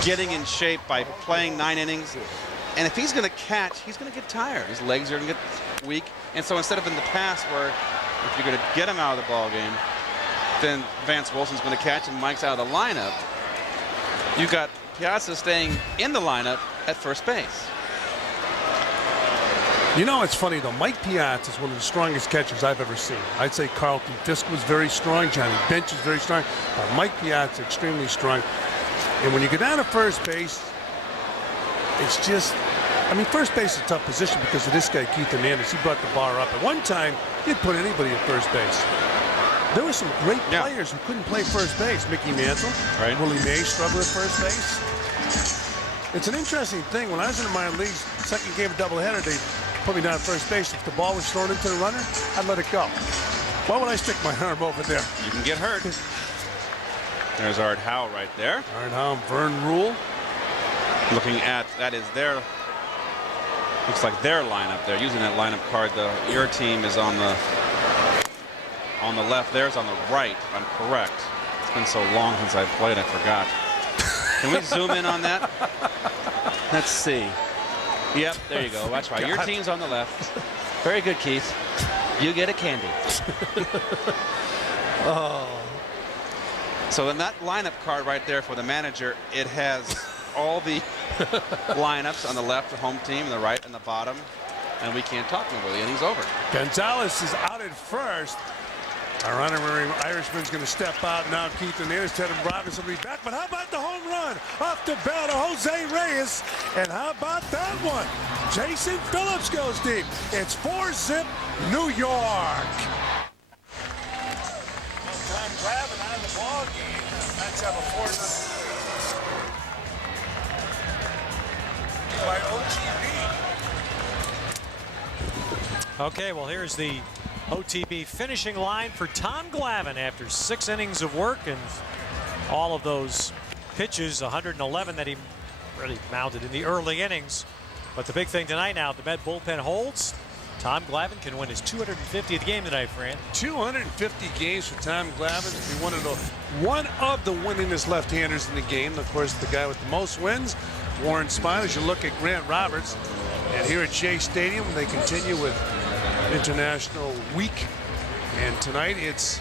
getting in shape by playing 9 innings. And if he's going to catch, he's going to get tired. His legs are going to get weak. And so instead of in the past where if you're going to get him out of the ball game, then Vance Wilson's going to catch and Mike's out of the lineup. You've got Piazza staying in the lineup at first base. You know, it's funny, though. Mike Piazza is one of the strongest catchers I've ever seen. I'd say Carlton Fisk was very strong. Johnny Bench is very strong. But Mike Piazza extremely strong. And when you go down to first base, it's just, I mean, first base is a tough position because of this guy, Keith Hernandez. He brought the bar up. At one time, he'd put anybody at first base. There were some great players who couldn't play first base. Mickey Mantle, Willie Mays struggled at first base. It's an interesting thing. When I was in the minor leagues, second game of doubleheader, they put me down at first base. If the ball was thrown into the runner, I'd let it go. Why would I stick my arm over there? You can get hurt. There's Art Howe right there. Art Howe, Vern Rule. Looking at, that is their, looks like their lineup. They're using that lineup card. Your team is on the left. Theirs on the right, if I'm correct. It's been so long since I played, I forgot. Can we zoom in on that? Let's see. Yep, there you go. That's right. Your team's on the left. Very good, Keith. You get a candy. Oh. So in that lineup card right there for the manager, it has all the lineups on the left, the home team, the right, and the bottom. And we can't talk no more. The inning's over. Gonzalez is out at first. Our honorary Irishman's going to step out now. Keith Hernandez, Ted Robinson will be back. But how about the home run off the bat of Jose Reyes? And how about that one? Jason Phillips goes deep. It's 4-zip New York. Time Glavine out of the ball game. Let's have a 4-0 by OTB. Okay, well, here's the OTB finishing line for Tom Glavine after 6 innings of work and all of those pitches, 111 that he really mounted in the early innings. But the big thing tonight now, if the Met bullpen holds, Tom Glavine can win his 250th game tonight, Fran. 250 games for Tom Glavine. He's one of the winningest left-handers in the game. Of course, the guy with the most wins, Warren Spahn. As you look at Grant Roberts, and here at Shea Stadium, they continue with International Week. And tonight it's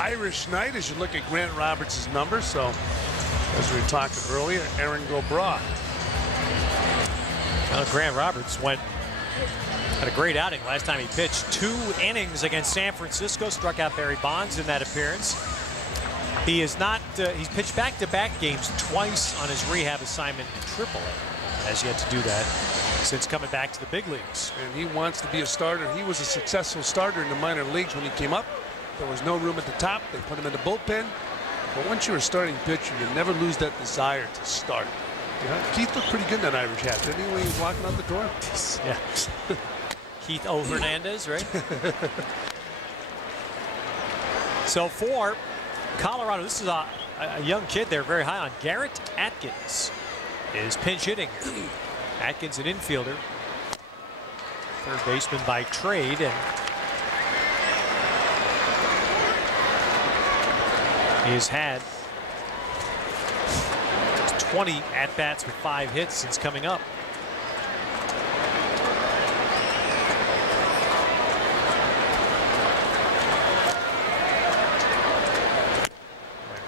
Irish night as you look at Grant Roberts' numbers. So, as we were talking earlier, Aaron Gobra. Well, Grant Roberts had a great outing last time he pitched. 2 innings against San Francisco, struck out Barry Bonds in that appearance. He is not, he's pitched back-to-back games twice on his rehab assignment in AAA. Has yet to do that since coming back to the big leagues. And he wants to be a starter. He was a successful starter in the minor leagues when he came up. There was no room at the top. They put him in the bullpen. But once you're a starting pitcher, you never lose that desire to start. Keith looked pretty good in that Irish hat, didn't he, when he was walking out the door? Yeah. Keith O. Hernandez, right? So for Colorado, this is a young kid they're very high on. Garrett Atkins is pinch hitting. Atkins, an infielder, third baseman by trade, and he has had 20 at-bats with 5 hits since coming up.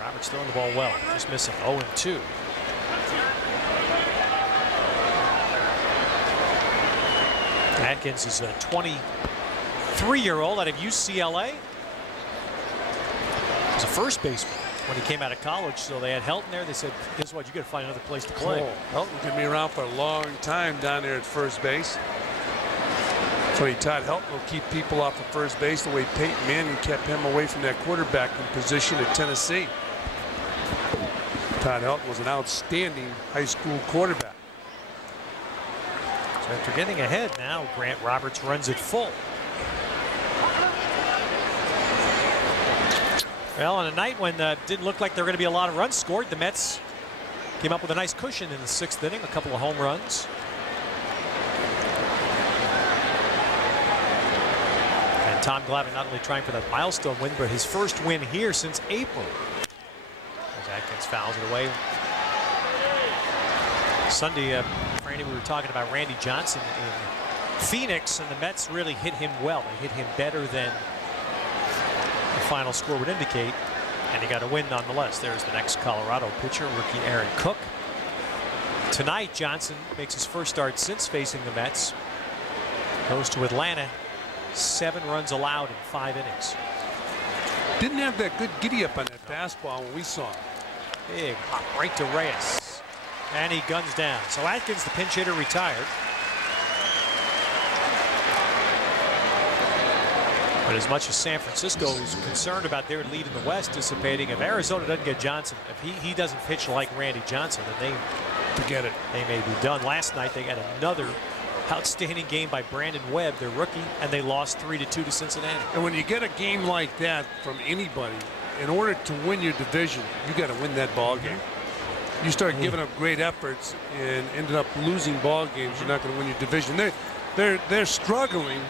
Roberts throwing the ball well, just missing 0-2. Atkins is a 23-year-old out of UCLA. He's a first baseman when he came out of college, so they had Helton there. They said, guess what, you got to find another place to play. Helton can be around for a long time down there at first base. So Todd Helton will keep people off of first base the way Peyton Manning kept him away from that quarterback position at Tennessee. Todd Helton was an outstanding high school quarterback. So after getting ahead now, Grant Roberts runs it full. Well, on a night when didn't look like there were going to be a lot of runs scored, the Mets came up with a nice cushion in the 6th inning, a couple of home runs. And Tom Glavine not only trying for that milestone win, but his first win here since April. As Atkins fouls it away. Sunday, Randy, we were talking about Randy Johnson in Phoenix, and the Mets really hit him well. They hit him better than the final score would indicate, and he got a win nonetheless. There's the next Colorado pitcher, rookie Aaron Cook. Tonight, Johnson makes his first start since facing the Mets. Goes to Atlanta, 7 runs allowed in 5 innings. Didn't have that good giddy up on that fastball when we saw him. Big hop right to Reyes, and he guns down. So Atkins, the pinch hitter, retired. But as much as San Francisco is concerned about their lead in the West dissipating, if Arizona doesn't get Johnson, if he doesn't pitch like Randy Johnson, then they forget it. They may be done. Last night they got another outstanding game by Brandon Webb, their rookie, and they lost 3-2 to Cincinnati. And when you get a game like that from anybody, in order to win your division, you got to win that ball game. You start giving up great efforts and ended up losing ball games, you're not going to win your division. They're struggling.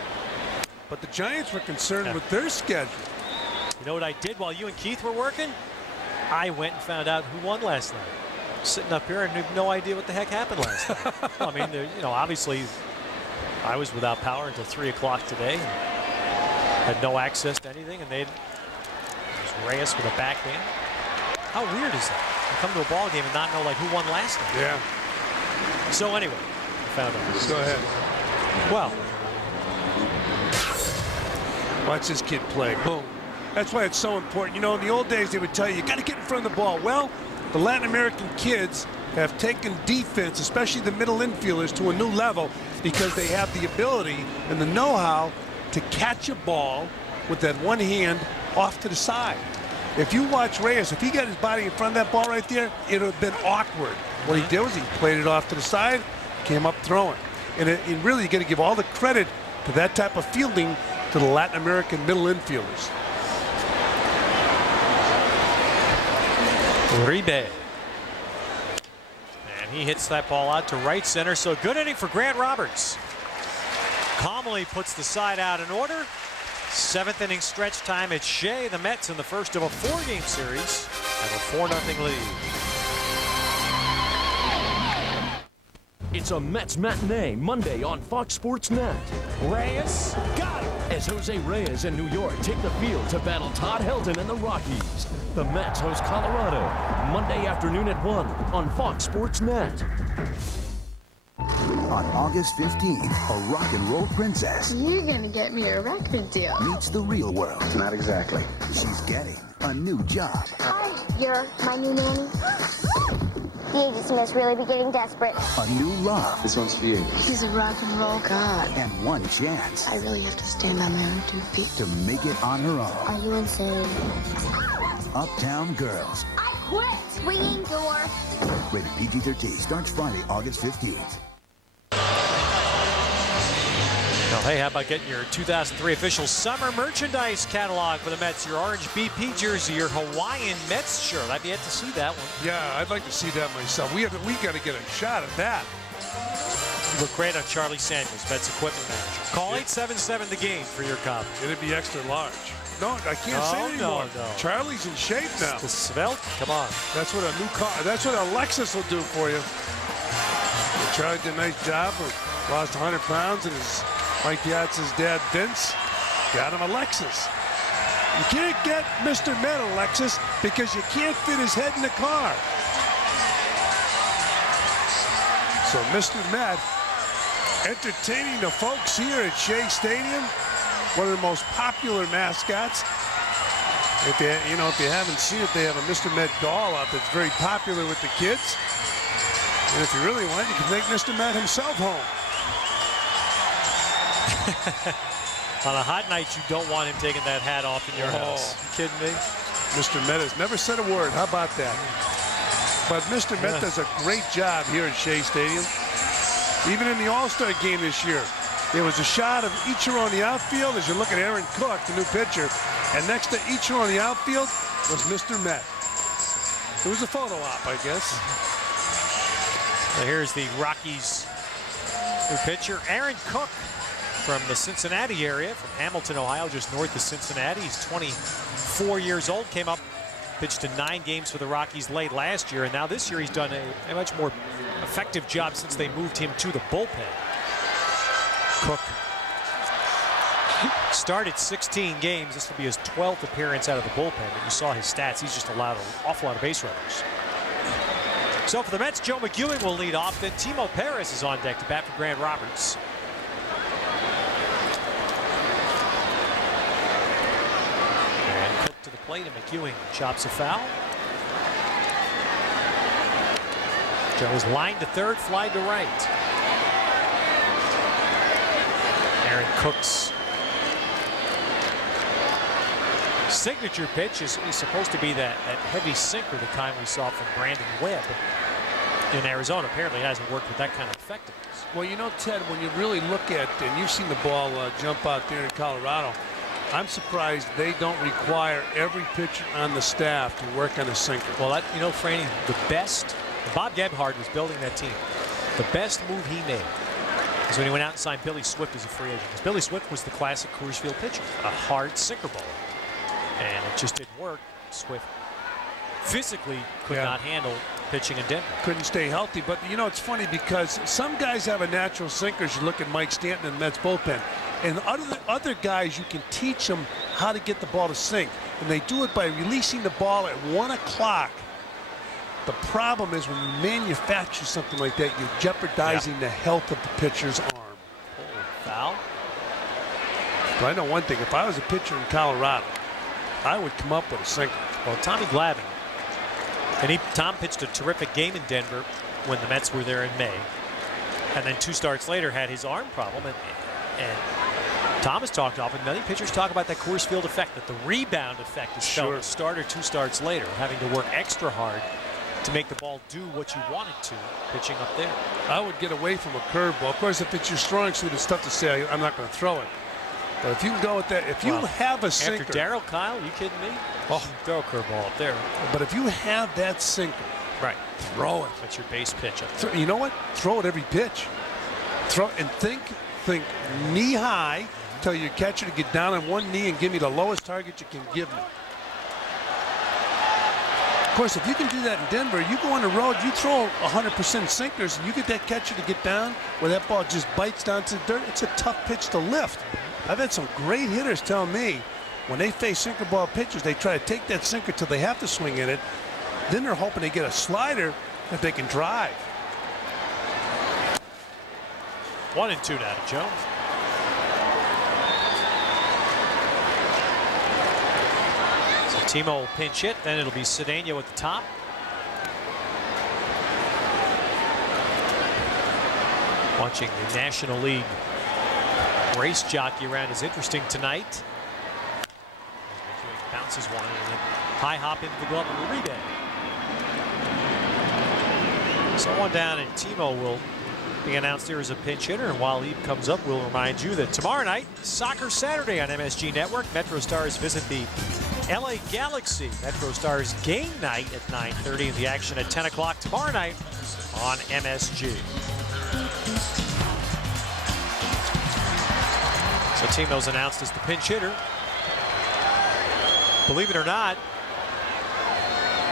But the Giants were concerned with their schedule. You know what I did while you and Keith were working? I went and found out who won last night. Sitting up here and had no idea what the heck happened last night. Well, I mean, you know, obviously I was without power until 3 o'clock today. Had no access to anything, and there's Reyes with a backhand. How weird is that? You come to a ball game and not know like who won last night. Yeah. So anyway, I found out. Go ahead. Well. Watch this kid play. Boom. That's why it's so important. You know, in the old days, they would tell you got to get in front of the ball. Well, the Latin American kids have taken defense, especially the middle infielders, to a new level because they have the ability and the know-how to catch a ball with that one hand off to the side. If you watch Reyes, if he got his body in front of that ball right there, it would have been awkward. What he did was he played it off to the side, came up throwing. And it really, you got to give all the credit to that type of fielding to the Latin American middle infielders. Uribe. And he hits that ball out to right center. So good inning for Grant Roberts. Calmly puts the side out in order. 7th inning stretch time at Shea. The Mets in the first of a 4-game series have a 4-0 lead. It's a Mets matinee Monday on Fox Sports Net. Reyes got him! As Jose Reyes and New York take the field to battle Todd Helton and the Rockies. The Mets host Colorado Monday afternoon at 1 on Fox Sports Net. On August 15th, a rock and roll princess You're gonna get me a record deal. meets the real world. Not exactly. She's getting a new job. Hi, you're my new nanny. The agency must really be getting desperate. A new love. This one's for you. He's a rock and roll god. And one chance I really have to stand on my own 2 feet. to make it on her own. Are you insane? Uptown Girls. I quit swinging door. Rated PG-13. Starts Friday, August 15th. Now, hey, how about getting your 2003 official summer merchandise catalog for the Mets? Your orange BP jersey, your Hawaiian Mets shirt. I've yet to see that one. Yeah, I'd like to see that myself. We got to get a shot at that. You look great on Charlie Samuels, Mets equipment manager. Call 877 the game for your copy. It'd be extra large. No, I can't say it anymore. No. Charlie's in shape now. The svelte, come on. That's what a new car. That's what a Lexus will do for you. Charlie did a nice job. Lost 100 pounds, and his Mike Piazza's dad Vince got him a Lexus. You can't get Mr. Met a Lexus because you can't fit his head in the car. So Mr. Met entertaining the folks here at Shea Stadium. One of the most popular mascots. If you haven't seen it, they have a Mr. Met doll out that's very popular with the kids. And if you really want, you can take Mr. Met himself home. On a hot night, you don't want him taking that hat off in your house. You kidding me? Mr. Met has never said a word. How about that? But Mr. Met does a great job here at Shea Stadium. Even in the All-Star game this year, there was a shot of Ichiro on the outfield as you look at Aaron Cook, the new pitcher. And next to Ichiro on the outfield was Mr. Met. It was a photo op, I guess. Now here's the Rockies' new pitcher, Aaron Cook, from the Cincinnati area, from Hamilton, Ohio, just north of Cincinnati. He's 24 years old, came up, pitched in 9 games for the Rockies late last year, and now this year he's done a much more effective job since they moved him to the bullpen. Cook started 16 games. This will be his 12th appearance out of the bullpen, but you saw his stats. He's just allowed an awful lot of base runners. So for the Mets, Joe McEwing will lead off. Then Timo Perez is on deck to bat for Grant Roberts. And Cook to the plate, and McEwing chops a foul. Joe's lined to third, fly to right. Aaron Cook's signature pitch is supposed to be that heavy sinker, the kind we saw from Brandon Webb in Arizona. Apparently it hasn't worked with that kind of effectiveness. Well, you know, Ted, when you really look at, and you've seen the ball jump out there in Colorado, I'm surprised they don't require every pitcher on the staff to work on a sinker. Well, you know, Franny, the best, Bob Gebhardt was building that team. The best move he made is when he went out and signed Billy Swift as a free agent. Because Billy Swift was the classic Coors Field pitcher, a hard sinker ball. And it just didn't work. Swift physically could not handle pitching in Denver. Couldn't stay healthy. But, you know, it's funny because some guys have a natural sinker. You look at Mike Stanton in the Mets bullpen. And other guys, you can teach them how to get the ball to sink. And they do it by releasing the ball at 1 o'clock. The problem is when you manufacture something like that, you're jeopardizing the health of the pitcher's arm. Foul. But I know one thing. If I was a pitcher in Colorado, I would come up with a sinker. Well, Tommy Glavine, and Tom pitched a terrific game in Denver when the Mets were there in May. And then 2 starts later had his arm problem. And Tom has talked often, many pitchers talk about that Coors Field effect, that the rebound effect is felt a start or 2 starts later, having to work extra hard to make the ball do what you want it to, pitching up there. I would get away from a curveball. Of course, if it's your strong suit, it's tough to say, I'm not going to throw it. But if you can go with that, if you have a sinker. After Darryl Kyle, you kidding me? Oh, throw a curveball up there. But if you have that sinker, Right. Throw it. That's your base pitch. You know what? Throw it every pitch. Throw and think knee high. Tell your catcher to get down on one knee and give me the lowest target you can give me. Of course, if you can do that in Denver, you go on the road, you throw 100% sinkers, and you get that catcher to get down where that ball just bites down to the dirt. It's a tough pitch to lift. I've had some great hitters tell me when they face sinker ball pitchers, they try to take that sinker till they have to swing in it. Then they're hoping they get a slider that they can drive. 1-2 now to Jones. So Timo will pinch hit, then it'll be Cedeno at the top. Watching the National League race jockey round is interesting tonight. Bounces one and then high hop into the glove of Uribe. So one down, and Timo will be announced here as a pinch hitter. And while he comes up, we'll remind you that tomorrow night, Soccer Saturday on MSG Network. Metro Stars visit the LA Galaxy. Metro Stars game night at 9:30 and the action at 10 o'clock tomorrow night on MSG. So Timo's announced as the pinch hitter. Believe it or not,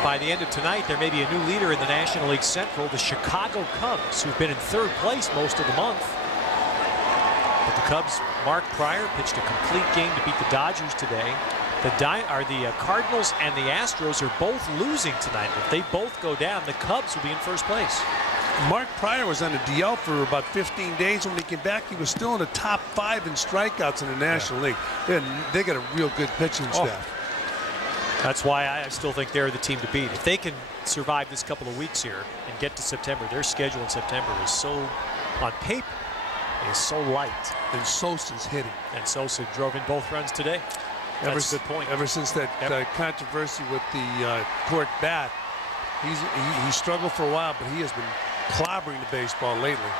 by the end of tonight, there may be a new leader in the National League Central, the Chicago Cubs, who've been in third place most of the month. But the Cubs, Mark Pryor pitched a complete game to beat the Dodgers today. The Cardinals and the Astros are both losing tonight. If they both go down, the Cubs will be in first place. Mark Pryor was on the DL for about 15 days. When he came back, he was still in the top 5 in strikeouts in the National League. They got a real good pitching staff. That's why I still think they're the team to beat. If they can survive this couple of weeks here and get to September, their schedule in September is so, on paper, is so light. And Sosa's hitting. And Sosa drove in both runs today. That's a good point. Ever since that controversy with the court bat, he struggled for a while, but he has been clobbering the baseball lately.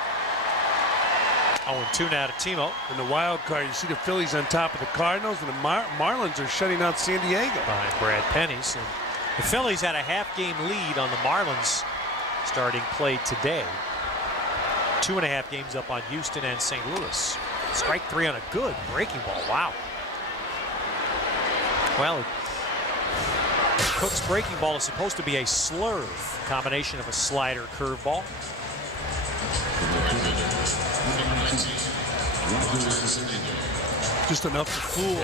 0-2 now to Timo. In the wild card, you see the Phillies on top of the Cardinals, and the Marlins are shutting out San Diego. Behind Brad Penny. So the Phillies had a half-game lead on the Marlins starting play today. 2.5 games up on Houston and St. Louis. Strike 3 on a good breaking ball. Wow. Well, Cook's breaking ball is supposed to be a slurve, combination of a slider, curveball. Just enough to fool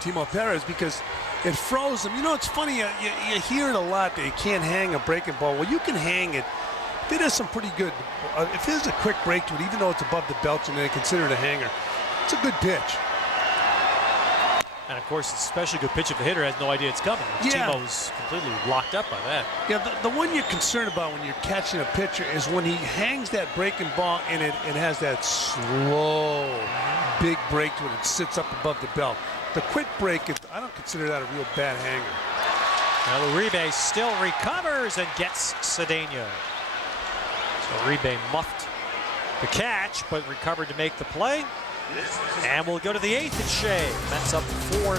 Timo Perez, because it froze him. You know, it's funny, you hear it a lot that you can't hang a breaking ball. Well, you can hang it. If it has some pretty good, if there's a quick break to it, even though it's above the belt and they consider it a hanger, it's a good pitch. And of course, it's a especially good pitch if the hitter has no idea it's coming. Yeah. Timo's completely locked up by that. Yeah, the one you're concerned about when you're catching a pitcher is when he hangs that breaking ball and it has that slow, big break to it. It sits up above the belt. The quick break, I don't consider that a real bad hanger. Now Uribe still recovers and gets Cedeno. So Uribe muffed the catch, but recovered to make the play. And we'll go to the 8th at Shea. Mets up 4-0.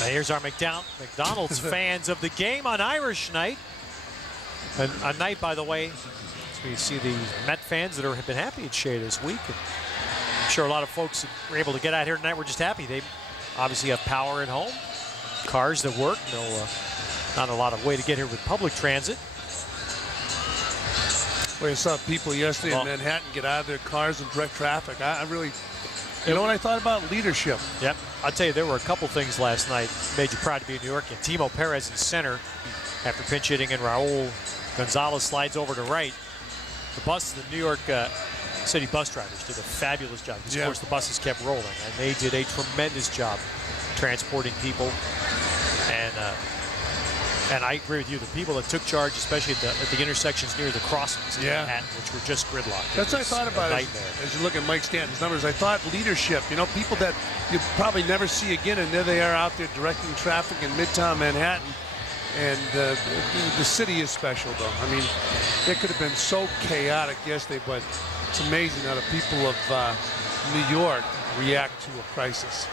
Now here's our McDonald's fans of the game on Irish night. A night, by the way, so you see the Met fans that have been happy at Shea this week. And I'm sure a lot of folks that were able to get out here tonight were just happy. They obviously have power at home, cars that work. Not a lot of way to get here with public transit. Well, you saw people yesterday in Manhattan get out of their cars and direct traffic. I really, you know what I thought about? Leadership. Yep. I'll tell you, there were a couple things last night made you proud to be in New York. And Timo Perez in center after pinch hitting, and Raul Gonzalez slides over to right. The New York City bus drivers did a fabulous job. Of course, the buses kept rolling, and they did a tremendous job transporting people. And I agree with you. The people that took charge, especially at the intersections near the crossings in Manhattan, which were just gridlocked. That's what I thought about it. As you look at Mike Stanton's numbers, I thought leadership, people that you probably never see again, and there they are out there directing traffic in Midtown Manhattan. And the city is special, though. I mean, it could have been so chaotic yesterday, but it's amazing how the people of New York react to a crisis.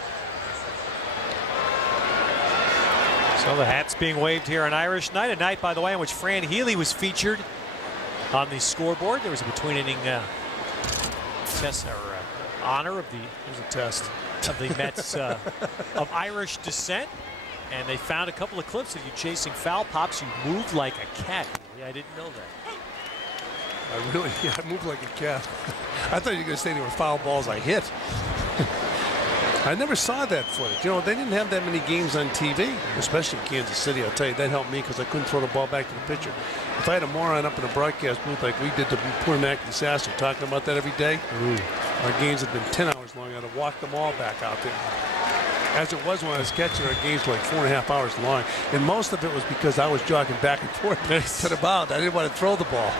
So the hat's being waved here on Irish Night, a night, by the way, in which Fran Healy was featured on the scoreboard. There was a between-inning test or honor of the of the Mets of Irish descent, and they found a couple of clips of you chasing foul pops. You moved like a cat. I didn't know that. I moved like a cat. I thought you were going to say they were foul balls I hit. I never saw that footage. You know, they didn't have that many games on TV, especially in Kansas City. I'll tell you, that helped me because I couldn't throw the ball back to the pitcher. If I had a moron up in the broadcast booth like we did to poor Mackie Sasser, talking about that every day, our games had been 10 hours long. I'd have walked them all back out there. As it was when I was catching, our games were like 4.5 hours long. And most of it was because I was jogging back and forth to the mound. I didn't want to throw the ball.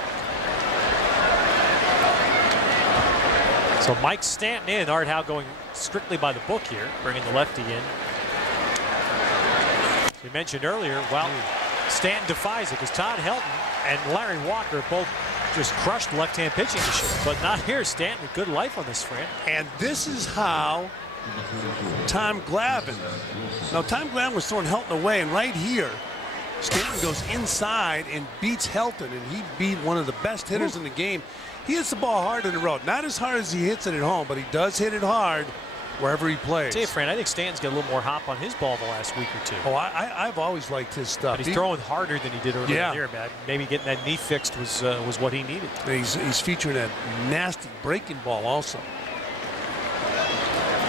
So Mike Stanton in, Art Howe going strictly by the book here, bringing the lefty in. We mentioned earlier, well, Stanton defies it because Todd Helton and Larry Walker both just crushed left-hand pitching this year. But not here. Stanton with good life on this, Fran. And this is how Tom Glavine. Now, Tom Glavine was throwing Helton away, and right here, Stanton goes inside and beats Helton, and he beat one of the best hitters in the game. He hits the ball hard in the road. Not as hard as he hits it at home, but he does hit it hard wherever he plays. I'll tell you, Fran, I think Stanton's got a little more hop on his ball the last week or two. Oh, I've always liked his stuff. But he's throwing harder than he did earlier in the year. Maybe getting that knee fixed was what he needed. He's featuring that nasty breaking ball also.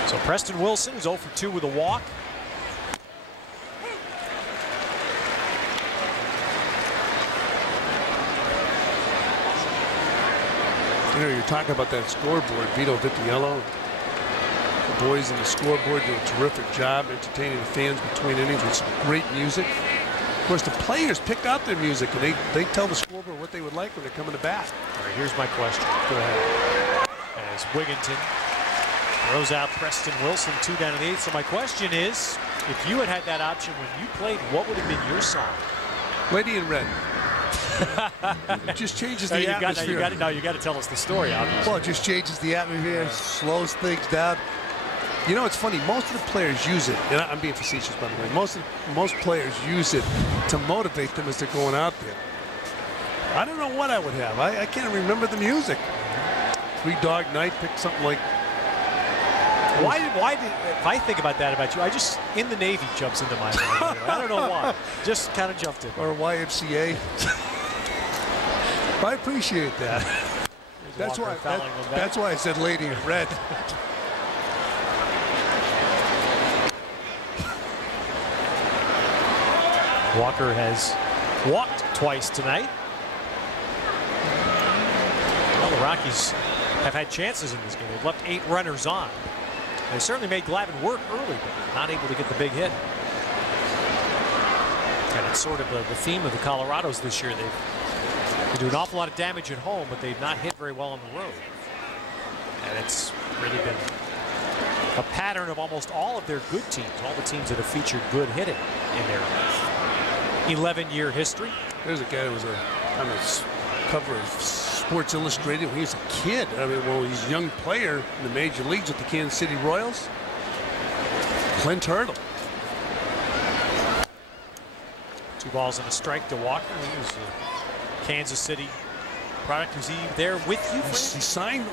So Preston Wilson is 0 for 2 with a walk. You know, you're talking about that scoreboard, Vito Vitiello. The boys in the scoreboard do a terrific job entertaining the fans between innings with some great music. Of course, the players pick out their music, and they tell the scoreboard what they would like when they're coming to bat. All right, here's my question. Go ahead. As Wigginton throws out Preston Wilson, 2 down in the 8th. So my question is, if you had that option when you played, what would have been your song? Lady in Red. It just changes the atmosphere. You got to tell us the story, obviously. Well, it just changes the atmosphere, slows things down. You know, it's funny. Most of the players use it, and I'm being facetious, by the way. Most players use it to motivate them as they're going out there. I don't know what I would have. I can't remember the music. 3 Dog Night, pick something like. Why did if I think about that about you, I just in the Navy jumps into my mind. I don't know why. Just kind of jumped in. Or YMCA. I appreciate that. That's why I said Lady in Red. Walker has walked twice tonight. Well, the Rockies have had chances in this game. They've left 8 runners on. They certainly made Glavine work early, but not able to get the big hit. And it's sort of the theme of the Colorados this year. They do an awful lot of damage at home, but they've not hit very well on the road. And it's really been a pattern of almost all of their good teams, all the teams that have featured good hitting in their 11-year history. There's a guy who was on the cover of Sports Illustrated when he was a kid. I mean, well, he's a young player in the major leagues with the Kansas City Royals. Clint Hurdle. 2 balls and a strike to Walker. He was a Kansas City product. Was he there with you? He signed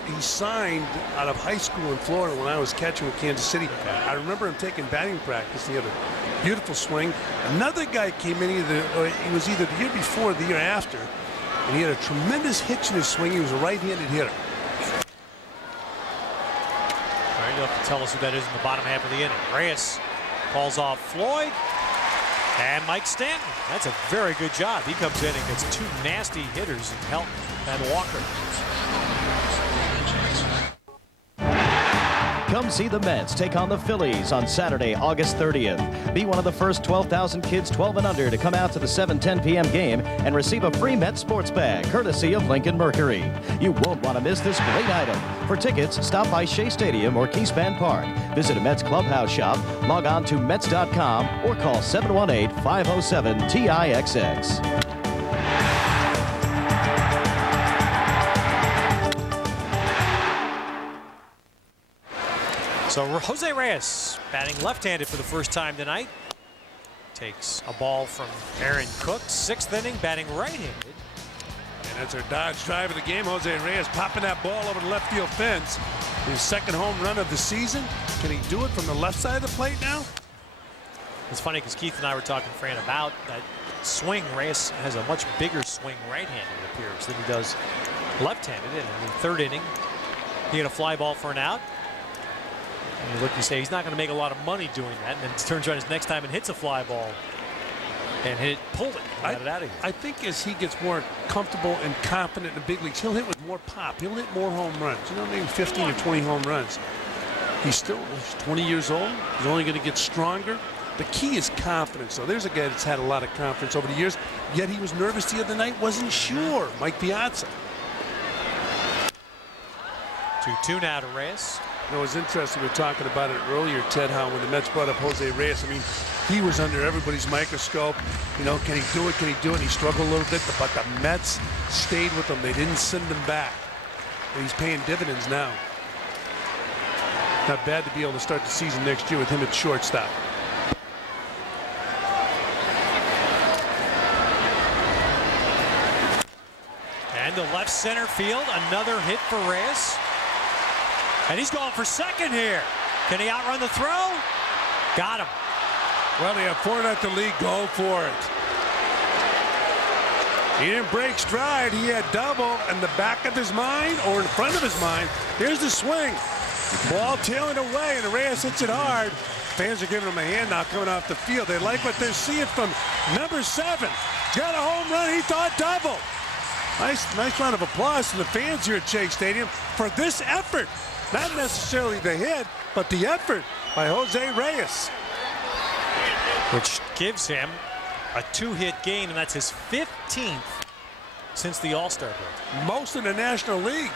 out of high school in Florida when I was catching with Kansas City. I remember him taking batting practice. He had a beautiful swing. Another guy came in he was either the year before or the year after, and he had a tremendous hitch in his swing. He was a right-handed hitter. All right, you'll have to tell us who that is in the bottom half of the inning. Reyes calls off Floyd. And Mike Stanton. That's a very good job. He comes in and gets 2 nasty hitters in Helton and Walker. Come see the Mets take on the Phillies on Saturday, August 30th. Be one of the first 12,000 kids 12 and under to come out to the 7:10 p.m. game and receive a free Mets sports bag, courtesy of Lincoln Mercury. You won't want to miss this great item. For tickets, stop by Shea Stadium or Keyspan Park. Visit a Mets clubhouse shop, log on to Mets.com, or call 718-507-TIXX. So Jose Reyes batting left-handed for the first time tonight. Takes a ball from Aaron Cook, 6th inning, batting right-handed. And that's our Dodge drive of the game. Jose Reyes popping that ball over the left field fence. His 2nd home run of the season. Can he do it from the left side of the plate now? It's funny because Keith and I were talking, Fran, about that swing. Reyes has a much bigger swing right-handed, it appears, than he does left-handed. And in the 3rd inning, he had a fly ball for an out. And you look, you say he's not going to make a lot of money doing that, and then turns around his next time and hits a fly ball and pulled it, got it out of here. I think as he gets more comfortable and confident in the big leagues, he'll hit with more pop. He'll hit more home runs. You know, maybe 15 or 20 home runs. He's 20 years old. He's only going to get stronger. The key is confidence. So there's a guy that's had a lot of confidence over the years, yet he was nervous the other night, wasn't sure. Mike Piazza. 2-2 now to Reyes. You know, it was interesting. We were talking about it earlier, Ted, how when the Mets brought up Jose Reyes, I mean, he was under everybody's microscope. You know, can he do it? Can he do it? And he struggled a little bit, but the Mets stayed with him. They didn't send him back. And he's paying dividends now. Not bad to be able to start the season next year with him at shortstop. And to left center field, another hit for Reyes. And he's going for 2nd here. Can he outrun the throw? Got him. Well, they have 4 at the lead. Go for it. He didn't break stride. He had double in the back of his mind or in front of his mind. Here's the swing. Ball tailing away, and Reyes hits it hard. Fans are giving him a hand now coming off the field. They like what they're seeing from number 7. Got a home run. He thought double. Nice round of applause to the fans here at Shea Stadium for this effort. Not necessarily the hit, but the effort by Jose Reyes. Which gives him a 2-hit game, and that's his 15th since the All-Star break. Most in the National League.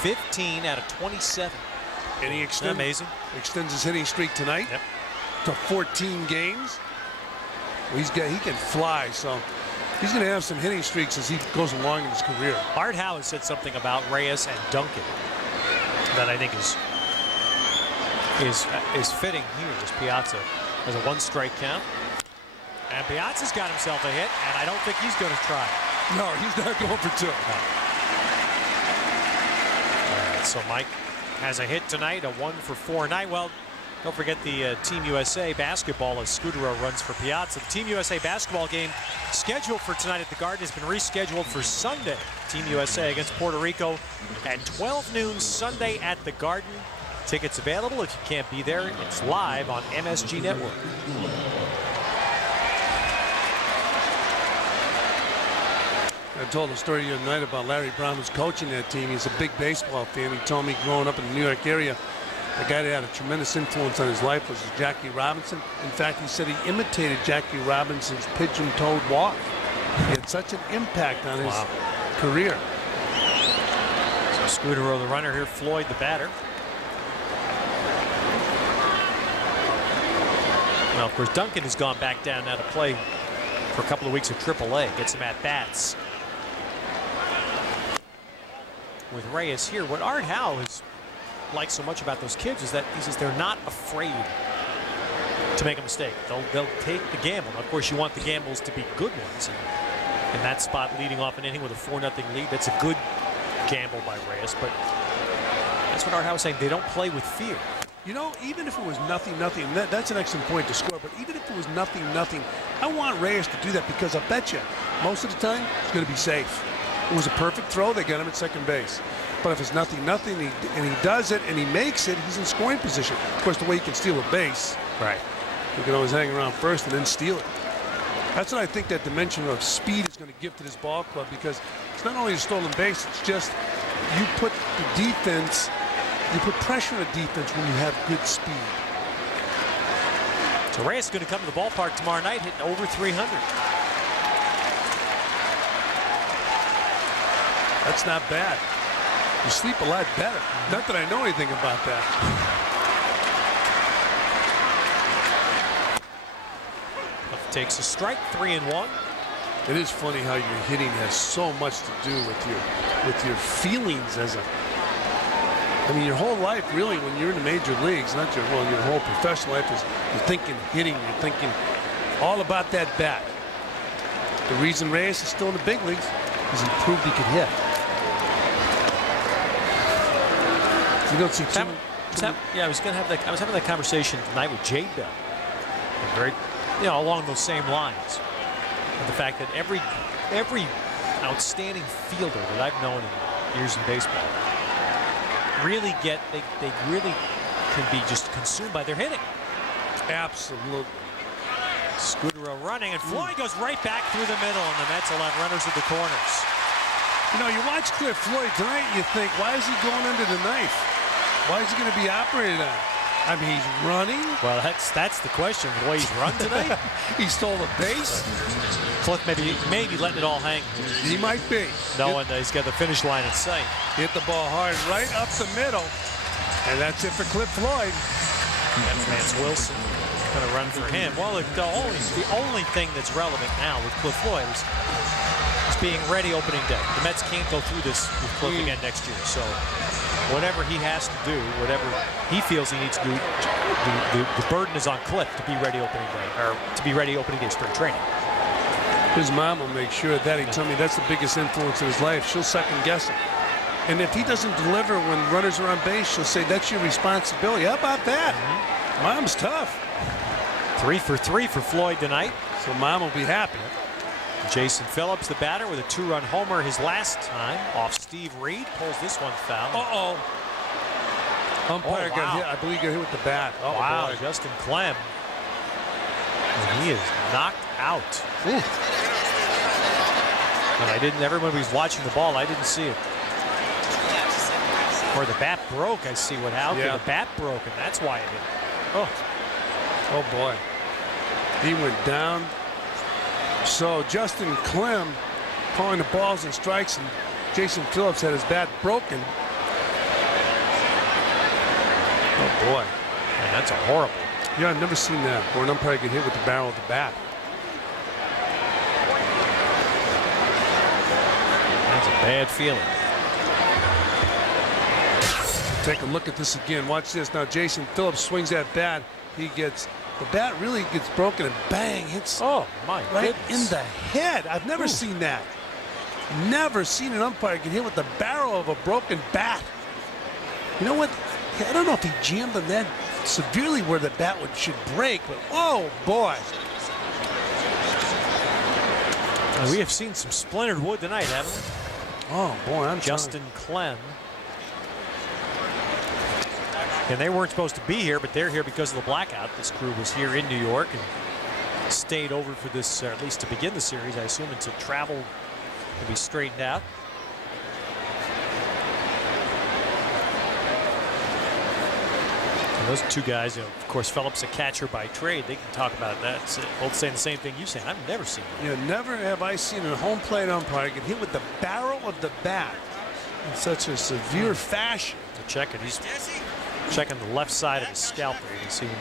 15 out of 27. And he extends his hitting streak tonight to 14 games. Well, he can fly, so he's going to have some hitting streaks as he goes along in his career. Art Howe has said something about Reyes and Duncan that I think is fitting here as Piazza has a 1-strike count. And Piazza's got himself a hit, and I don't think he's going to try. No, he's not going for 2. No. All right, so Mike has a hit tonight, a 1-for-4 night. Well, don't forget the Team USA basketball as Scudero runs for Piazza. The Team USA basketball game scheduled for tonight at the Garden has been rescheduled for Sunday. Team USA against Puerto Rico at 12 noon Sunday at the Garden. Tickets available. If you can't be there, it's live on MSG Network. I told a story the other night about Larry Brown, who's coaching that team. He's a big baseball fan. He told me growing up in the New York area, the guy that had a tremendous influence on his life was Jackie Robinson. In fact, he said he imitated Jackie Robinson's pigeon-toed walk. He had such an impact on his career. So Scudero, the runner here, Floyd, the batter. Well, of course, Duncan has gone back down now to play for a couple of weeks at AAA. Gets him at bats. With Reyes here, what Art Howe has liked so much about those kids is that he says they're not afraid to make a mistake. They'll take the gamble. Now, of course, you want the gambles to be good ones. And in that spot, leading off an inning with a 4-0 lead, that's a good gamble by Reyes. But that's what Art Howe was saying. They don't play with fear. You know, even if it was nothing, that's an excellent point to score. But even if it was nothing, I want Reyes to do that because I bet you most of the time it's going to be safe. It was a perfect throw. They got him at second base. But if it's nothing, and he does it and he makes it, he's in scoring position. Of course, the way he can steal a base. Right. He can always hang around first and then steal it. That's what I think that dimension of speed is going to give to this ball club, because it's not only a stolen base, it's just you put the defense, you put pressure on the defense when you have good speed. So Reyes is going to come to the ballpark tomorrow night hitting over 300. That's not bad. You sleep a lot better. Not that I know anything about that. Takes a strike, 3-1. It is funny how your hitting has so much to do with your feelings as a I mean, your whole life, really, when you're in the major leagues, not your whole professional life is you're thinking hitting, you're thinking all about that bat. The reason Reyes is still in the big leagues is he proved he could hit. You don't see I was having that conversation tonight with Jay Bell. Very, along those same lines. And the fact that every outstanding fielder that I've known in years in baseball really they really can be just consumed by their hitting. Absolutely. Scudero running, and Floyd goes right back through the middle, and the Mets will have runners at the corners. You watch Cliff Floyd tonight, you think, why is he going under the knife? Why is he going to be operated on? I mean, he's running. Well, that's the question. The way he's run tonight, he stole a base. Cliff maybe letting it all hang. He might be. Knowing that he's got the finish line in sight. Hit the ball hard right up the middle, and that's it for Cliff Floyd. And Vance Wilson going to run for him. Well, the only thing that's relevant now with Cliff Floyd is being ready opening day. The Mets can't go through this with Cliff again next year. So whatever he has to do, whatever he feels he needs to do, the burden is on Cliff to be ready opening day, or to be ready opening day spring training. His mom will make sure that. He told me that's the biggest influence in his life. She'll second guess him. And if he doesn't deliver when runners are on base, she'll say, that's your responsibility. How about that? Mom's tough. 3 for 3 for Floyd tonight. So Mom will be happy. Jason Phillips, the batter, with a 2-run homer his last time off Steve Reed. Pulls this one foul. Umpire got hit. I believe he got hit with the bat. Wow, boy. Justin Clem. And he is knocked out. And everybody was watching the ball. I didn't see it. Or the bat broke. I see what happened. Yeah. The bat broke, and that's why it hit. Oh boy. He went down. So Justin Clem calling the balls and strikes, and Jason Phillips had his bat broken. Oh boy. Man, that's horrible. Yeah, I've never seen that, where an umpire get hit with the barrel of the bat. That's a bad feeling. Take a look at this again. Watch this. Now Jason Phillips swings that bat. The bat really gets broken and bang, hits right in the head. I've never seen that. Never seen an umpire get hit with the barrel of a broken bat. You know what? I don't know if he jammed him that severely where the bat should break, but oh boy. We have seen some splintered wood tonight, haven't we? Oh boy, Justin Clem. And they weren't supposed to be here, but they're here because of the blackout. This crew was here in New York and stayed over for this, or at least to begin the series, I assume, until travel to be straightened out. And those two guys, of course, Phillips a catcher by trade. They can talk about that. Both saying the same thing you say. I've never seen it. Yeah, never have I seen a home plate umpire get hit with the barrel of the bat in such a severe fashion. Check it. He's checking the left side of his scalp there. You can see he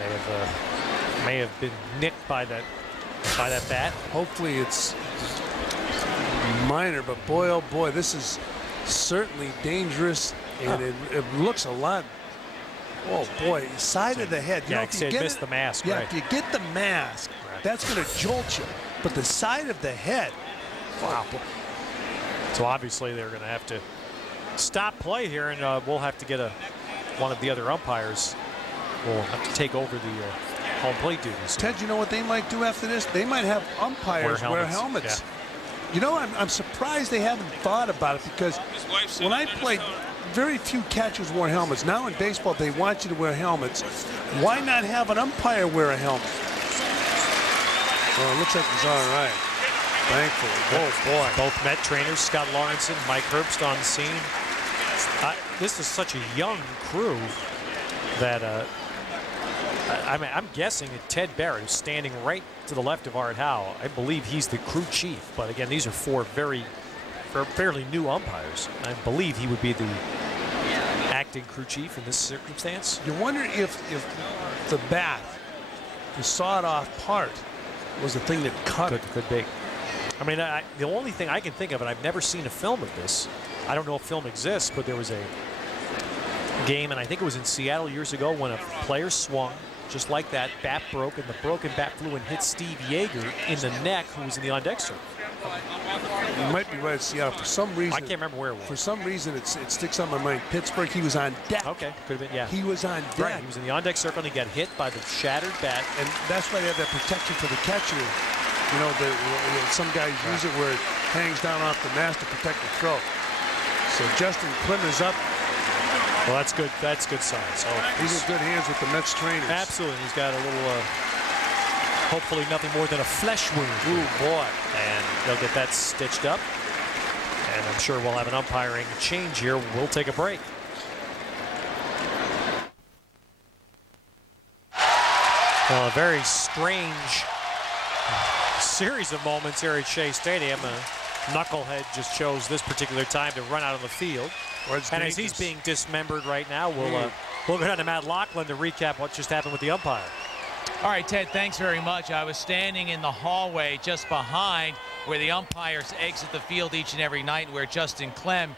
may have been nicked by that bat. Hopefully it's minor, but boy, oh boy, this is certainly dangerous, and it looks a lot. Oh boy, side of the head. Yeah, if you missed the mask. Yeah, right. if you get the mask, that's going to jolt you. But the side of the head. Wow. So obviously they're going to have to stop play here, and we'll have to get one of the other umpires will have to take over the home plate duties. Ted, you know what they might do after this? They might have umpires wear helmets. Yeah. You know, I'm surprised they haven't thought about it, because when I played, very few catchers wore helmets. Now in baseball, they want you to wear helmets. Why not have an umpire wear a helmet? Well, it looks like he's all right. Thankfully. Oh, boy. Both Met trainers, Scott Lawrence and Mike Herbst, on the scene. This is such a young crew that I'm guessing that Ted Barrett, who's standing right to the left of Art Howe, I believe he's the crew chief. But again, these are four fairly new umpires. I believe he would be the acting crew chief in this circumstance. You wonder if the bat, the sawed-off part, was the thing that cut it. Could be. I mean, the only thing I can think of, and I've never seen a film of this, I don't know if film exists, but there was game, and I think it was in Seattle years ago when a player swung just like that, bat broke, and the broken bat flew and hit Steve Yeager in the neck, who was in the on-deck circle. You might be right, Seattle. For some reason, I can't remember where it was. For some reason, it sticks on my mind. Pittsburgh, he was on deck. Okay, could have been, yeah. He was on deck. Right, he was in the on-deck circle, and he got hit by the shattered bat. And that's why they have that protection for the catcher. You know, some guys use it where it hangs down off the mask to protect the throat. So Justin Clem is up. Well, that's good. That's good sign. So he's in good hands with the Mets trainers. Absolutely. He's got a little, hopefully nothing more than a flesh wound. Ooh, boy. And they'll get that stitched up. And I'm sure we'll have an umpiring change here. We'll take a break. Well, a very strange series of moments here at Shea Stadium. Knucklehead just chose this particular time to run out on the field. And as he's being dismembered right now, we'll go down to Matt Lachlan to recap what just happened with the umpire. All right, Ted, thanks very much. I was standing in the hallway just behind where the umpires exit the field each and every night, where Justin Clem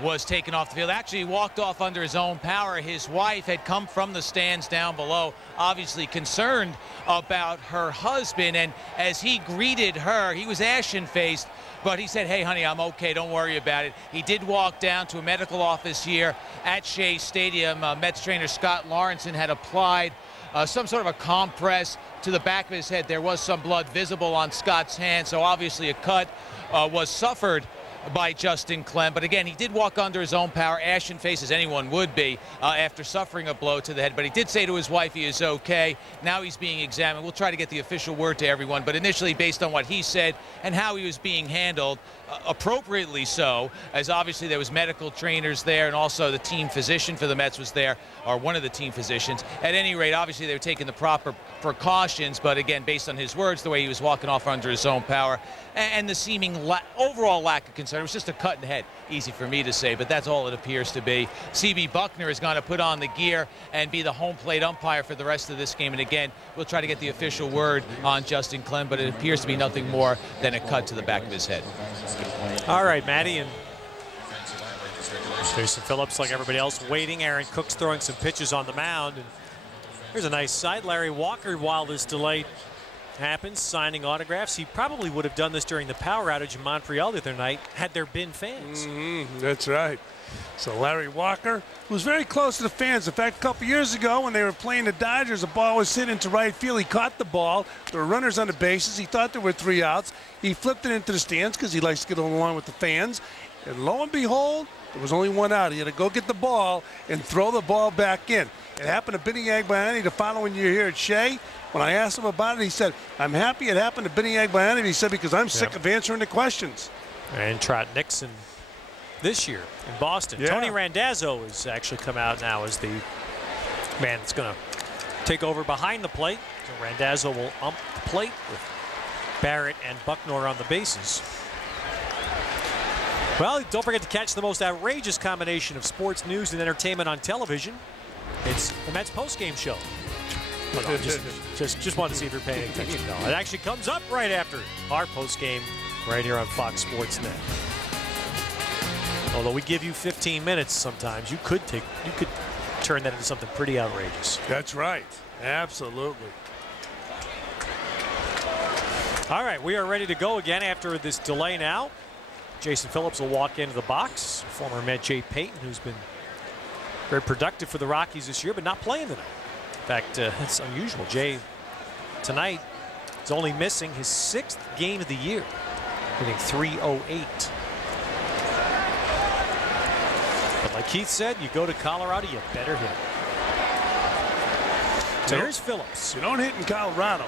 was taken off the field. Actually, he walked off under his own power. His wife had come from the stands down below, obviously concerned about her husband. And as he greeted her, he was ashen-faced, but he said, hey, honey, I'm okay. Don't worry about it. He did walk down to a medical office here at Shea Stadium. Mets trainer Scott Lawrenson had applied some sort of a compress to the back of his head. There was some blood visible on Scott's hand, so obviously a cut was suffered by Justin Clem. But again, he did walk under his own power, ashen face as anyone would be after suffering a blow to the head. But he did say to his wife he is okay. Now he's being examined. We'll try to get the official word to everyone. But initially, based on what he said and how he was being handled, appropriately so, as obviously there was medical trainers there, and also the team physician for the Mets was there, or one of the team physicians. At any rate, obviously they were taking the proper precautions, but again, based on his words, the way he was walking off under his own power, and the seeming overall lack of concern. It was just a cut in the head. Easy for me to say, but that's all it appears to be. C.B. Buckner is going to put on the gear and be the home plate umpire for the rest of this game. And again, we'll try to get the official word on Justin Clem, but it appears to be nothing more than a cut to the back of his head. All right, Matty, and Jason Phillips, like everybody else, waiting. Aaron Cook's throwing some pitches on the mound. And here's a nice sight. Larry Walker, while this delay happens, signing autographs. He probably would have done this during the power outage in Montreal the other night had there been fans. That's right. So Larry Walker was very close to the fans. In fact, a couple years ago when they were playing the Dodgers, the ball was hit into right field. He caught the ball. There were runners on the bases. He thought there were 3 outs. He flipped it into the stands because he likes to get along with the fans. And lo and behold, there was only 1 out. He had to go get the ball and throw the ball back in. It happened to Benny Agbayani the following year here at Shea. When I asked him about it, he said, I'm happy it happened to Benny Agbayani. He said, because I'm sick of answering the questions. And Trot Nixon this year in Boston. Yeah. Tony Randazzo has actually come out now as the man that's going to take over behind the plate. So Randazzo will ump the plate with Barrett and Bucknor on the bases. Well, don't forget to catch the most outrageous combination of sports news and entertainment on television. It's the Mets postgame show. Oh, no, just wanted to see if you're paying attention. No, it actually comes up right after our postgame right here on Fox Sports Net. Although we give you 15 minutes sometimes, you could turn that into something pretty outrageous. That's right. Absolutely. All right, we are ready to go again after this delay now. Jason Phillips will walk into the box. Former Met Jay Payton, who's been very productive for the Rockies this year, but not playing tonight. In fact, it's unusual. Jay tonight is only missing his 6th game of the year, hitting .308. But like Keith said, you go to Colorado, you better hit. So here's Phillips. You don't hit in Colorado,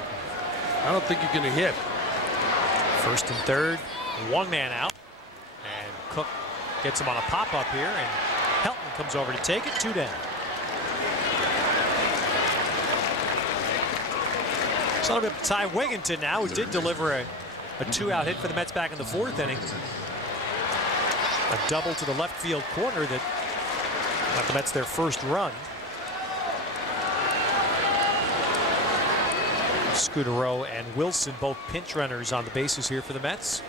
I don't think you're going to hit. First and third, 1 man out. And Cook gets him on a pop-up here, and Helton comes over to take it, 2 down. So it'll be Ty Wigginton now, who did deliver a 2-out hit for the Mets back in the 4th inning. A double to the left field corner that got the Mets their first run. Scudero and Wilson, both pinch runners on the bases here for the Mets.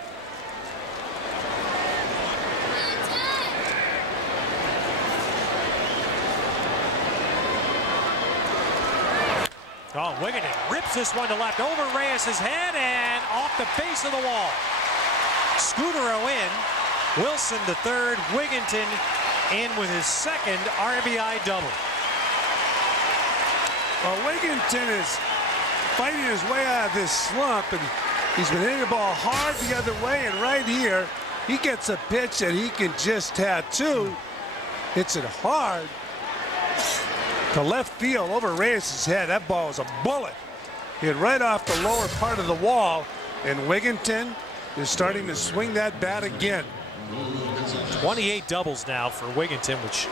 Oh, Wigginton rips this one to left over Reyes' head and off the face of the wall. Scudero in, Wilson to third, Wigginton in with his second RBI double. Well, Wigginton is fighting his way out of this slump, and he's been hitting the ball hard the other way, and right here, he gets a pitch that he can just tattoo. Hits it hard to left field over Reyes' head. That ball was a bullet. Hit right off the lower part of the wall, and Wigginton is starting to swing that bat again. 28 doubles now for Wigginton, which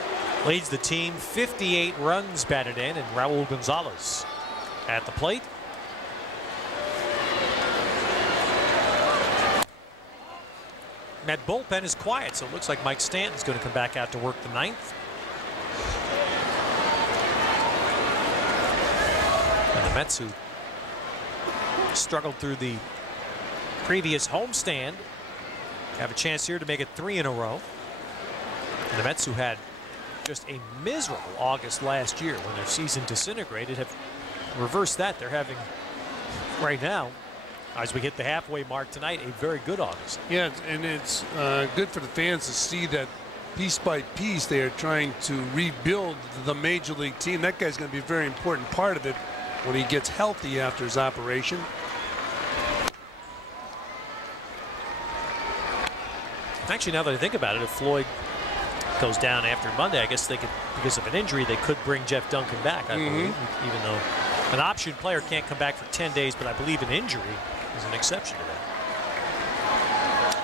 leads the team. 58 runs batted in, and Raul Gonzalez at the plate. That bullpen is quiet, so it looks like Mike Stanton's going to come back out to work the ninth. And the Mets, who struggled through the previous homestand, have a chance here to make it 3 in a row. And the Mets, who had just a miserable August last year when their season disintegrated, have reversed that. They're having, right now, as we hit the halfway mark tonight, a very good August. Yeah, and it's good for the fans to see that piece by piece they are trying to rebuild the major league team. That guy's going to be a very important part of it when he gets healthy after his operation. Actually, now that I think about it, if Floyd goes down after Monday, I guess they could, because of an injury, they could bring Jeff Duncan back, I believe, even though an option player can't come back for 10 days, but I believe an injury is an exception to that.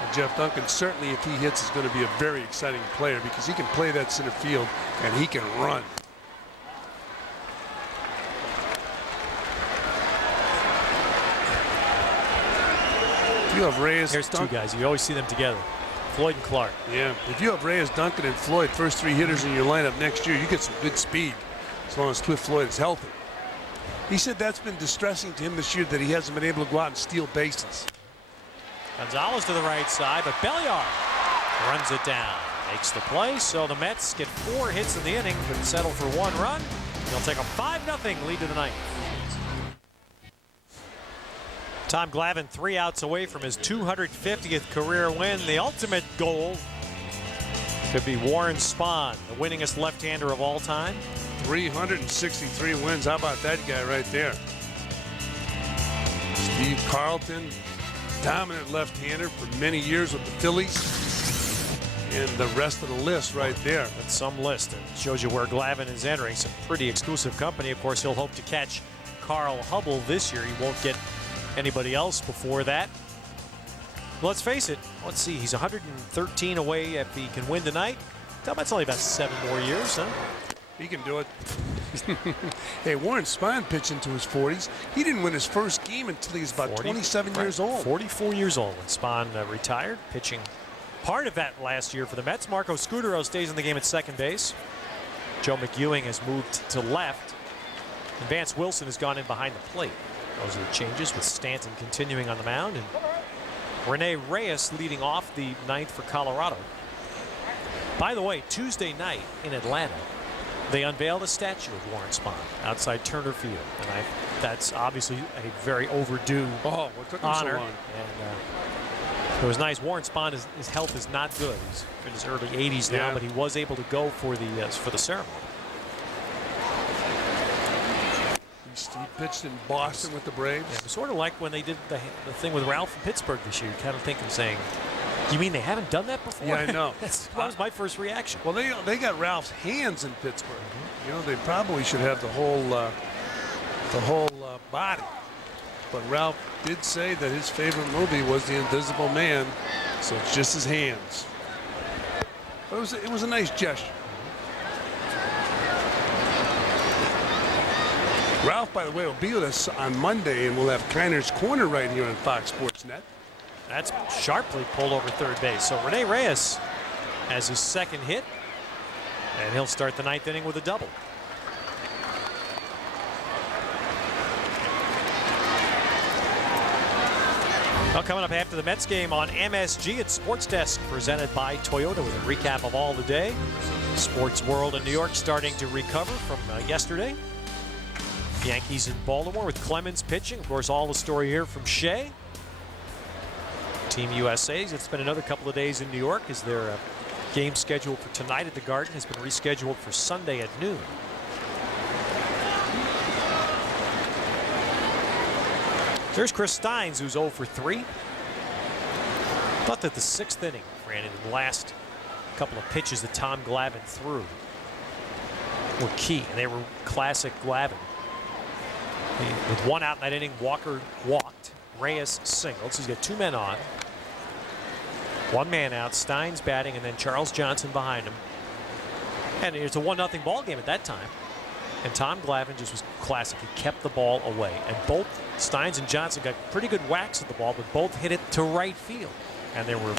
And Jeff Duncan, certainly if he hits, is going to be a very exciting player because he can play that center field and he can run. If you have Reyes, here's two guys. You always see them together. Floyd and Clark. Yeah, if you have Reyes, Duncan, and Floyd, first 3 hitters in your lineup next year, you get some good speed as long as Swift Floyd is healthy. He said that's been distressing to him this year that he hasn't been able to go out and steal bases. Gonzalez to the right side, but Belliard runs it down. Makes the play, so the Mets get 4 hits in the inning, but settle for 1 run. They'll take a 5-0 lead to the ninth. Tom Glavine 3 outs away from his 250th career win. The ultimate goal could be Warren Spahn, the winningest left-hander of all time. 363 wins. How about that guy right there? Steve Carlton, dominant left-hander for many years with the Phillies. And the rest of the list right there. That's some list. It shows you where Glavine is entering. Some pretty exclusive company. Of course, he'll hope to catch Carl Hubble this year. He won't get anybody else before that. Let's face it. Let's see. He's 113 away if he can win tonight. That's only about 7 more years, huh? He can do it. Hey, Warren Spahn pitched into his 40s. He didn't win his first game until he was about 27 years old. 44 years old when Spahn retired, pitching part of that last year for the Mets. Marco Scudero stays in the game at second base. Joe McEwing has moved to left. And Vance Wilson has gone in behind the plate. Those are the changes with Stanton continuing on the mound and Rene Reyes leading off the ninth for Colorado. By the way, Tuesday night in Atlanta, they unveiled a statue of Warren Spahn outside Turner Field, and that's obviously a very overdue what took him honor. so long? And it was nice. Warren Spahn, his health is not good. He's in his early 80s now, but he was able to go for the ceremony. He pitched in Boston with the Braves. Yeah, it was sort of like when they did the thing with Ralph in Pittsburgh this year. You kind of thinking, saying, "You mean they haven't done that before?" Yeah, I know. That was my first reaction. Well, they got Ralph's hands in Pittsburgh. You know, they probably should have the whole body. But Ralph did say that his favorite movie was The Invisible Man, so it's just his hands. But it was a nice gesture. Ralph, by the way, will be with us on Monday, and we'll have Kiner's Corner right here on Fox Sports Net. That's sharply pulled over third base. So Rene Reyes has his second hit, and he'll start the ninth inning with a double. Well, coming up after the Mets game on MSG at Sports Desk, presented by Toyota, with a recap of all the day. Sports world in New York starting to recover from yesterday. Yankees in Baltimore with Clemens pitching. Of course, all the story here from Shea. Team USA's. It's been another couple of days in New York as their game scheduled for tonight at the Garden has been rescheduled for Sunday at noon. There's Chris Steins, who's 0 for 3. Thought that the 6th inning ran into the last couple of pitches that Tom Glavine threw were key, and they were classic Glavine. With 1 out in that inning, Walker walked. Reyes singled, so he's got 2 men on. 1 man out, Steins batting, and then Charles Johnson behind him. And it's a 1-0 ball game at that time. And Tom Glavine just was classic. He kept the ball away. And both Steins and Johnson got pretty good whacks at the ball, but both hit it to right field. And there were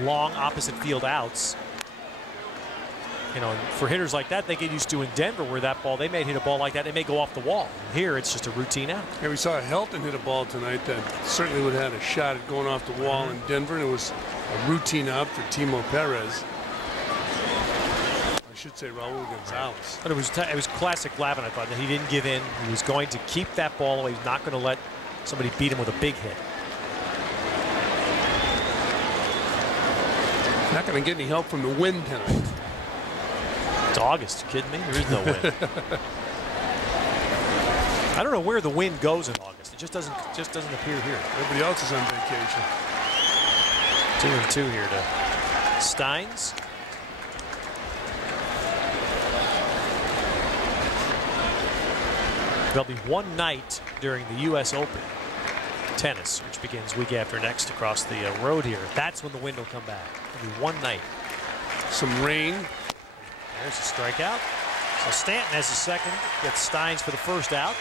long opposite field outs. You know, for hitters like that, they get used to in Denver, where that ball, they may hit a ball like that, it may go off the wall. Here, it's just a routine out. Yeah, we saw Helton hit a ball tonight that certainly would have had a shot at going off the wall in Denver, and it was a routine out for Timo Perez. I should say Raul Gonzalez. But it was classic Glavine, I thought, that he didn't give in. He was going to keep that ball away. He was not going to let somebody beat him with a big hit. Not going to get any help from the wind tonight. It's August. You kidding me? There is no wind. I don't know where the wind goes in August. It just doesn't appear here. Everybody else is on vacation. 2-2 here to Steins. There'll be one night during the U.S. Open tennis, which begins week after next across the road here. That's when the wind will come back. It'll be one night. Some rain. There's a strikeout. So Stanton has the second. Gets Steins for the first out.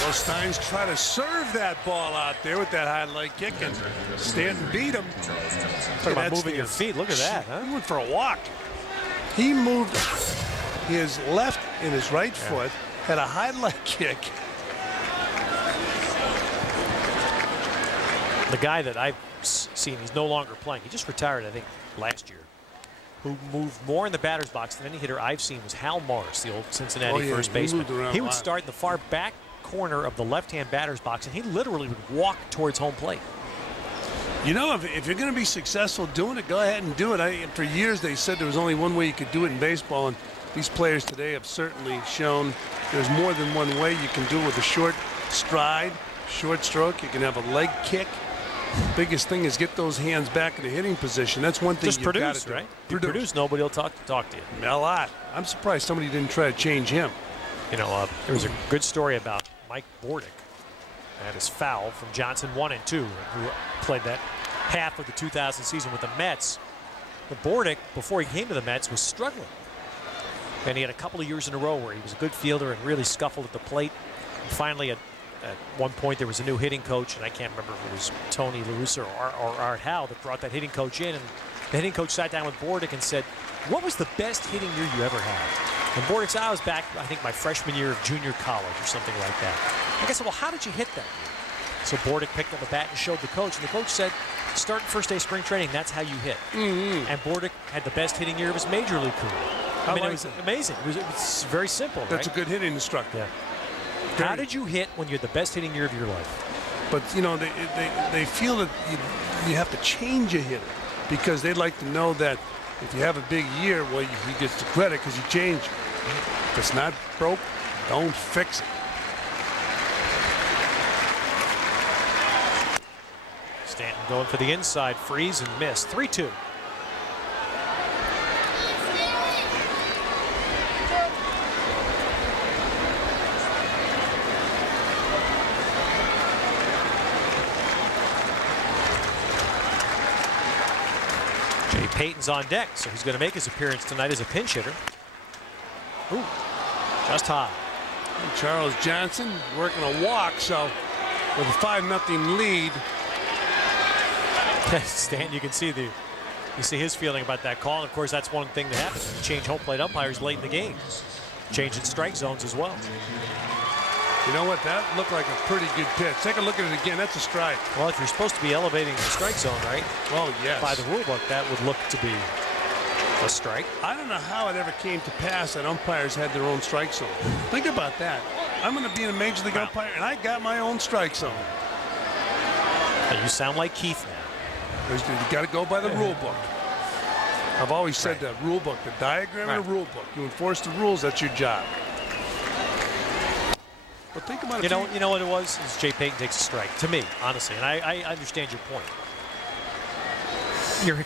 Well, Steins tried to serve that ball out there with that high leg kick, and Stanton beat him. Talk about moving your feet. Look at that, huh? He went for a walk. He moved his left and his right foot, had a high leg kick. The guy that I've seen, he's no longer playing. He just retired, I think, last year. Who moved more in the batter's box than any hitter I've seen was Hal Morris, the old Cincinnati first baseman. He would start in the far back corner of the left-hand batter's box, and he literally would walk towards home plate. You know, if you're going to be successful doing it, go ahead and do it. For years, they said there was only one way you could do it in baseball, and these players today have certainly shown there's more than one way. You can do it with a short stride, short stroke. You can have a leg kick. Biggest thing is get those hands back in the hitting position. That's one thing you've got to do. Right? Produce. Nobody will talk to you. A lot. I'm surprised somebody didn't try to change him. You know, there was a good story about Mike Bordick. That is foul from Johnson 1 and 2, who played that half of the 2000 season with the Mets. But Bordick, before he came to the Mets, was struggling. And he had a couple of years in a row where he was a good fielder and really scuffled at the plate. And finally, at one point, there was a new hitting coach, and I can't remember if it was Tony La Russa or Art Howe that brought that hitting coach in. And the hitting coach sat down with Bordick and said, "What was the best hitting year you ever had?" And Bordick said, "I was back, I think, my freshman year of junior college or something like that." I said, "Well, how did you hit that year?" So Bordick picked up a bat and showed the coach, and the coach said, "Starting first day spring training, that's how you hit." And Bordick had the best hitting year of his major league career. I mean, it was amazing. It was very simple. That's a good hitting instructor. Yeah. How did you hit when you had the best hitting year of your life? But, you know, they feel that you have to change a hitter because they'd like to know that if you have a big year, well, he gets the credit because you change. If it's not broke, don't fix it. Stanton going for the inside, freeze and miss. 3-2. Payton's on deck, so he's going to make his appearance tonight as a pinch hitter. Ooh, just high. And Charles Johnson working a walk, so with a 5-0 lead. Stan, you can see his feeling about that call. And of course, that's one thing that happens when you change home plate umpires late in the game, changing strike zones as well. You know what? That looked like a pretty good pitch. Take a look at it again. That's a strike. Well, if you're supposed to be elevating the strike zone, right? Well, yes. By the rule book, that would look to be A strike? I don't know how it ever came to pass that umpires had their own strike zone. Think about that. I'm going to be in a major league umpire, and I got my own strike zone. You sound like Keith now. You got to go by the rule book. I've always said that rule book, the diagram and the rule book. You enforce the rules, that's your job. But think about it. You know what it was? Is Jay Payton takes a strike. To me, honestly, and I understand your point. They're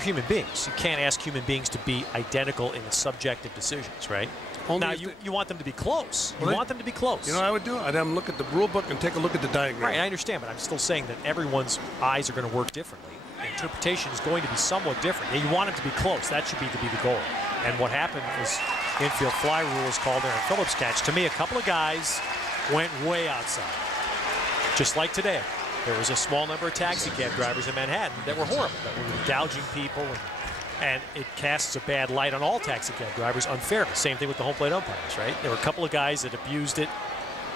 human beings. You can't ask human beings to be identical in the subjective decisions, right? Now, you want them to be close. You want them to be close. You know what I would do? I'd have them look at the rule book and take a look at the diagram. Right, I understand, but I'm still saying that everyone's eyes are going to work differently. Interpretation is going to be somewhat different. You want it to be close. That should be the goal. And what happened was infield fly rule is called there in Phillips' catch. To me, a couple of guys went way outside. Just like today. There was a small number of taxi cab drivers in Manhattan that were horrible, that were gouging people, and it casts a bad light on all taxi cab drivers, unfairly. Same thing with the home plate umpires, right? There were a couple of guys that abused it,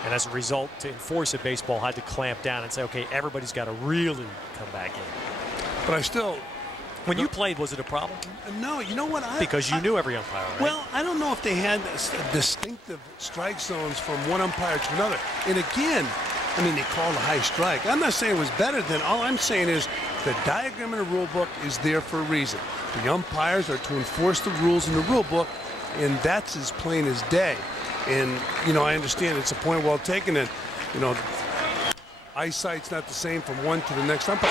and as a result, to enforce it, baseball had to clamp down and say, okay, everybody's got to really come back in. But I still... When you played, was it a problem? No, you know what? Because you knew every umpire, right? Well, I don't know if they had distinctive strike zones from one umpire to another. And again, I mean, they called a high strike. I'm not saying it was better than. All I'm saying is the diagram in the rule book is there for a reason. The umpires are to enforce the rules in the rule book, and that's as plain as day. And, you know, I understand it's a point well taken that, you know, eyesight's not the same from one to the next umpire.